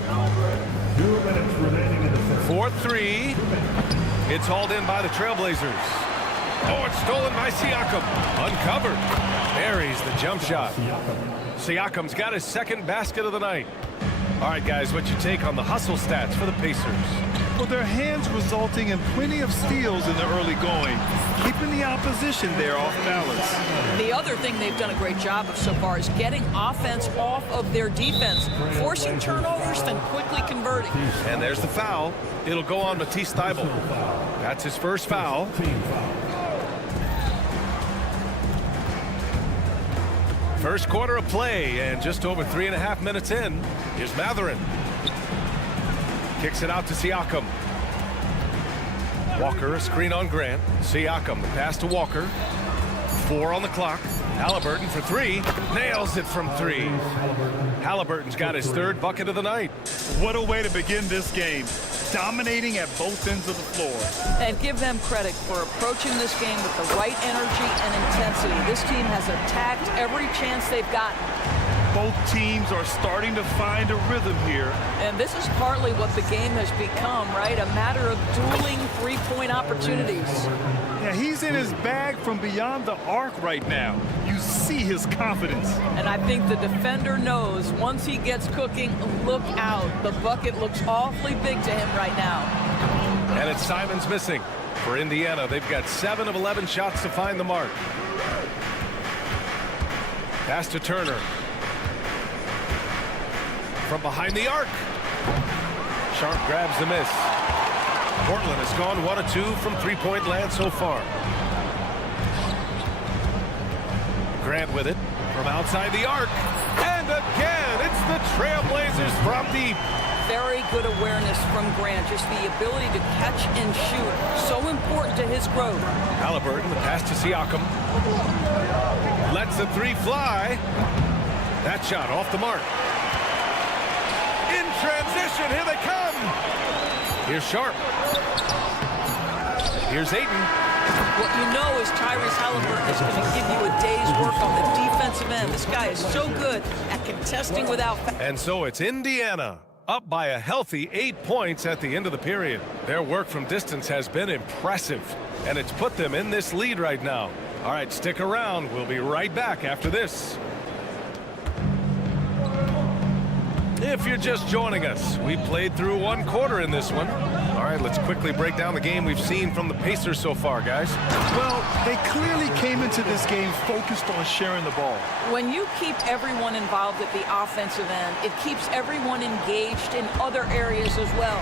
4-3. It's hauled in by the Trailblazers. Oh, it's stolen by Siakam. Uncovered. Buries the jump shot. Siakam's got his second basket of the night. All right, guys, what's your take on the hustle stats for the Pacers? Well, their hands resulting in plenty of steals in the early going, keeping the opposition there off balance. The other thing they've done a great job of so far is getting offense off of their defense, forcing turnovers, then quickly converting. And there's the foul. It'll go on Matisse Thybulle. That's his first foul. First quarter of play, and just over 3.5 minutes in. Here's Matherin. Kicks it out to Siakam. Walker, a screen on Grant. Siakam, the pass to Walker. 4 on the clock. Halliburton for 3. Nails it from 3. Halliburton's got his 3rd bucket of the night. What a way to begin this game. Dominating at both ends of the floor. And give them credit for approaching this game with the right energy and intensity. This team has attacked every chance they've gotten. Both teams are starting to find a rhythm here. And this is partly what the game has become, right? A matter of dueling three-point opportunities. Yeah, he's in his bag from beyond the arc right now. You see his confidence. And I think the defender knows once he gets cooking, look out. The bucket looks awfully big to him right now. And it's Simons missing. For Indiana, they've got 7 of 11 shots to find the mark. Pass to Turner. From behind the arc. Sharp grabs the miss. Portland has gone 1 of 2 from three-point land so far. Grant with it. from outside the arc. And again, it's the Trailblazers from deep. Very good awareness from Grant. Just the ability to catch and shoot. So important to his growth. Halliburton, the pass to Siakam. Lets the three fly. That shot off the mark. In transition, here they come. Here's Sharp. Here's Ayton. What you know is Tyrese Halliburton is going to give you a day's work on the defensive end. This guy is so good at contesting without... And so it's Indiana, up by a healthy 8 points at the end of the period. Their work from distance has been impressive, and it's put them in this lead right now. All right, stick around. We'll be right back after this. If you're just joining us, we played through one quarter in this one. All right, let's quickly break down the game we've seen from the Pacers so far, guys. Well, they clearly came into this game focused on sharing the ball. When you keep everyone involved at the offensive end, it keeps everyone engaged in other areas as well.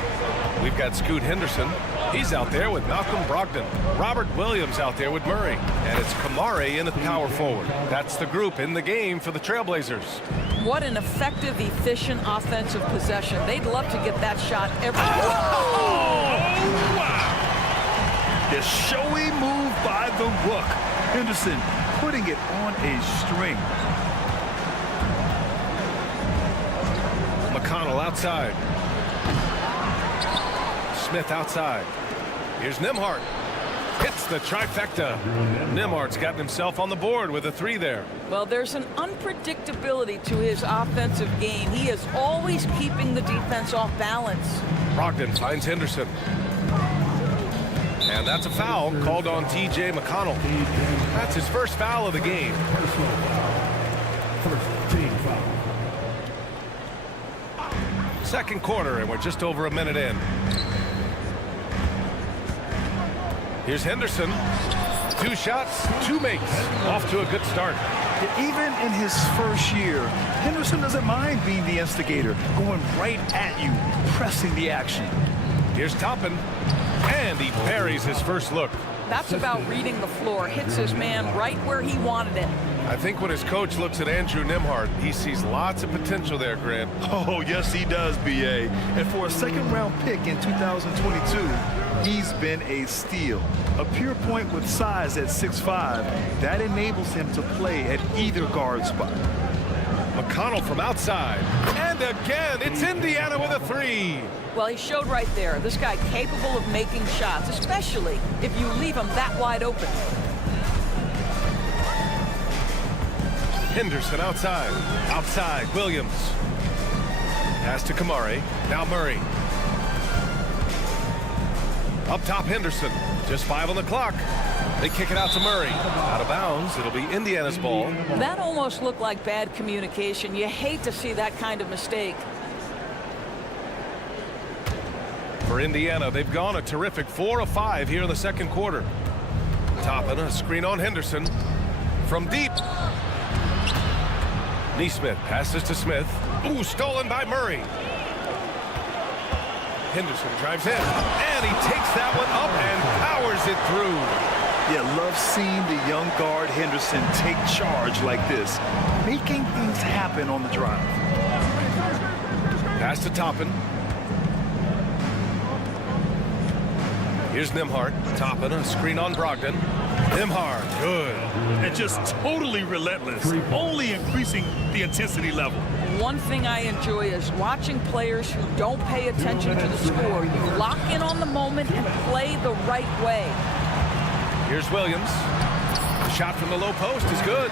We've got Scoot Henderson. He's out there with Malcolm Brogdon. Robert Williams out there with Murray. And it's Kamari in at power forward. That's the group in the game for the Trailblazers. What an effective, efficient offensive possession. They'd love to get that shot every... Whoa! Oh, wow! The showy move by the Rook. Henderson putting it on a string. McConnell outside. Smith outside. Here's Nembhard. Hits the trifecta. Nembhard's gotten himself on the board with a three there. Well, there's an unpredictability to his offensive game. He is always keeping the defense off balance. Brogdon finds Henderson. And that's a foul called on T.J. McConnell. That's his first foul of the game. First team foul. Second quarter, and we're just over a minute in. Here's Henderson. 2 shots, 2 makes. Off to a good start. Even in his first year, Henderson doesn't mind being the instigator, going right at you, pressing the action. Here's Toppin, and he parries his first look. That's about reading the floor. Hits his man right where he wanted it. I think when his coach looks at Andrew Nembhard, he sees lots of potential there, Grant. Oh, yes, he does, B.A. And for a second-round pick in 2022, he's been a steal. A pure point with size at 6'5", that enables him to play at either guard spot. McConnell from outside. And again, it's Indiana with a three. Well, he showed right there. This guy capable of making shots, especially if you leave him that wide open. Henderson outside. Outside, Williams. Pass to Kamari. Now Murray. Up top, Henderson. Just 5 on the clock. They kick it out to Murray. Out of bounds. It'll be Indiana's ball. That almost looked like bad communication. You hate to see that kind of mistake. For Indiana, they've gone a terrific 4 of 5 here in the second quarter. Toppin, a screen on Henderson. From deep. Neesmith passes to Smith. Ooh, stolen by Murray. Henderson drives in, and he takes that one up and powers it through. Yeah, love seeing the young guard Henderson take charge like this, making things happen on the drive. Pass to Toppin. Here's Nembhard. Toppin, a screen on Brogdon. Nembhard, good. And just totally relentless, only increasing the intensity level. One thing I enjoy is watching players who don't pay attention to the score. You lock in on the moment and play the right way. Here's Williams. The shot from the low post is good.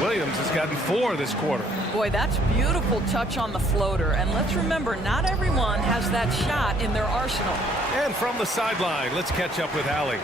Williams has gotten 4 this quarter. Boy, that's beautiful touch on the floater. And let's remember, not everyone has that shot in their arsenal. And from the sideline, let's catch up with Allie.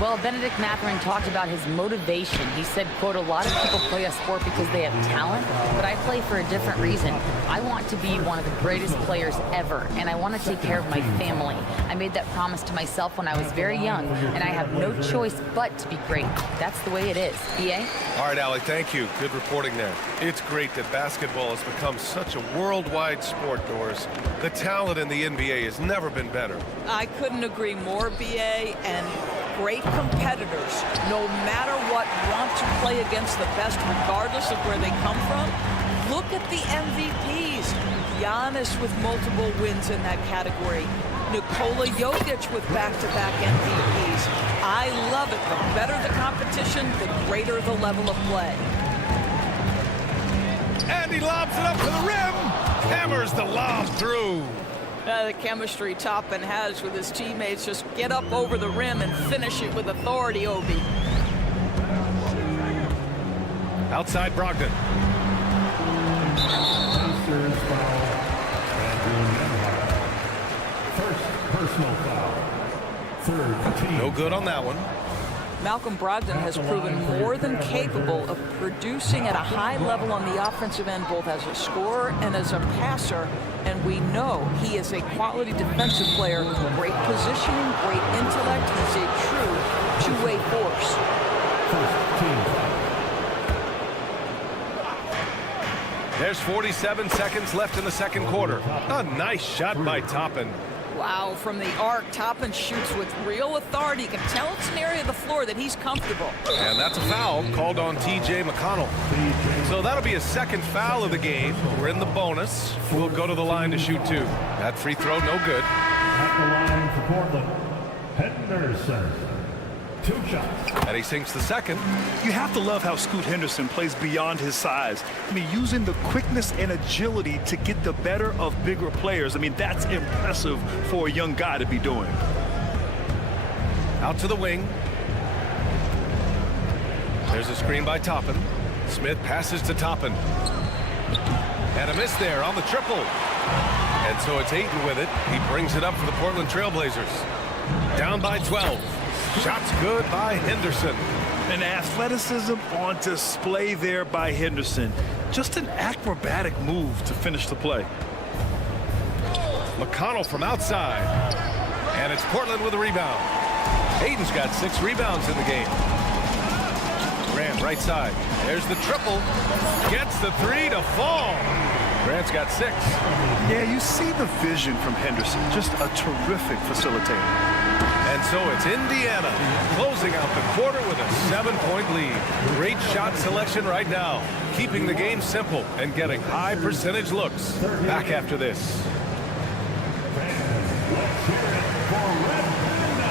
Well, Benedict Mathurin talked about his motivation. He said, quote, a lot of people play a sport because they have talent, but I play for a different reason. I want to be one of the greatest players ever, and I want to take care of my family. I made that promise to myself when I was very young, and I have no choice but to be great. That's the way it is. B.A.? All right, Allie, thank you. Good reporting there. It's great that basketball has become such a worldwide sport, Doris. The talent in the NBA has never been better. I couldn't agree more, B.A., and great competitors, no matter what, want to play against the best regardless of where they come from. Look at the MVPs. Giannis with multiple wins in that category. Nikola Jokic with back-to-back MVPs. I love it. The better the competition, the greater the level of play. And he lobs it up to the rim. Hammers the lob through. The chemistry Toppin has with his teammates. Just get up over the rim and finish it with authority, Obi. Outside Brogdon. First personal foul. Third team. No good on that one. Malcolm Brogdon has proven more than capable of producing at a high level on the offensive end, both as a scorer and as a passer. And we know he is a quality defensive player, great positioning, great intellect. He's a true two-way force. First team foul. There's 47 seconds left in the second quarter. A nice shot by Toppin. Wow, from the arc, Toppin shoots with real authority. You can tell it's an area of the floor that he's comfortable. And that's a foul called on T.J. McConnell. So that'll be a second foul of the game. We're in the bonus. We'll go to the line to shoot two. That free throw, no good. At the line for Portland, Henderson. 2 shots. And he sinks the second. You have to love how Scoot Henderson plays beyond his size. I mean, using the quickness and agility to get the better of bigger players. I mean, that's impressive for a young guy to be doing. Out to the wing. There's a screen by Toppin. Smith passes to Toppin. And a miss there on the triple. And so it's Ayton with it. He brings it up for the Portland Trailblazers. Down by 12. Shots good by Henderson. And athleticism on display there by Henderson. Just an acrobatic move to finish the play. McConnell from outside. And it's Portland with a rebound. Ayton's got 6 rebounds in the game. Grant right side. There's the triple. Gets the 3 to fall. Grant's got 6. Yeah, you see the vision from Henderson. Just a terrific facilitator. And so it's Indiana closing out the quarter with a 7-point lead. Great shot selection right now, keeping the game simple and getting high percentage looks. Back after this. Let's hear it for Red Panda.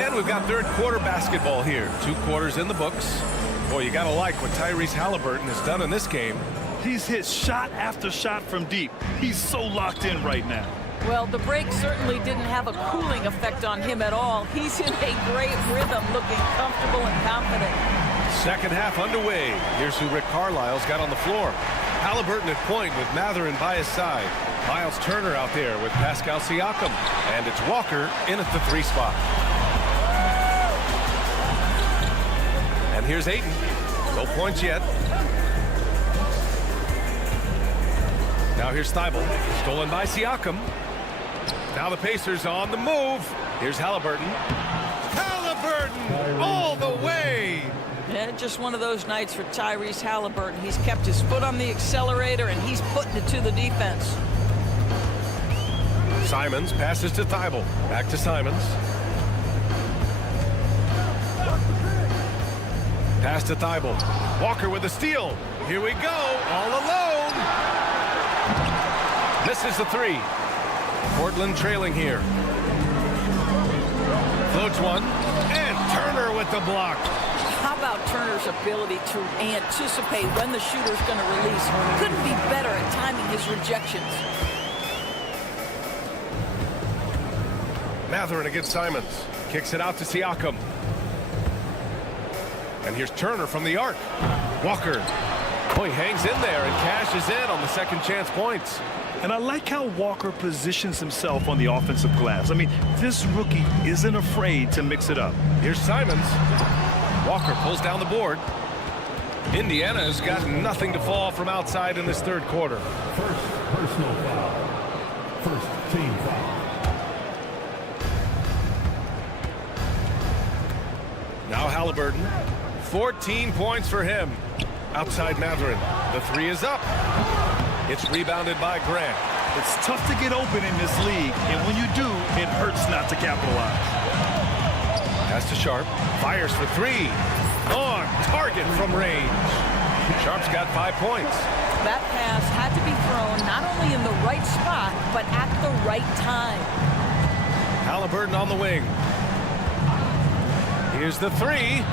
And we've got third quarter basketball here. 2 quarters in the books. Boy, you gotta like what Tyrese Halliburton has done in this game. He's hit shot after shot from deep. He's so locked in right now. Well, the break certainly didn't have a cooling effect on him at all. He's in a great rhythm, looking comfortable and confident. Second half underway. Here's who Rick Carlisle's got on the floor. Halliburton at point with Mathurin by his side. Miles Turner out there with Pascal Siakam. And it's Walker in at the 3 spot. And here's Ayton. No points yet. Now here's Thibault. Stolen by Siakam. Now the Pacers on the move. Here's Halliburton. Halliburton all the way. Yeah, just one of those nights for Tyrese Halliburton. He's kept his foot on the accelerator, and he's putting it to the defense. Simons passes to Thibault. Back to Simons. Pass to Thibault. Walker with a steal. Here we go. All alone. Misses the 3. Portland trailing here. Floats one. And Turner with the block. How about Turner's ability to anticipate when the shooter's going to release? Couldn't be better at timing his rejections. Mathurin against Simons. Kicks it out to Siakam. And here's Turner from the arc. Walker. Oh, he hangs in there and cashes in on the second chance points. And I like how Walker positions himself on the offensive glass. I mean, this rookie isn't afraid to mix it up. Here's Simons. Walker pulls down the board. Indiana's got nothing to fall from outside in this third quarter. First personal foul. First team foul. Now Halliburton. 14 points for him. Outside Matherin. The three is up. It's rebounded by Grant. It's tough to get open in this league, and when you do, it hurts not to capitalize. Pass to Sharp. Fires for three. On target from range. Sharp's got 5 points. That pass had to be thrown not only in the right spot, but at the right time. Halliburton on the wing. Here's the three.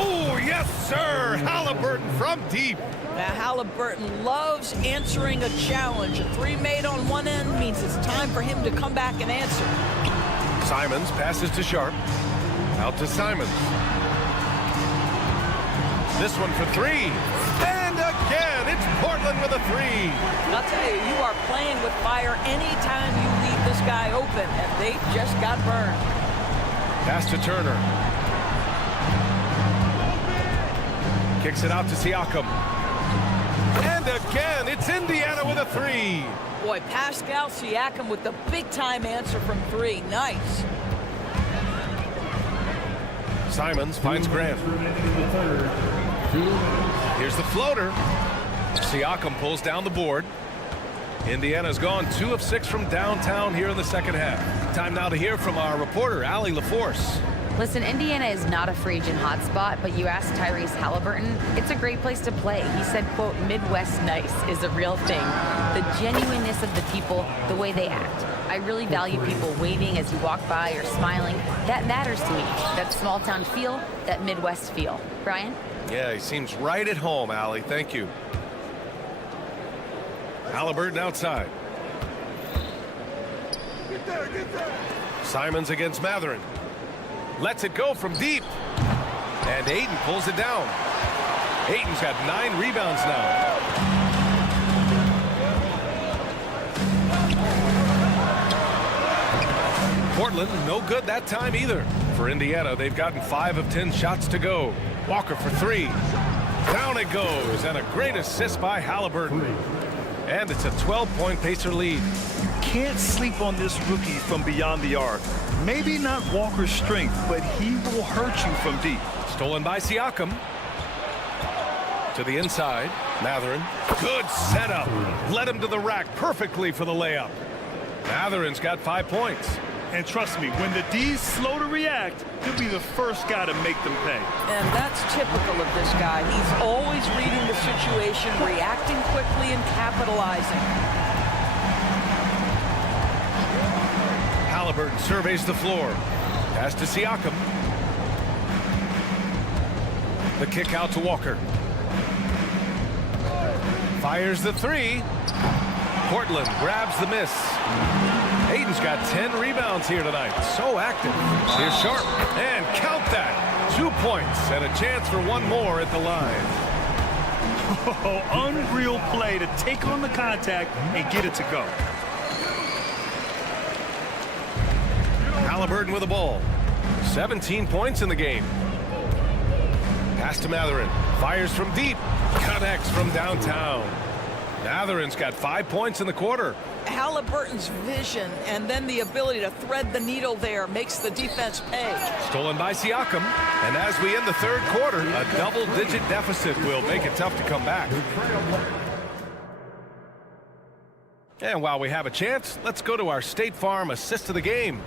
Oh, yes, sir. Halliburton from deep. Now, Halliburton loves answering a challenge. A three made on one end means it's time for him to come back and answer. Simons passes to Sharp. Out to Simons. This one for three. And again, it's Portland with a three. I'll tell you, you are playing with fire anytime you leave this guy open, and they just got burned. Pass to Turner. Kicks it out to Siakam. And again, it's Indiana with a three. Boy, Pascal Siakam with the big-time answer from three. Nice. Simons finds Grant. Here's the floater. Siakam pulls down the board. Indiana's gone 2 of 6 from downtown here in the second half. Time now to hear from our reporter, Allie LaForce. Listen, Indiana is not a free agent hotspot, but you ask Tyrese Halliburton, it's a great place to play. He said, quote, Midwest nice is a real thing. The genuineness of the people, the way they act. I really value people waving as you walk by or smiling. That matters to me. That small town feel, that Midwest feel. Brian? Yeah, he seems right at home, Allie. Thank you. Halliburton outside. Get there. Simons against Matherin. Lets it go from deep. And Ayton pulls it down. Ayton's got 9 rebounds now. Portland, no good that time either. For Indiana, they've gotten 5 of 10 shots to go. Walker for 3. Down it goes, and a great assist by Halliburton. And it's a 12-point Pacer lead. Can't sleep on this rookie from beyond the arc. Maybe not Walker's strength, but he will hurt you from deep. Stolen by Siakam. To the inside, Matherin. Good setup. Led him to the rack perfectly for the layup. Matherin's got 5 points. And trust me, when the D's slow to react, he'll be the first guy to make them pay. And that's typical of this guy. He's always reading the situation, reacting quickly, and capitalizing. Halliburton surveys the floor. Pass to Siakam. The kick out to Walker. Fires the three. Portland grabs the miss. Ayton's got 10 rebounds here tonight. So active. Here's Sharp. And count that. 2 points and a chance for one more at the line. Oh, unreal play to take on the contact and get it to go. Halliburton with the ball. 17 points in the game. Pass to Matherin. Fires from deep. Connects from downtown. Matherin's got 5 points in the quarter. Halliburton's vision and then the ability to thread the needle there makes the defense pay. Stolen by Siakam. And as we end the third quarter, a double-digit deficit will make it tough to come back. And while we have a chance, let's go to our State Farm assist of the game.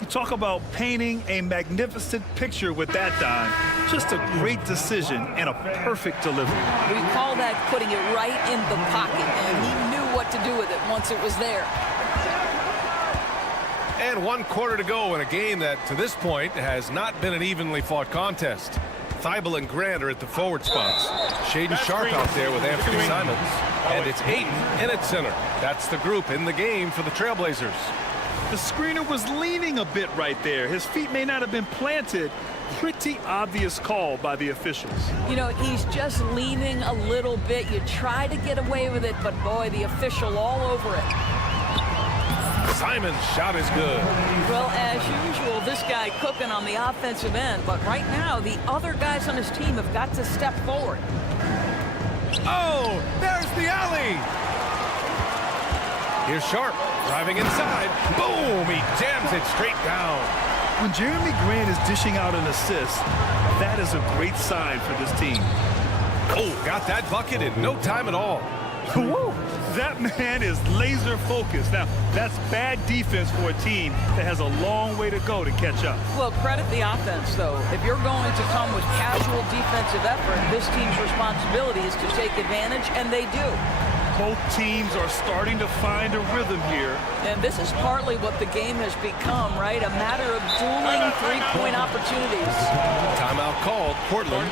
You talk about painting a magnificent picture with that dime. Just a great decision and a perfect delivery. We call that putting it right in the pocket, and he knew what to do with it once it was there. And 1 quarter to go in a game that, to this point, has not been an evenly fought contest. Thibault and Grant are at the forward spots. Shaden Sharp out there with Anthony Simons. And it's Ayton in at center. That's the group in the game for the Trailblazers. The screener was leaning a bit right there. His feet may not have been planted. Pretty obvious call by the officials. You know, he's just leaning a little bit. You try to get away with it, but boy, the official all over it. Simon's shot is good. Well, as usual, this guy guy cooking on the offensive end, but right now the other guys on his team have got to step forward. Oh, there's the alley. Here's Sharp driving inside. Boom, he jams it straight down. When Jeremy Grant is dishing out an assist, that is a great sign for this team. Oh, got that bucket in no time at all. Woo! That man is laser focused. Now, that's bad defense for a team that has a long way to go to catch up. Well, credit the offense, though. If you're going to come with casual defensive effort, this team's responsibility is to take advantage, and they do. Both teams are starting to find a rhythm here. And this is partly what the game has become, right? A matter of dueling three-point opportunities. Timeout called, Portland.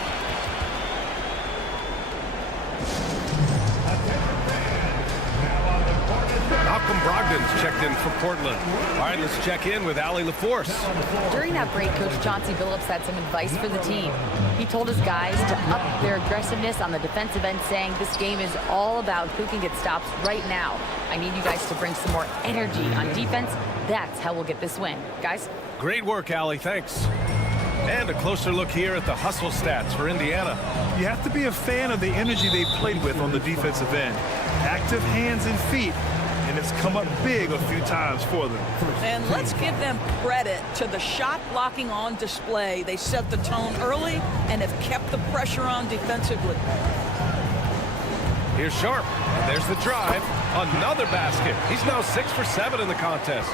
Malcolm Brogdon's checked in for Portland. All right, let's check in with Allie LaForce. During that break, Coach Chauncey Billups had some advice for the team. He told his guys to up their aggressiveness on the defensive end, saying this game is all about who can get stops right now. I need you guys to bring some more energy on defense. That's how we'll get this win. Guys? Great work, Allie. Thanks. And a closer look here at the hustle stats for Indiana. You have to be a fan of the energy they played with on the defensive end. Active hands and feet, and it's come up big a few times for them. And let's give them credit to the shot blocking on display. They set the tone early and have kept the pressure on defensively. Here's Sharp. There's the drive. Another basket. He's now 6 for 7 in the contest.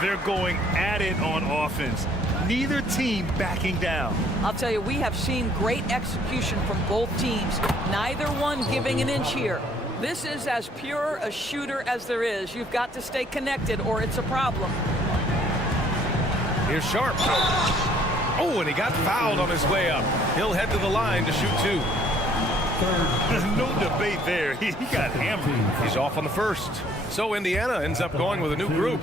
They're going at it on offense. Neither team backing down. I'll tell you, we have seen great execution from both teams. Neither one giving an inch here. This is as pure a shooter as there is. You've got to stay connected or it's a problem. Here's Sharp. Oh, and he got fouled on his way up. He'll head to the line to shoot 2. There's no debate there. He got hammered. He's off on the first. So Indiana ends up going with a new group.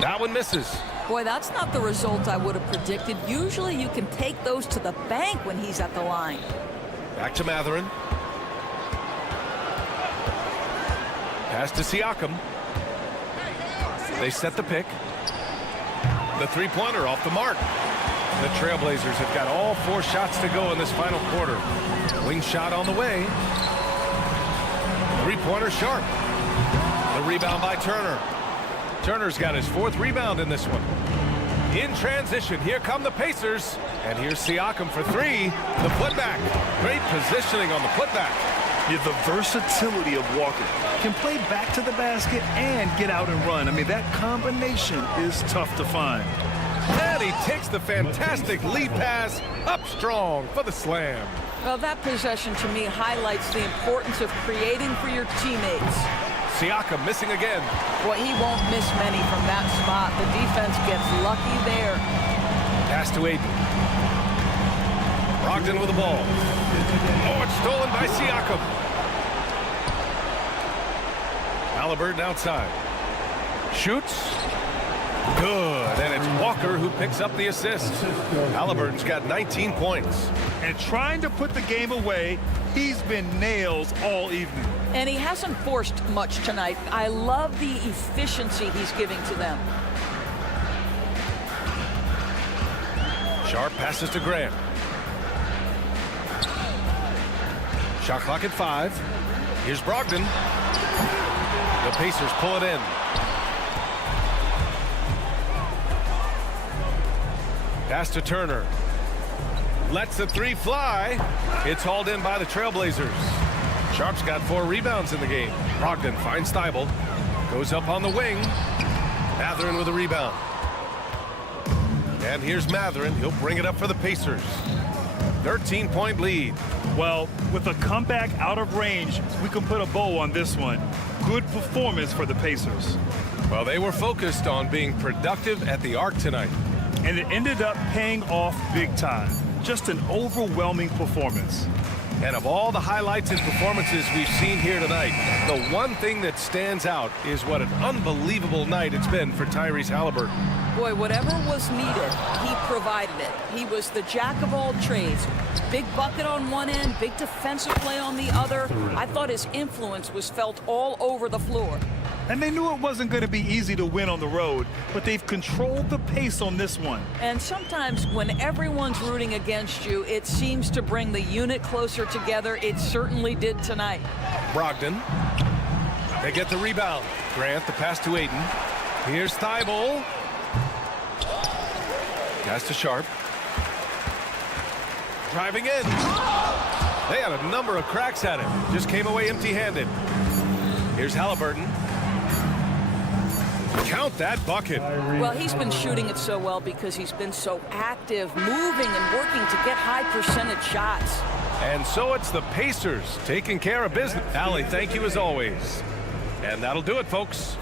That one misses. Boy, that's not the result I would have predicted. Usually you can take those to the bank when he's at the line. Back to Matherin. Pass to Siakam. They set the pick. The three-pointer off the mark. The Trailblazers have got all 4 shots to go in this final quarter. Wing shot on the way. Three-pointer Sharp. The rebound by Turner. Turner's got his 4th rebound in this one. In transition, here come the Pacers. And here's Siakam for 3. The putback. Great positioning on the putback. Yeah, the versatility of Walker. Can play back to the basket and get out and run. I mean, that combination is tough to find. And he takes the fantastic lead pass up strong for the slam. Well, that possession to me highlights the importance of creating for your teammates. Siakam missing again. Well, he won't miss many from that spot. The defense gets lucky there. Pass to Aiden. Brogdon with the ball. Oh, it's stolen by Siakam. Halliburton outside. Shoots. Good. And it's Walker who picks up the assist. Halliburton's got 19 points. And trying to put the game away, he's been nails all evening. And he hasn't forced much tonight. I love the efficiency he's giving to them. Sharp passes to Grant. Shot clock at 5. Here's Brogdon. The Pacers pull it in. Pass to Turner. Lets the 3 fly. It's hauled in by the Trailblazers. Sharp's got 4 rebounds in the game. Brogdon finds Thibault. Goes up on the wing. Matherin with a rebound. And here's Matherin. He'll bring it up for the Pacers. 13-point lead. Well, with a comeback out of range, we can put a bow on this one. Good performance for the Pacers. Well, they were focused on being productive at the arc tonight. And it ended up paying off big time. Just an overwhelming performance. And of all the highlights and performances we've seen here tonight, the one thing that stands out is what an unbelievable night it's been for Tyrese Halliburton. Boy, whatever was needed, he provided it. He was the jack of all trades. Big bucket on one end, big defensive play on the other. I thought his influence was felt all over the floor. And they knew it wasn't going to be easy to win on the road, but they've controlled the pace on this one. And sometimes when everyone's rooting against you, it seems to bring the unit closer together. It certainly did tonight. Brogdon. They get the rebound. Grant, the pass to Aiden. Here's Thibault. Pass to Sharp. Driving in. They had a number of cracks at it. Just came away empty-handed. Here's Halliburton. Count that bucket. Well, he's been shooting it so well because he's been so active, moving and working to get high percentage shots. And so it's the Pacers taking care of business. Allie, thank you as always. And that'll do it, folks.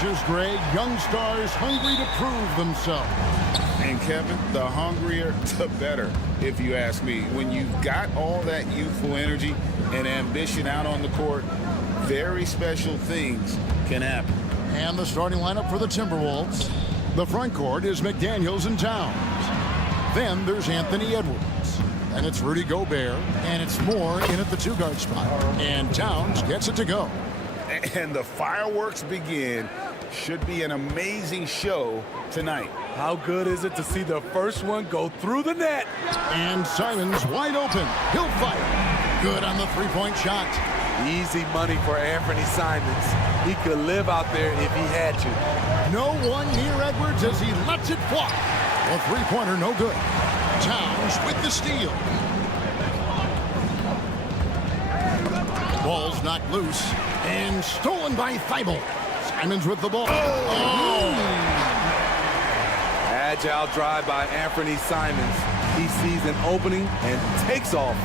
Blazers, Greg, young stars hungry to prove themselves. And Kevin, the hungrier, the better, if you ask me. When you've got all that youthful energy and ambition out on the court, very special things can happen. And the starting lineup for the Timberwolves. The front court is McDaniels and Towns. Then there's Anthony Edwards. And it's Rudy Gobert. And it's Moore in at the two-guard spot. And Towns gets it to go. And the fireworks begin. Should be an amazing show tonight. How good is it to see the first one go through the net? And Simons wide open. He'll fire. Good on the three-point shot. Easy money for Anthony Simons. He could live out there if he had to. No one near Edwards as he lets it fly. A three-pointer, no good. Towns with the steal. Ball's knocked loose and stolen by Thibault. Simons with the ball. Oh! Agile drive by Anthony Simons. He sees an opening and takes off.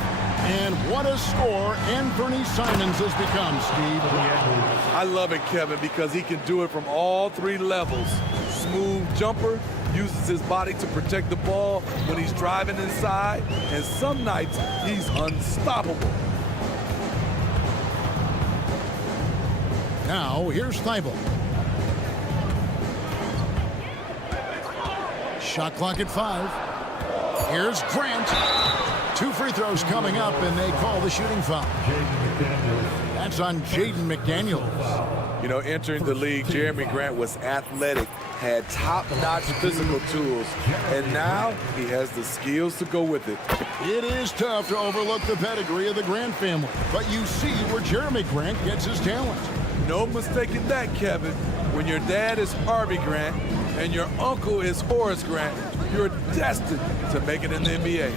And what a score Anthony Simons has become, Steve. I love it, Kevin, because he can do it from all three levels. Smooth jumper, uses his body to protect the ball when he's driving inside, and some nights he's unstoppable. Now, here's Thibault. Shot clock at 5. Here's Grant. 2 free throws coming up, and they call the shooting foul. That's on Jaden McDaniels. You know, entering the league, Jeremy Grant was athletic, had top-notch physical tools, and now he has the skills to go with it. It is tough to overlook the pedigree of the Grant family, but you see where Jeremy Grant gets his talent. No mistaking that, Kevin. When your dad is Harvey Grant and your uncle is Horace Grant, you're destined to make it in the NBA.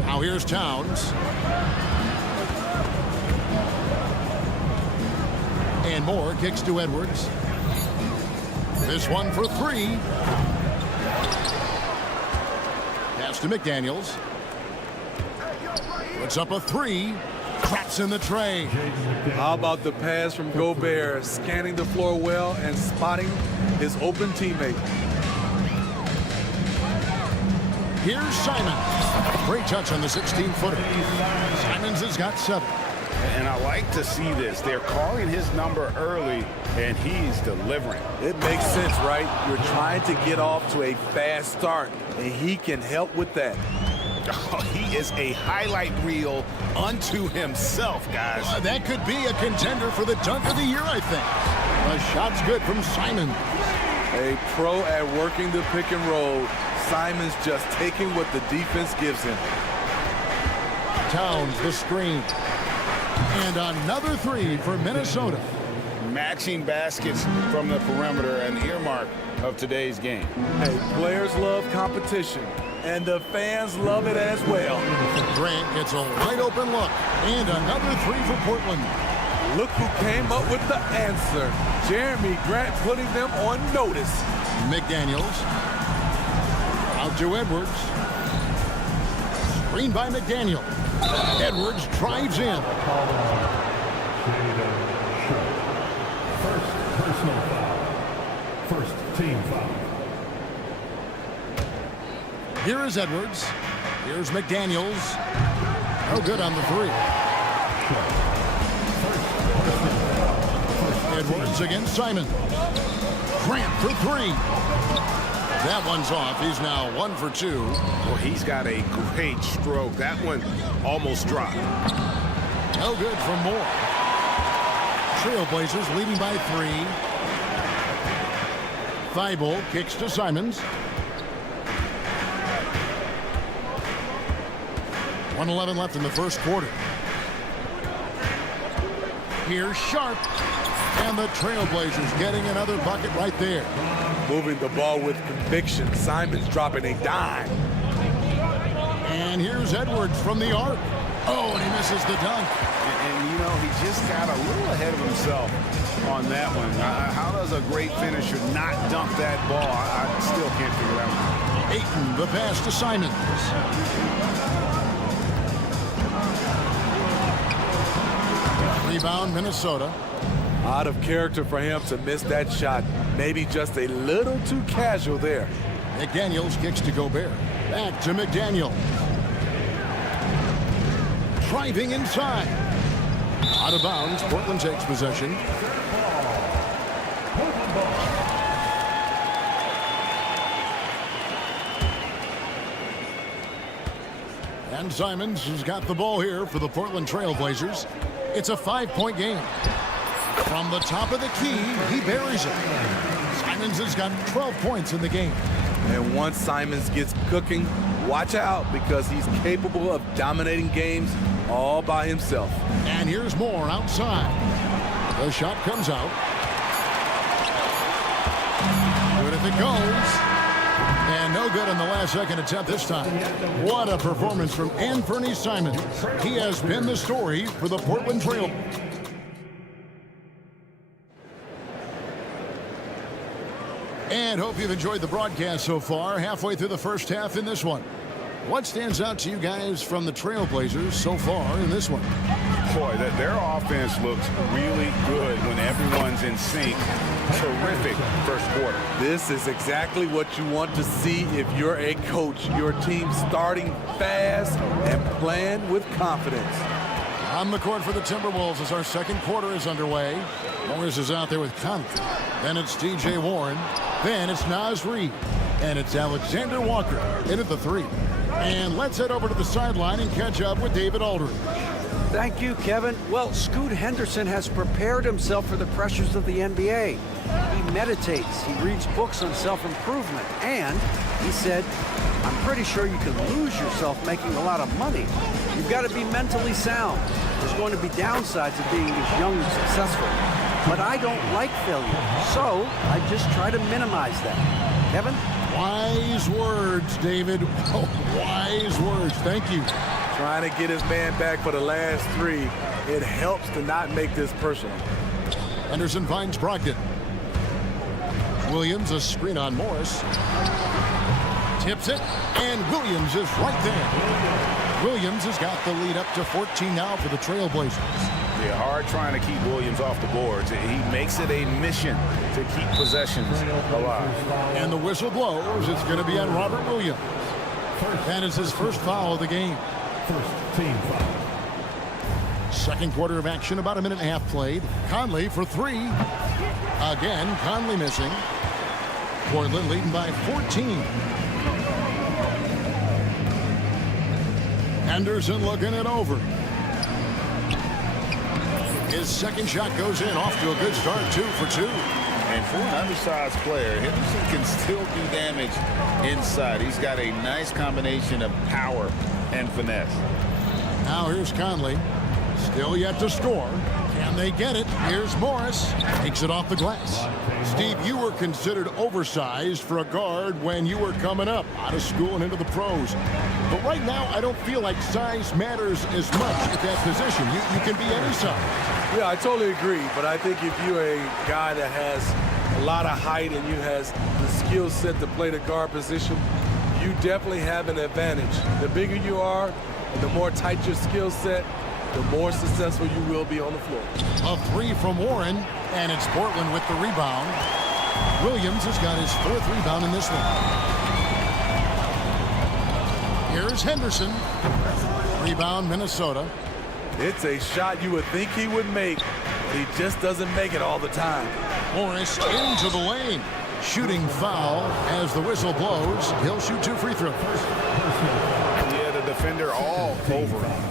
Now here's Towns. And Moore kicks to Edwards. This one for 3. Pass to McDaniels. Puts up a 3. Traps in the tray. How about the pass from Gobert, scanning the floor well and spotting his open teammate. Here's Simons. Great touch on the 16-footer. Simons has got 7. And I like to see this. They're calling his number early, and he's delivering. It makes sense, right? You're trying to get off to a fast start, and he can help with that. Oh, he is a highlight reel unto himself, guys. That could be a contender for the dunk of the year, I think. The shot's good from Simons. A pro at working the pick and roll. Simons just taking what the defense gives him. Towns the screen. And another 3 for Minnesota. Matching baskets from the perimeter, an earmark of today's game. Hey, players love competition, and the fans love it as well. Grant gets a wide open look. And another 3 for Portland. Look who came up with the answer. Jeremy Grant putting them on notice. McDaniels. Out to Edwards. Screen by McDaniel. Edwards drives in. First personal foul. First team foul. Here is Edwards. Here's McDaniels. No good on the 3. Edwards against Simon. Grant for 3. That one's off. He's now 1 for 2. Well, he's got a great stroke. That one almost dropped. No good from Moore. Trailblazers leading by 3. Thibault kicks to Simons. 1:11 left in the first quarter. Here's Sharp. And the Trailblazers getting another bucket right there. Moving the ball with conviction. Simons dropping a dime. And here's Edwards from the arc. Oh, and he misses the dunk. And you know, he just got a little ahead of himself on that one. How does a great finisher not dunk that ball? I still can't figure that one out. Ayton, the pass to Simons. Rebound, Minnesota. Out of character for him to miss that shot. Maybe just a little too casual there. McDaniels kicks to Gobert. Back to McDaniel. Driving inside. Out of bounds. Portland takes possession. And Simons has got the ball here for the Portland Trail Blazers. It's a 5-point game. From the top of the key, he buries it. Simons has got 12 points in the game. And once Simons gets cooking, watch out, because he's capable of dominating games all by himself. And here's more outside. The shot comes out. Good if it goes. And no good on the last second attempt this time. What a performance from Anthony Simons. He has been the story for the Portland Trail. And hope you've enjoyed the broadcast so far. Halfway through the first half in this one. What stands out to you guys from the Trailblazers so far in this one? Boy, their offense looks really good when everyone's in sync. Terrific first quarter. This is exactly what you want to see if you're a coach. Your team starting fast and playing with confidence. On the court for the Timberwolves as our second quarter is underway. Morris is out there with Conley. Then it's DJ Warren. Then it's Naz Reid. And it's Alexander Walker in at the 3. And let's head over to the sideline and catch up with David Aldridge. Thank you, Kevin. Well, Scoot Henderson has prepared himself for the pressures of the NBA. He meditates, he reads books on self-improvement, and he said, I'm pretty sure you can lose yourself making a lot of money. You've got to be mentally sound. There's going to be downsides of being as young and successful. But I don't like failure, so I just try to minimize that. Kevin? Wise words, David. Oh, wise words. Thank you. Trying to get his man back for the last 3. It helps to not make this personal. Henderson finds Brogdon. Williams, a screen on Morris. Tips it, and Williams is right there. Williams has got the lead up to 14 now for the Trailblazers. Yeah, hard trying to keep Williams off the boards. He makes it a mission to keep possessions alive. And the whistle blows. It's going to be on Robert Williams. And it's his first foul of the game. First team foul. Second quarter of action, about a minute and a half played. Conley for 3. Again, Conley missing. Portland leading by 14. Henderson looking it over. His second shot goes in, off to a good start, 2 for 2. And for an undersized player, Henderson can still do damage inside. He's got a nice combination of power and finesse. Now here's Conley. Still yet to score. Can they get it? Here's Morris. Takes it off the glass. Steve, you were considered oversized for a guard when you were coming up out of school and into the pros. But right now, I don't feel like size matters as much at that position. You can be any size. Yeah, I totally agree. But I think if you're a guy that has a lot of height and you has the skill set to play the guard position, you definitely have an advantage. The bigger you are, the more tight your skill set, the more successful you will be on the floor. A 3 from Warren, and it's Portland with the rebound. Williams has got his 4th rebound in this one. Here's Henderson. Rebound, Minnesota. It's a shot you would think he would make, but he just doesn't make it all the time. Morris into the lane. Shooting foul as the whistle blows. He'll shoot 2 free throws. Yeah, the defender all over him.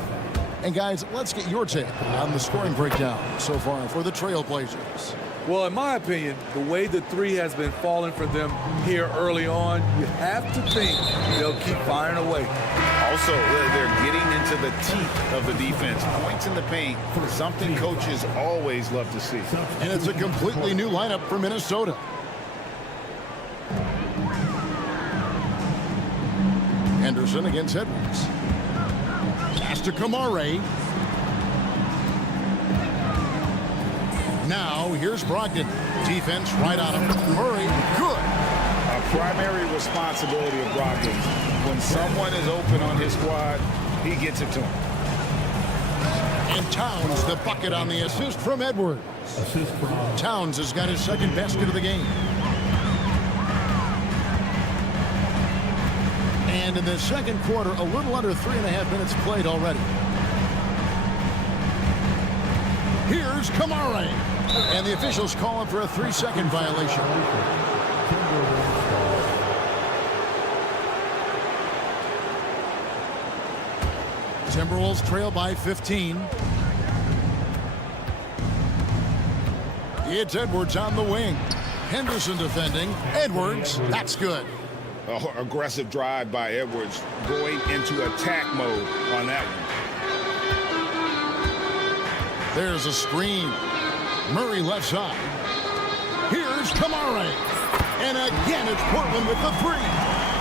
And guys, let's get your take on the scoring breakdown so far for the Trailblazers. Well, in my opinion, the way the 3 has been falling for them here early on, you have to think they'll keep firing away. Also, they're getting into the teeth of the defense. Points in the paint, something coaches always love to see. And it's a completely new lineup for Minnesota. Henderson against Edwards. Pass to Kamare. Now here's Brogdon. Defense right on him. Murray, good. A primary responsibility of Brogdon. When someone is open on his squad, he gets it to him. And Towns the bucket on the assist from Edwards. Towns has got his second basket of the game. And in the second quarter, a little under 3.5 minutes played already. Here's Kamare. And the officials call him for a 3-second violation. Timberwolves trail by 15. It's Edwards on the wing. Henderson defending. Edwards, that's good. Aggressive drive by Edwards, going into attack mode on that one. There's a screen. Murray left side. Here's Kamare. And again, it's Portland with the 3.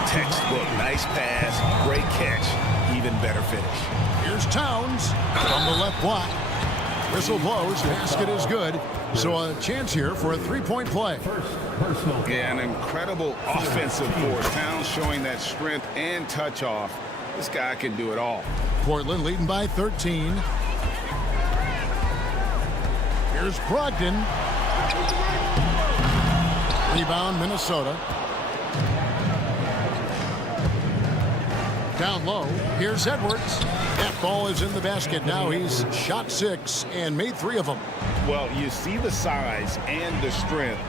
Textbook, nice pass, great catch, even better finish. Here's Towns from the left block. Whistle blows, basket is good. So a chance here for a 3-point play. Yeah, an incredible offensive force. Towns showing that strength and touch off. This guy can do it all. Portland leading by 13. Here's Brogdon. Rebound, Minnesota. Down low. Here's Edwards. That ball is in the basket. Now he's shot 6 and made 3 of them. Well, you see the size and the strength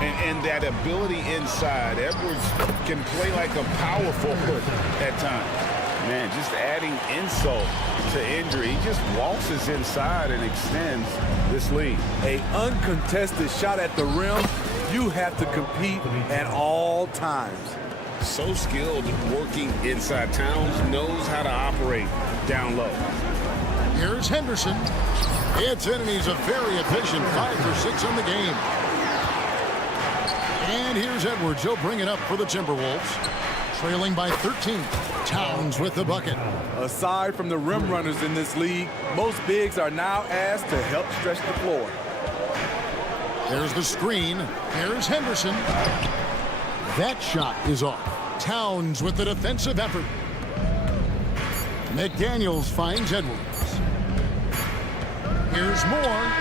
and that ability inside. Edwards can play like a power forward at times. Man, just adding insult to injury. He just waltzes inside and extends this lead. An uncontested shot at the rim. You have to compete at all times. So skilled working inside. Towns knows how to operate down low. Here's Henderson. It's in, and he's a very efficient 5 for 6 on the game. And here's Edwards. He'll bring it up for the Timberwolves. Trailing by 13. Towns with the bucket. Aside from the rim runners in this league, most bigs are now asked to help stretch the floor. There's the screen. Here's Henderson. That shot is off. Towns with the defensive effort. McDaniels finds Edwards. Here's Moore.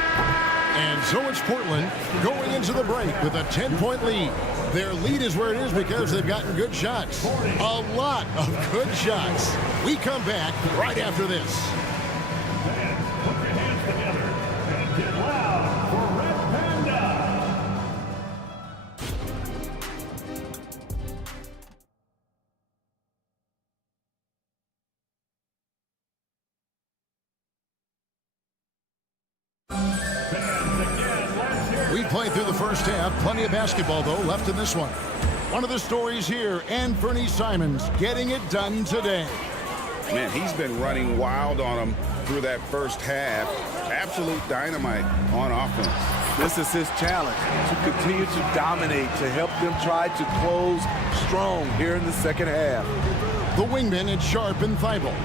And so it's Portland going into the break with a 10-point lead. Their lead is where it is because they've gotten good shots. A lot of good shots. We come back right after this. Put your hands together and get loud for Red Panda. We played through the first half. Plenty of basketball, though, left in this one. One of the stories here, Anthony Simons getting it done today. Man, he's been running wild on him through that first half. Absolute dynamite on offense. This is his challenge, to continue to dominate, to help them try to close strong here in the second half. The wingmen, it's Sharp and Thibault.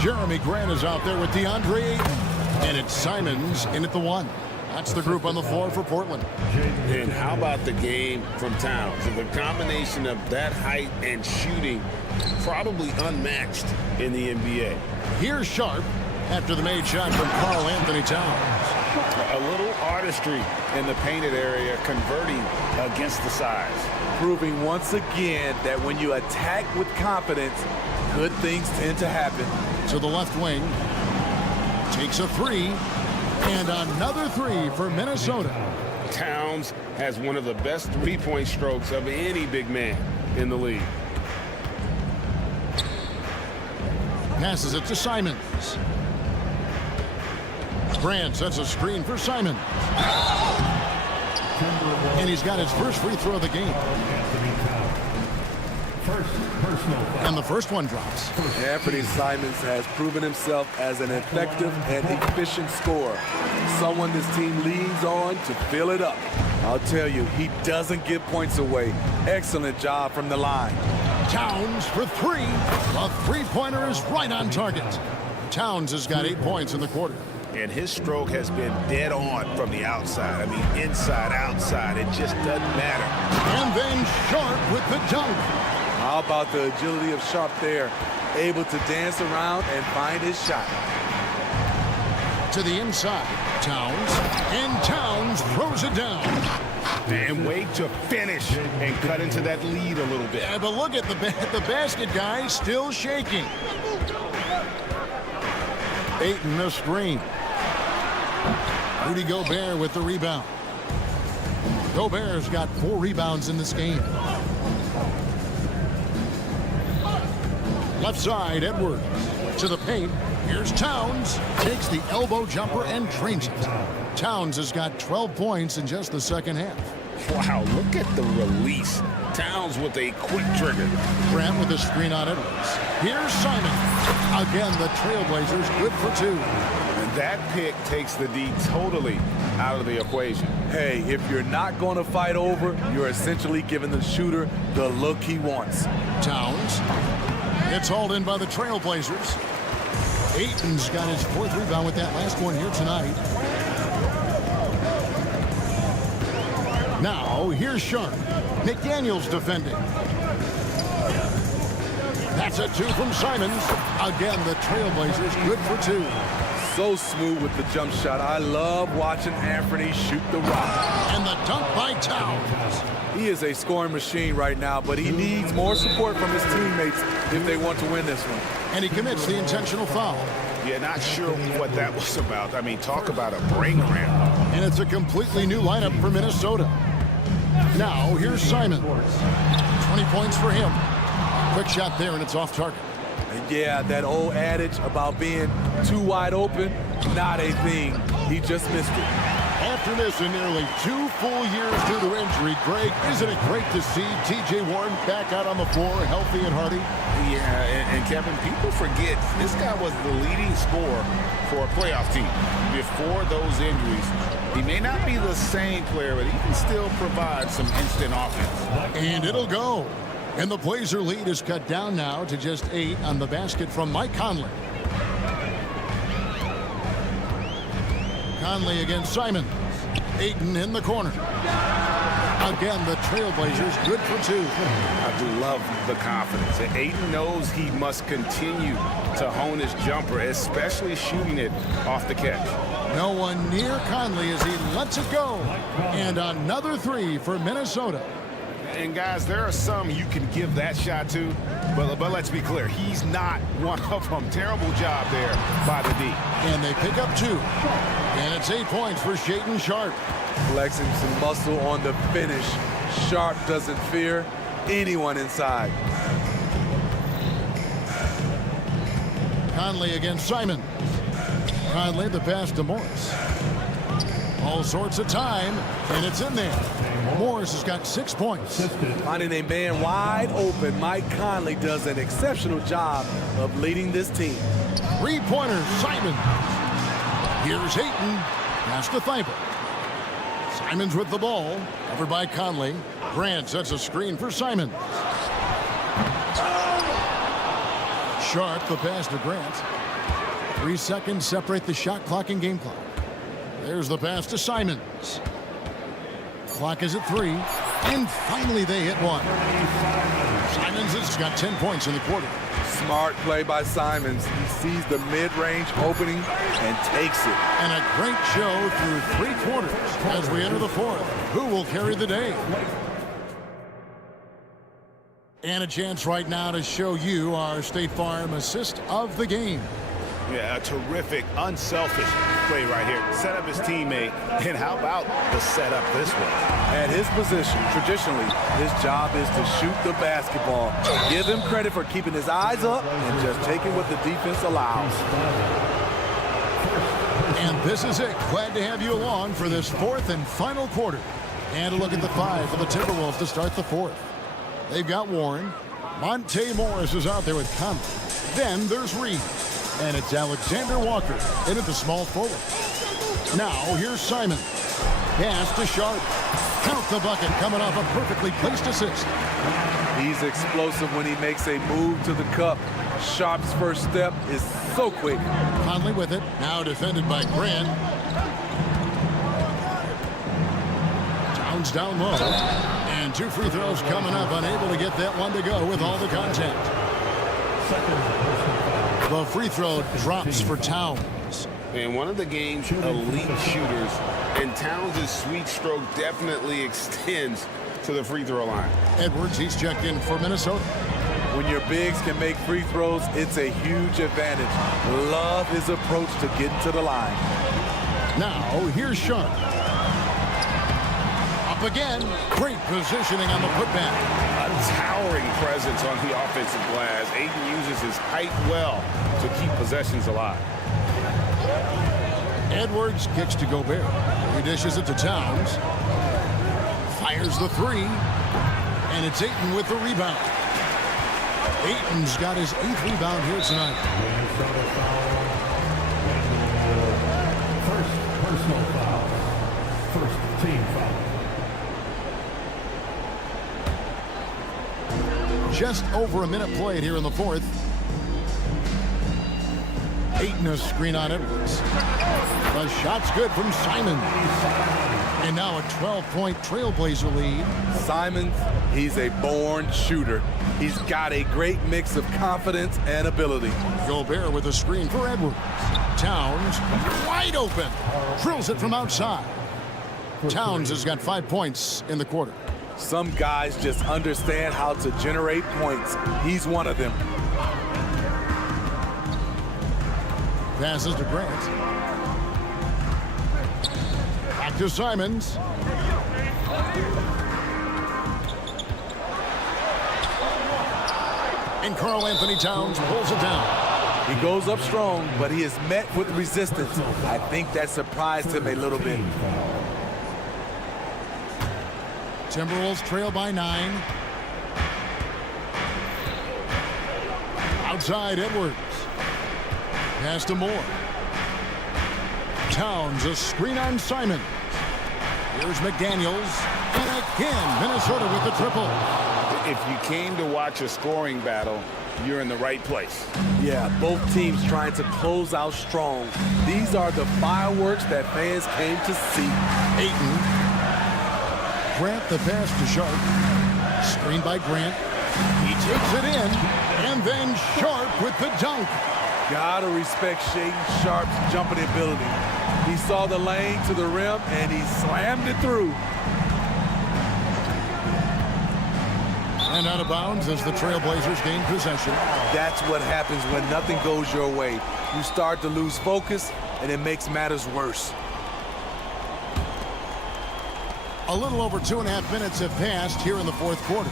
Jeremy Grant is out there with DeAndre Ayton. And it's Simons in at the 1. That's the group on the floor for Portland. And how about the game from Towns? The combination of that height and shooting, probably unmatched in the NBA. Here's Sharp after the made shot from Karl Anthony Towns. A little artistry in the painted area, converting against the size. Proving once again that when you attack with confidence, good things tend to happen. To the left wing. Takes a 3. And another 3 for Minnesota. Towns has one of the best three-point strokes of any big man in the league. Passes it to Simons. Grant sets a screen for Simons. And he's got his first free throw of the game. And the first one drops. Anthony Simons has proven himself as an effective and efficient scorer. Someone this team leans on to fill it up. I'll tell you, he doesn't give points away. Excellent job from the line. Towns for 3. A three-pointer is right on target. Towns has got 8 points in the quarter. And his stroke has been dead on from the outside. I mean, inside, outside, it just doesn't matter. And then Sharp with the dunk. How about the agility of Sharp there? Able to dance around and find his shot. To the inside. Towns. And Towns throws it down. And wait to finish and cut into that lead a little bit. Yeah, but look at the basket guy still shaking. Ayton the screen. Rudy Gobert with the rebound. Gobert's got 4 rebounds in this game. Left side, Edwards. To the paint. Here's Towns. Takes the elbow jumper and drains it. Towns has got 12 points in just the second half. Wow, look at the release. Towns with a quick trigger. Grant with the screen on Edwards. Here's Simon. Again, the Trailblazers good for 2. And that pick takes the D totally out of the equation. Hey, if you're not going to fight over, you're essentially giving the shooter the look he wants. Towns. It's hauled in by the Trailblazers. Ayton's got his 4th rebound with that last one here tonight. Now, here's Sharp. McDaniels defending. That's a 2 from Simons. Again, the Trailblazers good for 2. So smooth with the jump shot. I love watching Anthony shoot the rock. And the dunk by Towns. He is a scoring machine right now, but he needs more support from his teammates if they want to win this one. And he commits the intentional foul. Yeah, not sure what that was about. I mean, talk about a brain cramp. And it's a completely new lineup for Minnesota. Now, here's Simon. 20 points for him. Quick shot there, and it's off target. And yeah, that old adage about being too wide open, not a thing. He just missed it. After missing nearly 2 full years due to injury, Greg, isn't it great to see T.J. Warren back out on the floor, healthy and hearty? Yeah, and Kevin, people forget this guy was the leading scorer for a playoff team before those injuries. He may not be the same player, but he can still provide some instant offense. And it'll go. And the Blazer lead is cut down now to just 8 on the basket from Mike Conley. Conley against Simon. Ayton in the corner. Again, the Trailblazers good for 2. I do love the confidence. And Ayton knows he must continue to hone his jumper, especially shooting it off the catch. No one near Conley as he lets it go. And another 3 for Minnesota. And guys, there are some you can give that shot to, but let's be clear, he's not one of them. Terrible job there by the D. And they pick up 2. And it's 8 points for Shaedon Sharp. Flexing some muscle on the finish. Sharp doesn't fear anyone inside. Conley against Simon. Conley the pass to Morris. All sorts of time, and it's in there. Morris has got 6 points. Finding a man wide open, Mike Conley does an exceptional job of leading this team. 3-pointer, Simon. Here's Ayton. Pass to Thibault. Simons with the ball. Covered by Conley. Grant sets a screen for Simon. Sharp the pass to Grant. 3 seconds separate the shot clock and game clock. There's the pass to Simons. Clock is at 3. And finally they hit 1. Simons has got 10 points in the quarter. Smart play by Simons. He sees the mid-range opening and takes it. And a great show through 3 quarters as we enter the 4th. Who will carry the day? And a chance right now to show you our State Farm assist of the game. Yeah, a terrific, unselfish play right here. Set up his teammate, and how about the setup this way? At his position, traditionally, his job is to shoot the basketball. Give him credit for keeping his eyes up and just taking what the defense allows. And this is it. Glad to have you along for this 4th and final quarter. And a look at the 5 for the Timberwolves to start the 4th. They've got Warren. Monte Morris is out there with Conley. Then there's Reed. And it's Alexander Walker in at the small forward. Now, here's Simon. Pass to Sharp. Count the bucket coming off a perfectly placed assist. He's explosive when he makes a move to the cup. Sharp's first step is so quick. Conley with it. Now defended by Grant. Towns down low. And 2 free throws coming up. Unable to get that one to go with all the contact. The free throw drops for Towns. And one of the game's elite shooters, and Towns' sweet stroke definitely extends to the free throw line. Edwards, he's checked in for Minnesota. When your bigs can make free throws, it's a huge advantage. Love his approach to getting to the line. Now, here's Sharp. Up again. Great positioning on the putback. A towering presence on the offensive glass. Ayton uses his height well to keep possessions alive. Edwards kicks to Gobert. He dishes it to Towns. Fires the three. And it's Ayton with the rebound. Ayton's got his 8th rebound here tonight. First personal foul. First team foul. Just over a minute played here in the fourth. Ayton a screen on Edwards. The shot's good from Simons. And now a 12-point Trailblazer lead. Simons, he's a born shooter. He's got a great mix of confidence and ability. Gobert with a screen for Edwards. Towns wide open. Drills it from outside. Towns has got 5 points in the quarter. Some guys just understand how to generate points. He's one of them. Passes to Grant. Back to Simons. And Karl Anthony Towns pulls it down. He goes up strong, but he is met with resistance. I think that surprised him a little bit. Timberwolves trail by 9. Outside Edwards. Pass to Moore. Towns a screen on Simons. Here's McDaniels. And again, Minnesota with the triple. If you came to watch a scoring battle, you're in the right place. Yeah, both teams trying to close out strong. These are the fireworks that fans came to see. Ayton. Grant the pass to Sharp. Screened by Grant. He takes it in. And then Sharp with the dunk. Gotta respect Shaedon Sharp's jumping ability. He saw the lane to the rim and he slammed it through. And out of bounds as the Trailblazers gain possession. That's what happens when nothing goes your way. You start to lose focus and it makes matters worse. A little over 2.5 minutes have passed here in the fourth quarter.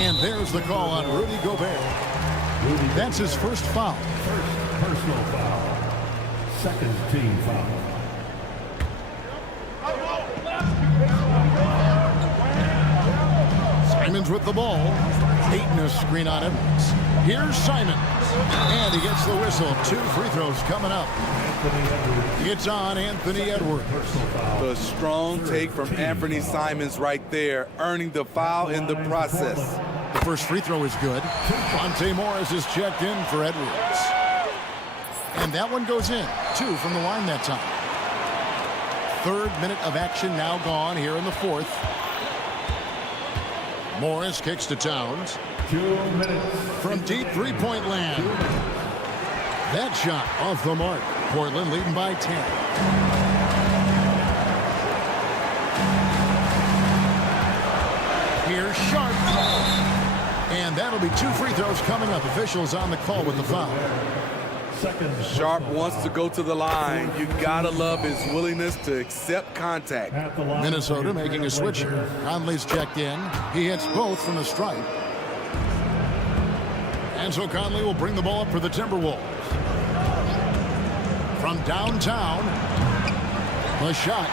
And there's the call on Rudy Gobert. That's his first foul. First personal foul. Second team foul. Simons with the ball. Ayton a screen on Edwards. Here's Simons. And he gets the whistle. 2 free throws coming up. It's on Anthony Edwards. The strong take from Anthony Simons right there, earning the foul in the process. The first free throw is good. Monte Morris is checked in for Edwards. And that one goes in. 2 from the line that time. 3rd minute of action now gone here in the fourth. Morris kicks to Towns. 2 minutes. From deep three-point land. That shot off the mark. Portland leading by 10. Here's Sharp. And that'll be 2 free throws coming up. Officials on the call with the foul. Sharp wants to go to the line. You gotta love his willingness to accept contact. Minnesota making a switch here. Conley's checked in. He hits both from the stripe. And so Conley will bring the ball up for the Timberwolves. From downtown, the shot,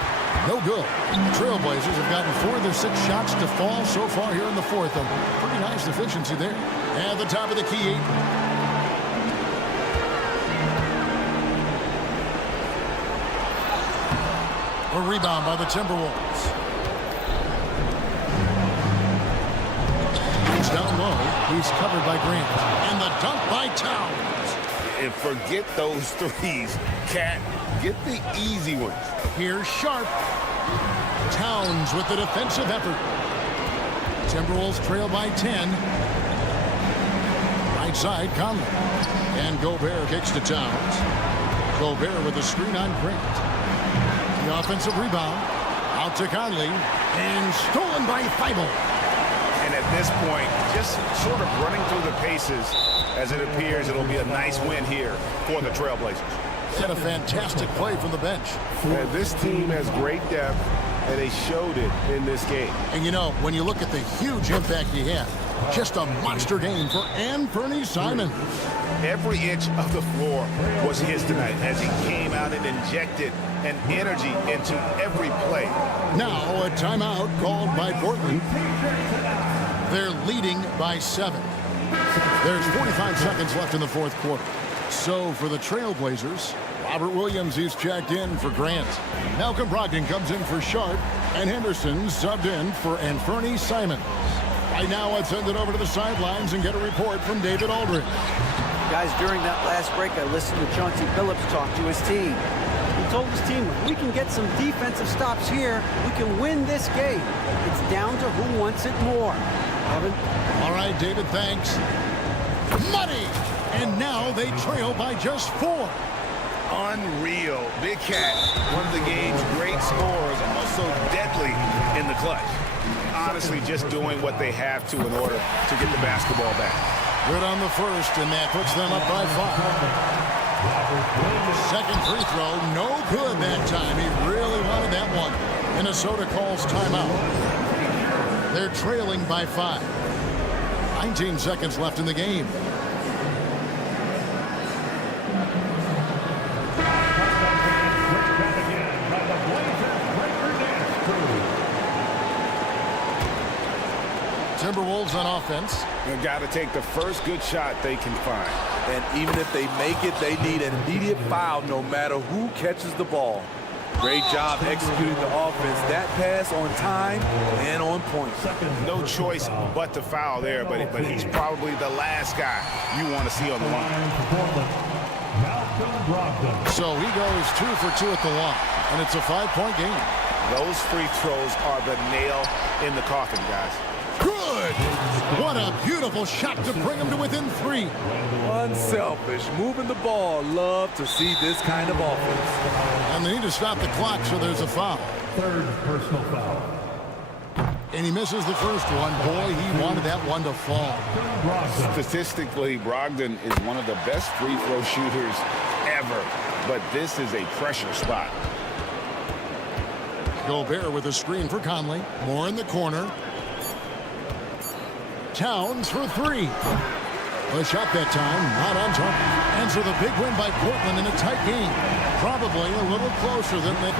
no good. Trailblazers have gotten 4 of their 6 shots to fall so far here in the fourth. A pretty nice efficiency there. At the top of the key. A rebound by the Timberwolves. He's down low. He's covered by Grant. And the dunk by Towns. And forget those threes, Cat. Get the easy ones. Here's Sharp. Towns with the defensive effort. Timberwolves trail by 10. Right side, Conley. And Gobert kicks to Towns. Gobert with a screen on Grant. The offensive rebound. Out to Conley. And stolen by Thibault. And at this point, just sort of running through the paces, as it appears it'll be a nice win here for the Trailblazers. Had a fantastic play from the bench. And this team has great depth, and they showed it in this game. And you know, when you look at the huge impact he had, just a monster game for Anthony Simons. Every inch of the floor was his tonight as he came out and injected an energy into every play. Now a timeout called by Portland. They're leading by 7. There's 45 seconds left in the fourth quarter. So for the Trailblazers, Robert Williams is checked in for Grant. Malcolm Brogdon comes in for Sharp, and Henderson subbed in for Anthony Simons. Right now, let's send it over to the sidelines and get a report from David Aldridge. Guys, during that last break, I listened to Chauncey Billups talk to his team. He told his team, if we can get some defensive stops here, we can win this game. It's down to who wants it more. Evan? All right, David, thanks. Money! And now they trail by just 4. Unreal. Big Cat, one of the game's great scorers, and also deadly in the clutch. Honestly, just doing what they have to in order to get the basketball back. Good on the first, and that puts them up by 5. Second free throw, no good that time. He really wanted that one. Minnesota calls timeout. They're trailing by 5. 19 seconds left in the game. Timberwolves on offense. They've got to take the first good shot they can find. And even if they make it, they need an immediate foul no matter who catches the ball. Great job executing the offense. That pass on time and on point. No choice but to foul there, but he's probably the last guy you want to see on the line. So he goes 2 for 2 at the line, and it's a 5-point game. Those free throws are the nail in the coffin, guys. Good! What a beautiful shot to bring him to within 3. Unselfish, moving the ball. Love to see this kind of offense. And they need to stop the clock, so there's a foul. Third personal foul. And he misses the first one. Boy, he wanted that one to fall. Statistically, Brogdon is one of the best free throw shooters ever, but this is a pressure spot. Gobert with a screen for Conley. More in the corner. Towns for 3. The shot that time, not on target. Answer the big win by Portland in a tight game. Probably a little closer than they...